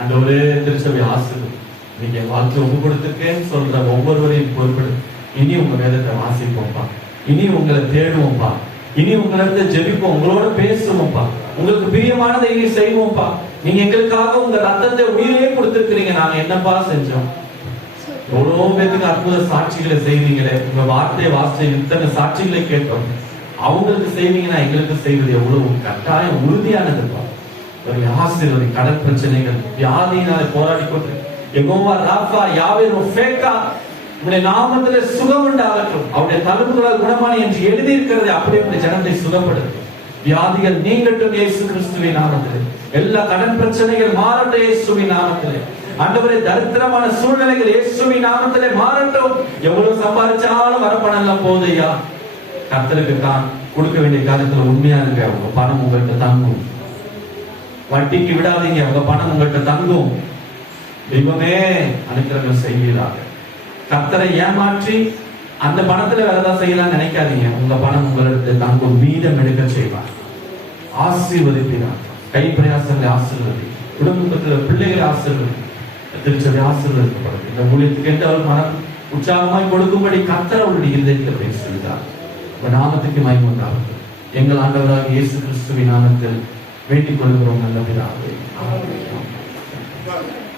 அந்த ஒரே திருச்சபை ஆசீர்வதி. நீங்க வாழ்க்கை ஒப்பு கொடுத்துருக்கேன்னு சொல்ற ஒவ்வொருவரையும் பொறுப்பெடு. இனி உங்க வேதத்தை வாசிப்போம்ப்பா, இனி உங்களை தேடுவோம்ப்பா, இனி உங்களிடத்தை ஜெபிப்போம், உங்களோட பேசுவோம்ப்பா, உங்களுக்கு பிரியமானதை இனி செய்வோம்ப்பா. நீங்க எங்களுக்காக உங்க ரத்தத்தை உயிரையே கொடுத்திருக்கிறீங்க. நாங்க என்னப்பா செஞ்சோம்? எவ்வளவு பேருக்கு அற்புத சாட்சிகளை செய்தீங்களே. உங்க வார்த்தையை வாசிச்ச இத்தனை சாட்சிகளை கேட்டோம். அவங்களுக்கு செய்வீங்கன்னா எங்களுக்கு செய்வது எவ்வளவு கட்டாயம் உறுதியானது. ஆசீர்வதி. கடன் பிரச்சனைகள், வியாதியினால போராடி கொண்டு யெகோவா ராஃபா, யாவே ரொஃபேக்கா, உடைய நாமத்திலே சுகம் உண்டாகட்டும், அவருடைய தழும்புகளால் குணமான என்று எழுதி இருக்கிறது அப்படியே உடைய ஜனத்தை சுகப்படுத்தும். வியாதிகள் நீங்கட்டும் இயேசு கிறிஸ்துவின் நாமத்திலே. எல்லா கடன் பிரச்சனைகள் மாறட்டும் இயேசுவின் நாமத்திலே. ஆண்டவரே, தரித்திரமான சூழ்நிலைகள் இயேசுவின் நாமத்திலே மாறட்டும். எவ்வளவு சம்பாதிச்சாலும் வரப்பணம் எல்லாம் போதையா, கர்த்தருக்கு கொடுக்க வேண்டிய காரியத்துல உண்மையா இருங்க. உங்க பணம் உங்கள்கிட்ட தங்கும். வட்டிக்கு விடாதீங்க, உங்க பணம் உங்கள்கிட்ட தங்கும். தெய்வமே அனுக்கிரகம் செய்வீராக. கர்த்தரை ஏமாற்றி அந்த பணத்துல வேற ஏதாவது செய்யலாம் நினைக்காதீங்க. உங்க பணம் உங்களுக்கு தங்கும். மீதம் எடுக்க செய்வார். ஆசீர்வதிப்பீராக. கை பிரயாசங்களை ஆசீர்வதி. குடும்பத்துல பிள்ளைகளை ஆசீர்வதி. திருச்சபை ஆசீர்வதிக்கப்படும். இந்த ஊழியத்துக்கு என்று அவர் மனம் உற்சாகமாய் கொடுக்கும்படி கர்த்தர் அவருடைய இருதயத்தில் பேசுகிறார். நாமத்துக்கு மகிமை உண்டாகட்டும். எங்கள் ஆண்டவராக இயேசு கிறிஸ்துவின் நாமத்தில் வேண்டிக் கொள்கிறோம் நல்ல பிதாவே. ஆமென்.